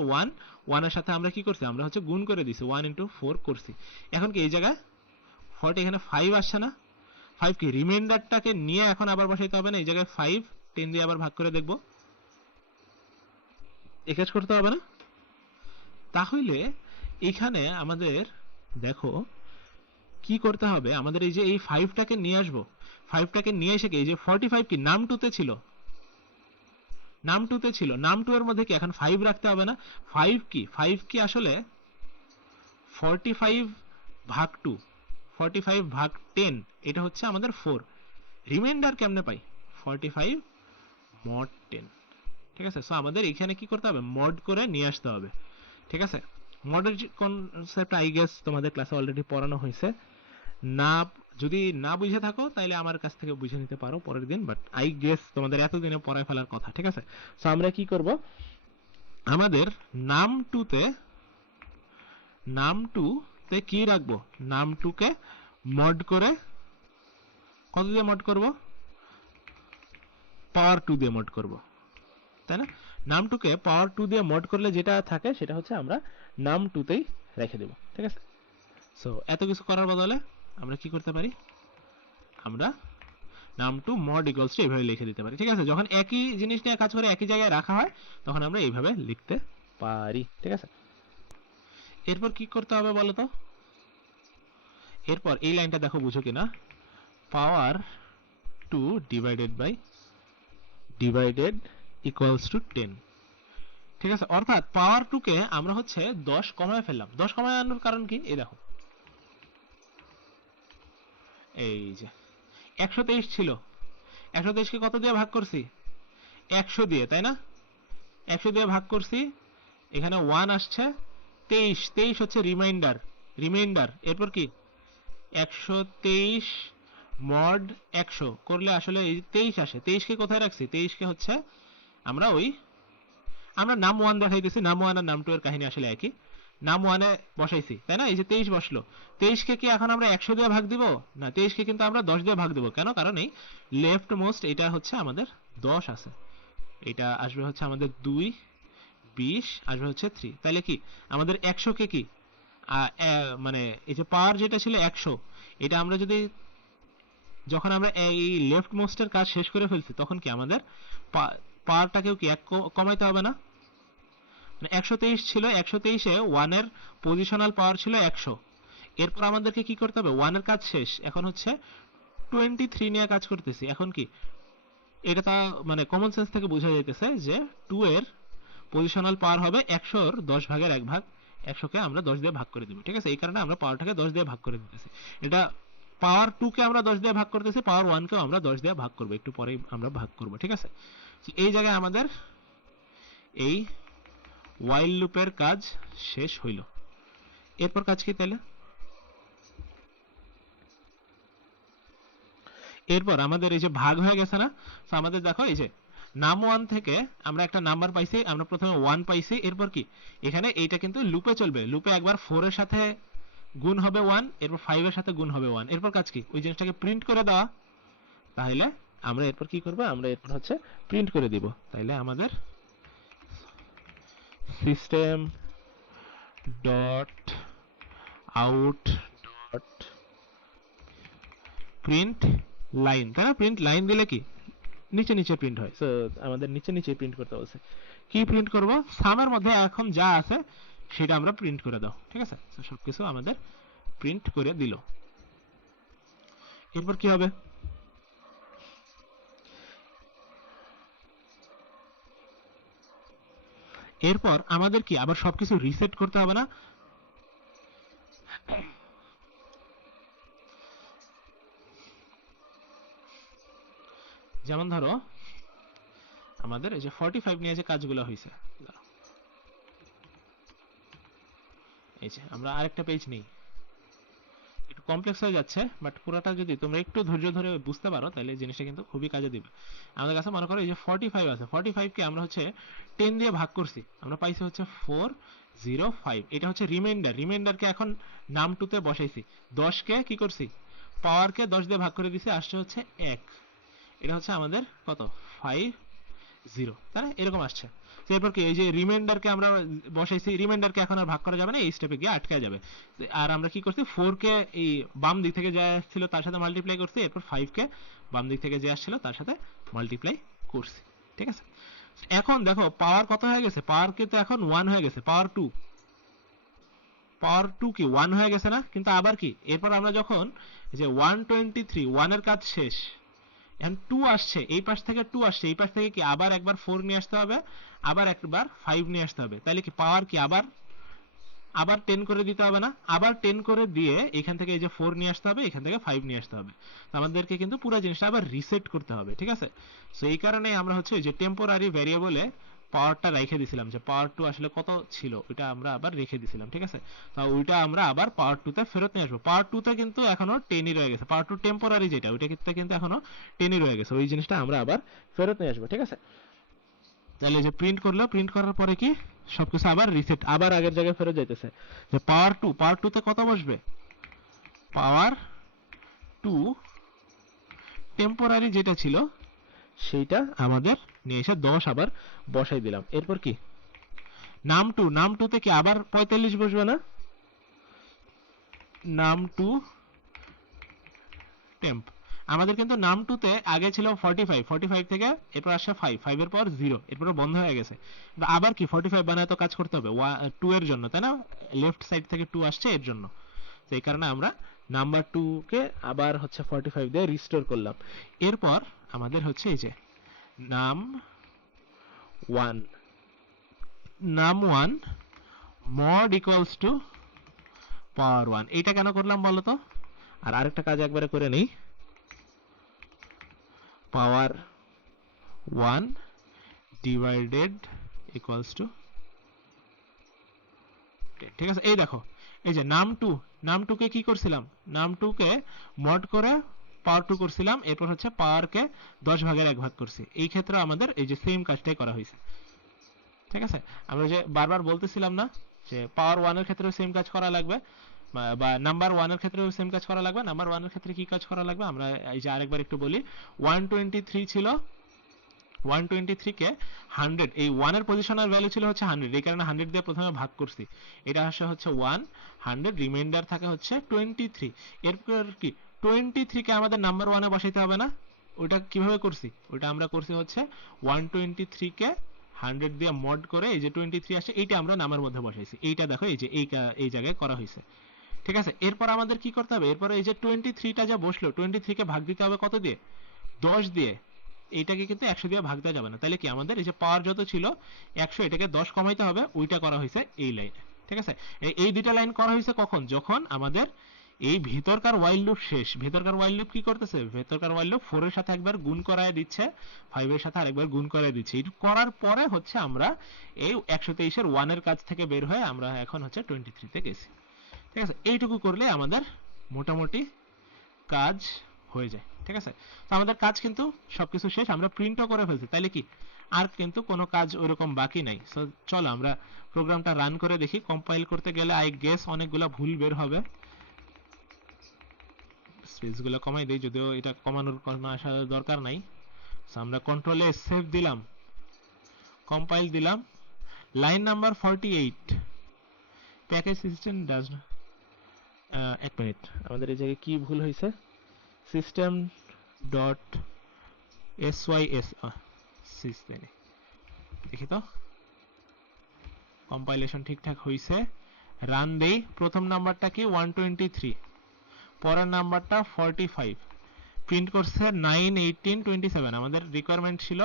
1 এর সাথে আমরা কি করছি, আমরা হচ্ছে গুণ করে দিছি, 1 into 4 করছি। এখন কি এই জায়গায় 40 এখানে 5 আসছে না, 5 কি রিমাইন্ডারটাকে নিয়ে এখন আবার বসাইতে হবে না, এই জায়গায় 5 10 দিয়ে আবার ভাগ করে দেখবো, এই কাজ করতে হবে না? তাহলে এখানে আমাদের দেখো কি করতে হবে, আমাদের এই যে এই 5টাকে নিয়ে আসবো, 5টাকে নিয়ে এসে কি এই যে 45 কি নাম 2 তে ছিল, নাম টু তে ছিল, নাম টু এর মধ্যে কি এখন 5 রাখতে হবে না? 5 কি, 5 কি আসলে 45 ভাগ 2, 45 ভাগ 10, এটা হচ্ছে আমাদের 4। রিমাইন্ডার কেমনে পাই? 45 mod 10। ঠিক আছে, সো আমাদের এখানে কি করতে হবে? মড করে নিয়ে আসতে হবে। ঠিক আছে, মডের কনসেপ্ট আই গেস তোমাদের ক্লাসে অলরেডি পড়ানো হয়েছে। না, যদি না বুঝে থাকো তাহলে আমার কাছ থেকে বুঝে নিতে পারো পরের দিন, বাট আই গেস তোমাদের এতদিনে পড়ায় ফেলার কথা। ঠিক আছে, সো আমরা কি করব, আমাদের নাম টুতে, নাম টুতে কি রাখবো? নাম টুকে মড করে কত দিয়ে মড করব? পাওয়ার 2 দিয়ে মড করব, তাই না? নাম টুকে পাওয়ার 2 দিয়ে মড করলে যেটা থাকে সেটা হচ্ছে আমরা নাম টুতেই রেখে দেব। ঠিক আছে, সো এত কিছু করার বদলে আমরা কি করতে পারি? আমরা নাম টু মড ইকুয়ালস টু এইভাবে লিখে দিতে পারি। ঠিক আছে, যখন একই জিনিস নিয়ে কাজ করে একই জায়গায় রাখা হয় তখন আমরা এইভাবে লিখতে পারি। ঠিক আছে, এরপর কি করতে হবে বলো তো? এরপর এই লাইনটা দেখো, বুঝো কিনা? পাওয়ার 2 ডিভাইডেড ইকুয়ালস টু 10। ঠিক আছে, অর্থাৎ পাওয়ার 2 কে আমরা হচ্ছে 10 কমায় ফেললাম। 10 কমায় আনার কারণ কি? এই দেখো, এই যে 123 ছিল, 123 কে কত দিয়ে ভাগ করছি? 100 দিয়ে, তাই না? 100 দিয়ে ভাগ করছি, এখানে 1 আসছে, 23, 23 হচ্ছে রিমাইন্ডার। এরপর কি 123 মড 100 করলে আসলে এই 23 আসে। 23 কে কোথায় রাখছি? 23 কে হচ্ছে আমরা নাম 1 দেখাইতেছি, নাম 1 আর নাম 2 এর কাহিনী আসলে একই। নাম 1 এ বসাইছি, তাই না? এই যে 23 বসলো, 23 কে কি এখন আমরা 100 দিয়ে ভাগ দিব? না, 23 কে কিন্তু আমরা 10 দিয়ে ভাগ দিব। কেন? কারণ এই লেফট মোস্ট এটা হচ্ছে আমাদের 10 আছে, এটা আসবে হচ্ছে আমাদের 2, 20 আসবে হচ্ছে 3। তাহলে কি আমাদের 100 কে কি মানে এই যে পাওয়ার যেটা ছিল 100, এটা আমরা যদি, যখন আমরা এই লেফট মোস্টের কাজ শেষ করে ফেলছি তখন কি আমাদের পাওয়ারটাকেও কি 1 কমাইতে হবে না? মানে 123 ছিল, 123 এ 1 এর পজিশনাল পাওয়ার ছিল 100। এরপর আমাদেরকে কি করতে হবে? 1 এর কাজ শেষ, এখন হচ্ছে 23 নিয়ে কাজ করতেছি। এখন কি এটা তা মানে কমন সেন্স থেকে বোঝা যাইতেছে যে 2 এর পজিশনাল পাওয়ার হবে 100 এর 10 ভাগের 1 ভাগ। 100 কে আমরা 10 দিয়ে ভাগ করে দিব। ঠিক আছে, এই কারণে আমরা পাওয়ারটাকে 10 দিয়ে ভাগ করে দিতেছি। এটা পাওয়ার 2 কে আমরা 10 দিয়ে ভাগ করতেছি, পাওয়ার 1 কেও আমরা 10 দিয়ে ভাগ করব, একটু পরেই আমরা ভাগ করব। ঠিক আছে, এই জায়গায় আমাদের এই while লুপের কাজ শেষ হইল। এরপর কাজ কি তাহলে? এরপর আমাদের এই যে ভাগ হয়ে গেছে না, তো আমাদের দেখো এই যে নাম 1 থেকে আমরা একটা নাম্বার পাইছি, আমরা প্রথমে 1 পাইছি। এরপর কি এখানে এইটা কিন্তু লুপে চলবে, লুপে একবার 4 এর সাথে গুণ হবে 1, এরপর 5 এর সাথে গুণ হবে 1। এরপর কাজ কি? ওই জিনিসটাকে প্রিন্ট করে দেওয়া। তাহলে আমরা এরপর কি করব? আমরা এরপর হচ্ছে প্রিন্ট করে দিব। তাহলে আমাদের system dot out dot print line, তাই না? প্রিন্ট লাইন দিলে কি নিচে নিচে প্রিন্ট হয়, সো আমাদের নিচে নিচে প্রিন্ট করতে বলছে। কি প্রিন্ট করব? সামের মধ্যে এখন যা আছে সেটা আমরা প্রিন্ট করে দাও। ঠিক আছে, সো সবকিছু আমাদের প্রিন্ট করে দিল। এরপর কি হবে? এরপর আমাদের কি আবার সবকিছু রিসেট করতে হবে না? যেমন ধরো আমাদের এই যে 45 নিয়ে যে কাজগুলো হয়েছে, এই যে আমরা আরেকটা পেজ নেই, একটু কমপ্লেক্স হয়ে যাচ্ছে, বাট পুরোটা যদি তোমরা একটু ধৈর্য ধরে বুঝতে পারো তাহলে জিনিসটা কিন্তু খুবই কাজে দিবে। আমাদের কাছে মনে করো এই যে 45 আছে, 45 কে আমরা হচ্ছে 10 দিয়ে ভাগ করছি, আমরা পাইছি হচ্ছে 405। এটা হচ্ছে রিমাইন্ডারকে এখন নাম টুতে বসাইছি। 10 কে কি করছি? পাওয়ার কে 10 দিয়ে ভাগ করে দিছি, আসছে হচ্ছে 1। এটা হচ্ছে আমাদের কত? 50, তাই না? এরকম আসছে। এরপর কি এই যে রিমাইন্ডারকে আমরা বসাইছি, রিমাইন্ডারকে এখন আর ভাগ করা যাবে না, এই স্টেপে গিয়ে আটকে যাবে। আর আমরা কি করছি? 4 কে এই বাম দিক থেকে যে আসছিল তার সাথে মাল্টিপ্লাই করছি, এরপর 5 কে বাম দিক থেকে যে আসছিল তার সাথে মাল্টিপ্লাই করছি। ঠিক আছে, এখন দেখো পাওয়ার কত হয়ে গেছে? পাওয়ার কিন্তু এখন 1 হয়ে গেছে। পাওয়ার 2 কি 1 হয়ে গেছে না? কিন্তু আবার কি এরপর আমরা যখন যে 123, 1 এর কাজ শেষ, এখন 2 আসছে, এই পাশ থেকে 2 আসছে, এই পাশ থেকে কি আবার একবার 4 নিয়ে আসতে হবে, আবার একবার 5 নিয়ে আসতে হবে, তাহলে কি পাওয়ার কি আবার আবার 10 করে দিতে হবে না? আবার 10 করে দিয়ে এখান থেকে এই যে 4 নিয়ে আসতে হবে, এখান থেকে 5 নিয়ে আসতে হবে। তো আমাদেরকে কিন্তু পুরো জিনিসটা আবার রিসেট করতে হবে, ঠিক আছে? সো এই কারণে আমরা হচ্ছে যে টেম্পোরারি ভ্যারিয়েবলে পাওয়ারটা রেখে দিছিলাম, যে পাওয়ার 2 আসলে কত ছিল ওইটা আমরা আবার রেখে দিছিলাম, ঠিক আছে? তো ওইটা আমরা আবার পাওয়ার 2 তে ফেরত নিয়ে আসবো। পাওয়ার 2 তে কিন্তু এখনো 10ই রয়ে গেছে, পাওয়ার 2 টেম্পোরারি যেটা ওইটা কিন্তু এখনো 10ই রয়ে গেছে, ওই জিনিসটা আমরা আবার ফেরত নিয়ে আসবো, ঠিক আছে? তাহলে যে প্রিন্ট করলো, প্রিন্ট করার পরে কি সবকিছু আবার রিসেট, আবার আগের জায়গায় ফেরত যাইতেছে। যে পাওয়ার 2 তে কত বসবে? পাওয়ার 2 টেম্পোরারি যেটা ছিল সেইটা আমাদের নিয়ে এসে 10 আবার বসাই দিলাম। এরপর কি নাম 2 তে কি আবার 45 বসবে না? নাম 2 টেম্প, আমাদের কিন্তু নাম 2 তে আগে ছিল 45 থেকে এরপর আসছে 5 এর পর 0, এরপর বন্ধ হয়ে গেছে। আবার কি 45 বানায় তো কাজ করতে হবে 2 এর জন্য, তাই না? লেফট সাইড থেকে 2 আসছে এর জন্য। তো এই কারণে আমরা নাম্বার 2 কে আবার হচ্ছে 45 দিয়ে রিস্টোর করলাম। এরপর আমাদের হচ্ছে এই যে নাম 1, নাম 1 mod equals to পাওয়ার 1। এটা কেন করলাম বলো তো? আর আরেকটা কাজ একবারে করে নেই, পাওয়ার 1 ডিভাইডেড ইকুয়ালস টু 10, ঠিক আছে? এই দেখো, এই যে নাম 2 কে কি করছিলাম? নাম 2 কে মড করে পাওয়ার 2 করছিলাম, এরপর হচ্ছে পাওয়ার কে 10 ভাগের 1 ভাগ করছি। এই ক্ষেত্রে আমাদের এই যে সেম কাজটাই করা হয়েছে, ঠিক আছে? আমরা যে বারবার বলতেছিলাম না যে পাওয়ার 1 এর ক্ষেত্রেও সেম কাজ করা লাগবে, বা নাম্বার 1 এর ক্ষেত্রেও সেম কাজ করা লাগবে। নাম্বার 1 এর ক্ষেত্রে কি কাজ করা লাগবে আমরা এই যে আরেকবার একটু বলি। 123 ছিল, 123 কে 100, এই 1 এর পজিশনাল ভ্যালু ছিল হচ্ছে 100, এই কারণে 100 দিয়ে প্রথমে ভাগ করছি। এটা আসে হচ্ছে 1, 100 রিমাইন্ডার থাকে হচ্ছে 23। এরপর কি 23 কে আমাদের নাম্বার 1 এ বসাইতে হবে না? ওটা কিভাবে করছি? ওটা আমরা করছি হচ্ছে 123 কে 100 দিয়ে মড করে এই যে 23 আসে, এইটা আমরা নামের মধ্যে বসাইছি। এইটা দেখো এই যে এই জায়গায় করা হয়েছে, ঠিক আছে? এরপর আমাদের কি করতে হবে? এরপর এই যে 23টা যা বসলো, 23 কে ভাগ দিতে হবে কত দিয়ে? 10 দিয়ে। এইটাকে কিন্তু 100 দিয়ে ভাগ দেওয়া যাবে না, তাহলে কি আমাদের এই যে পাওয়ার যত ছিল 100, এটাকে 10 কমাইতে হবে, ওইটা করা হয়েছে এই লাইনে, ঠিক আছে? এই দুইটা লাইন করা হয়েছে কখন? যখন আমাদের এই ভেতরকার while লুপ শেষ। ভেতরকার while লুপ কি করতেছে? ভেতরকার while লুপ 4 এর সাথে একবার গুণ করায় দিচ্ছে, 5 এর সাথে আরেকবার গুণ করায় দিচ্ছে। এটা করার পরে হচ্ছে আমরা এই 123 এর 1 এর কাছ থেকে বের হয়ে আমরা এখন হচ্ছে 23 তে গেছি, ঠিক আছে? এইটুকু করলে আমাদের মোটামুটি কাজ হয়ে যায়, ঠিক আছে? তো আমাদের কাজ কিন্তু সবকিছু শেষ, আমরা প্রিন্টও করে ফেলছি, তাইলে কি আর কিন্তু কোনো কাজ ওইরকম বাকি নাই। সো চলো আমরা প্রোগ্রামটা রান করে দেখি। কম্পাইল করতে গেলে আই গেস অনেকগুলো ভুল বের হবে, স্পেসগুলো কমাই দেই, যদিও এটা কমানোর কোনো আসার দরকার নাই। সো আমরা কন্ট্রোল এ সেভ দিলাম, কম্পাইল দিলাম, line number 48, package system does not, এক মিনিট, আমাদের এই জায়গায় কি ভুল হয়েছে? সিস্টেম ডট sys সিস্টেম, দেখি তো কম্পাইলেশন ঠিকঠাক হয়েছে। রান দেই। প্রথম নাম্বারটা কি 123, পরের নাম্বারটা 45, প্রিন্ট করছে 91827, আমাদের রিকোয়ারমেন্ট ছিল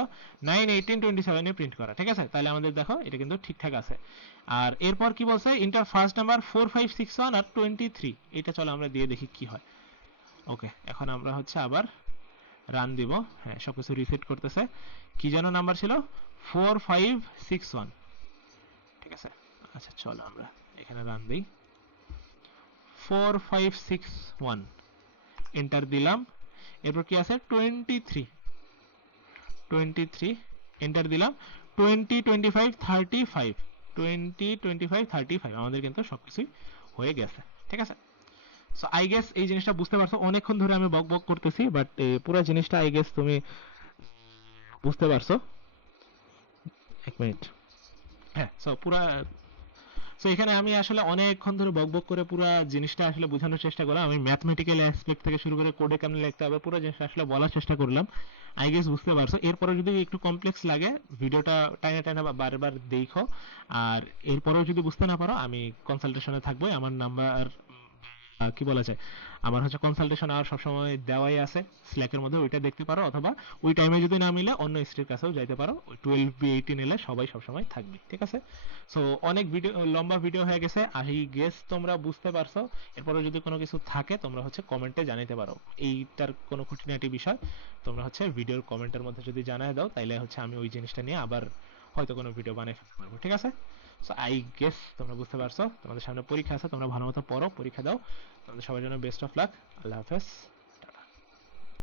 91827 এ প্রিন্ট করা, ঠিক আছে? তাহলে আমাদের দেখো এটা কিন্তু ঠিকঠাক আছে। আর এরপর কি বলছে? ইন্টার ফার্স্ট নাম্বার 4561 আর 23, এটা চলো আমরা দিয়ে দেখি কি হয়। ওকে, এখন আমরা হচ্ছে আবার রান দিব। হ্যাঁ, সবকিছু রিসেট করতেছে। কি যেন নাম্বার ছিল? 4561, ঠিক আছে? আচ্ছা চলো আমরা এখানে রান দিই। 4561 এন্টার দিলাম। এরপর কি আছে? 23 এন্টার দিলাম। 20 25 35 20 25 35 আমাদের কিন্তু সবকিছুই হয়ে গেছে, ঠিক আছে? সো আই গেস এই জিনিসটা বুঝতে পারছো। অনেকক্ষণ ধরে আমি বক বক করতেছি, বাট পুরো জিনিসটা আই গেস তুমি বুঝতে পারছো। এক মিনিট। হ্যাঁ, সো এখানে আমি আসলে অনেকক্ষণ ধরে বকবক করে পুরো জিনিসটা আসলে বোঝানোর চেষ্টা করলাম। আমি ম্যাথমেটিক্যাল অ্যাসপেক্ট থেকে শুরু করে কোডে কেমন লিখতে হবে পুরো জিনিসটা আসলে বলার চেষ্টা করলাম। আই গেস বুঝতে পারছো। এরপরে যদি একটু কমপ্লেক্স লাগে ভিডিওটা টাইনা টাইনা বা বারবার দেখো। আর এরপরেও যদি বুঝতে না পারো আমি কনসালটেশনে থাকবো। আমার নাম্বার কি বলা যায়, আমার হচ্ছে কনসালটেশন আওয়ার সবসময় দেওয়াই আছে স্ল্যাকের মধ্যে, ওইটা দেখতে পারো, অথবা ওই টাইমে যদি না মিলে অন্য স্ত্রীর কাছেও যাইতে পারো, ওই 12 B80 নিলে সবাই সবসময় থাকবে, ঠিক আছে? সো অনেক ভিডিও, লম্বা ভিডিও হয়ে গেছে, আই গেস তোমরা বুঝতে পারছো। এরপরে যদি কোনো কিছু থাকে তোমরা হচ্ছে কমেন্টে জানাতে পারো, এইটার কোনো খুঁটিনাটি বিষয় তোমরা হচ্ছে ভিডিওর কমেন্টের মধ্যে যদি জানায় দাও, তাইলে হচ্ছে আমি ওই জিনিসটা নিয়ে আবার হয়তো কোনো ভিডিও বানিয়ে ফেলতে পারবো, ঠিক আছে? সো আই গেস তোমরা বুঝতে পারছো। তোমাদের সামনে পরীক্ষা আছে, তোমরা ভালো মতো পড়ো, পরীক্ষা দাও। তোমাদের সবার জন্য বেস্ট অফ লাক। আল্লাহ হাফেজ।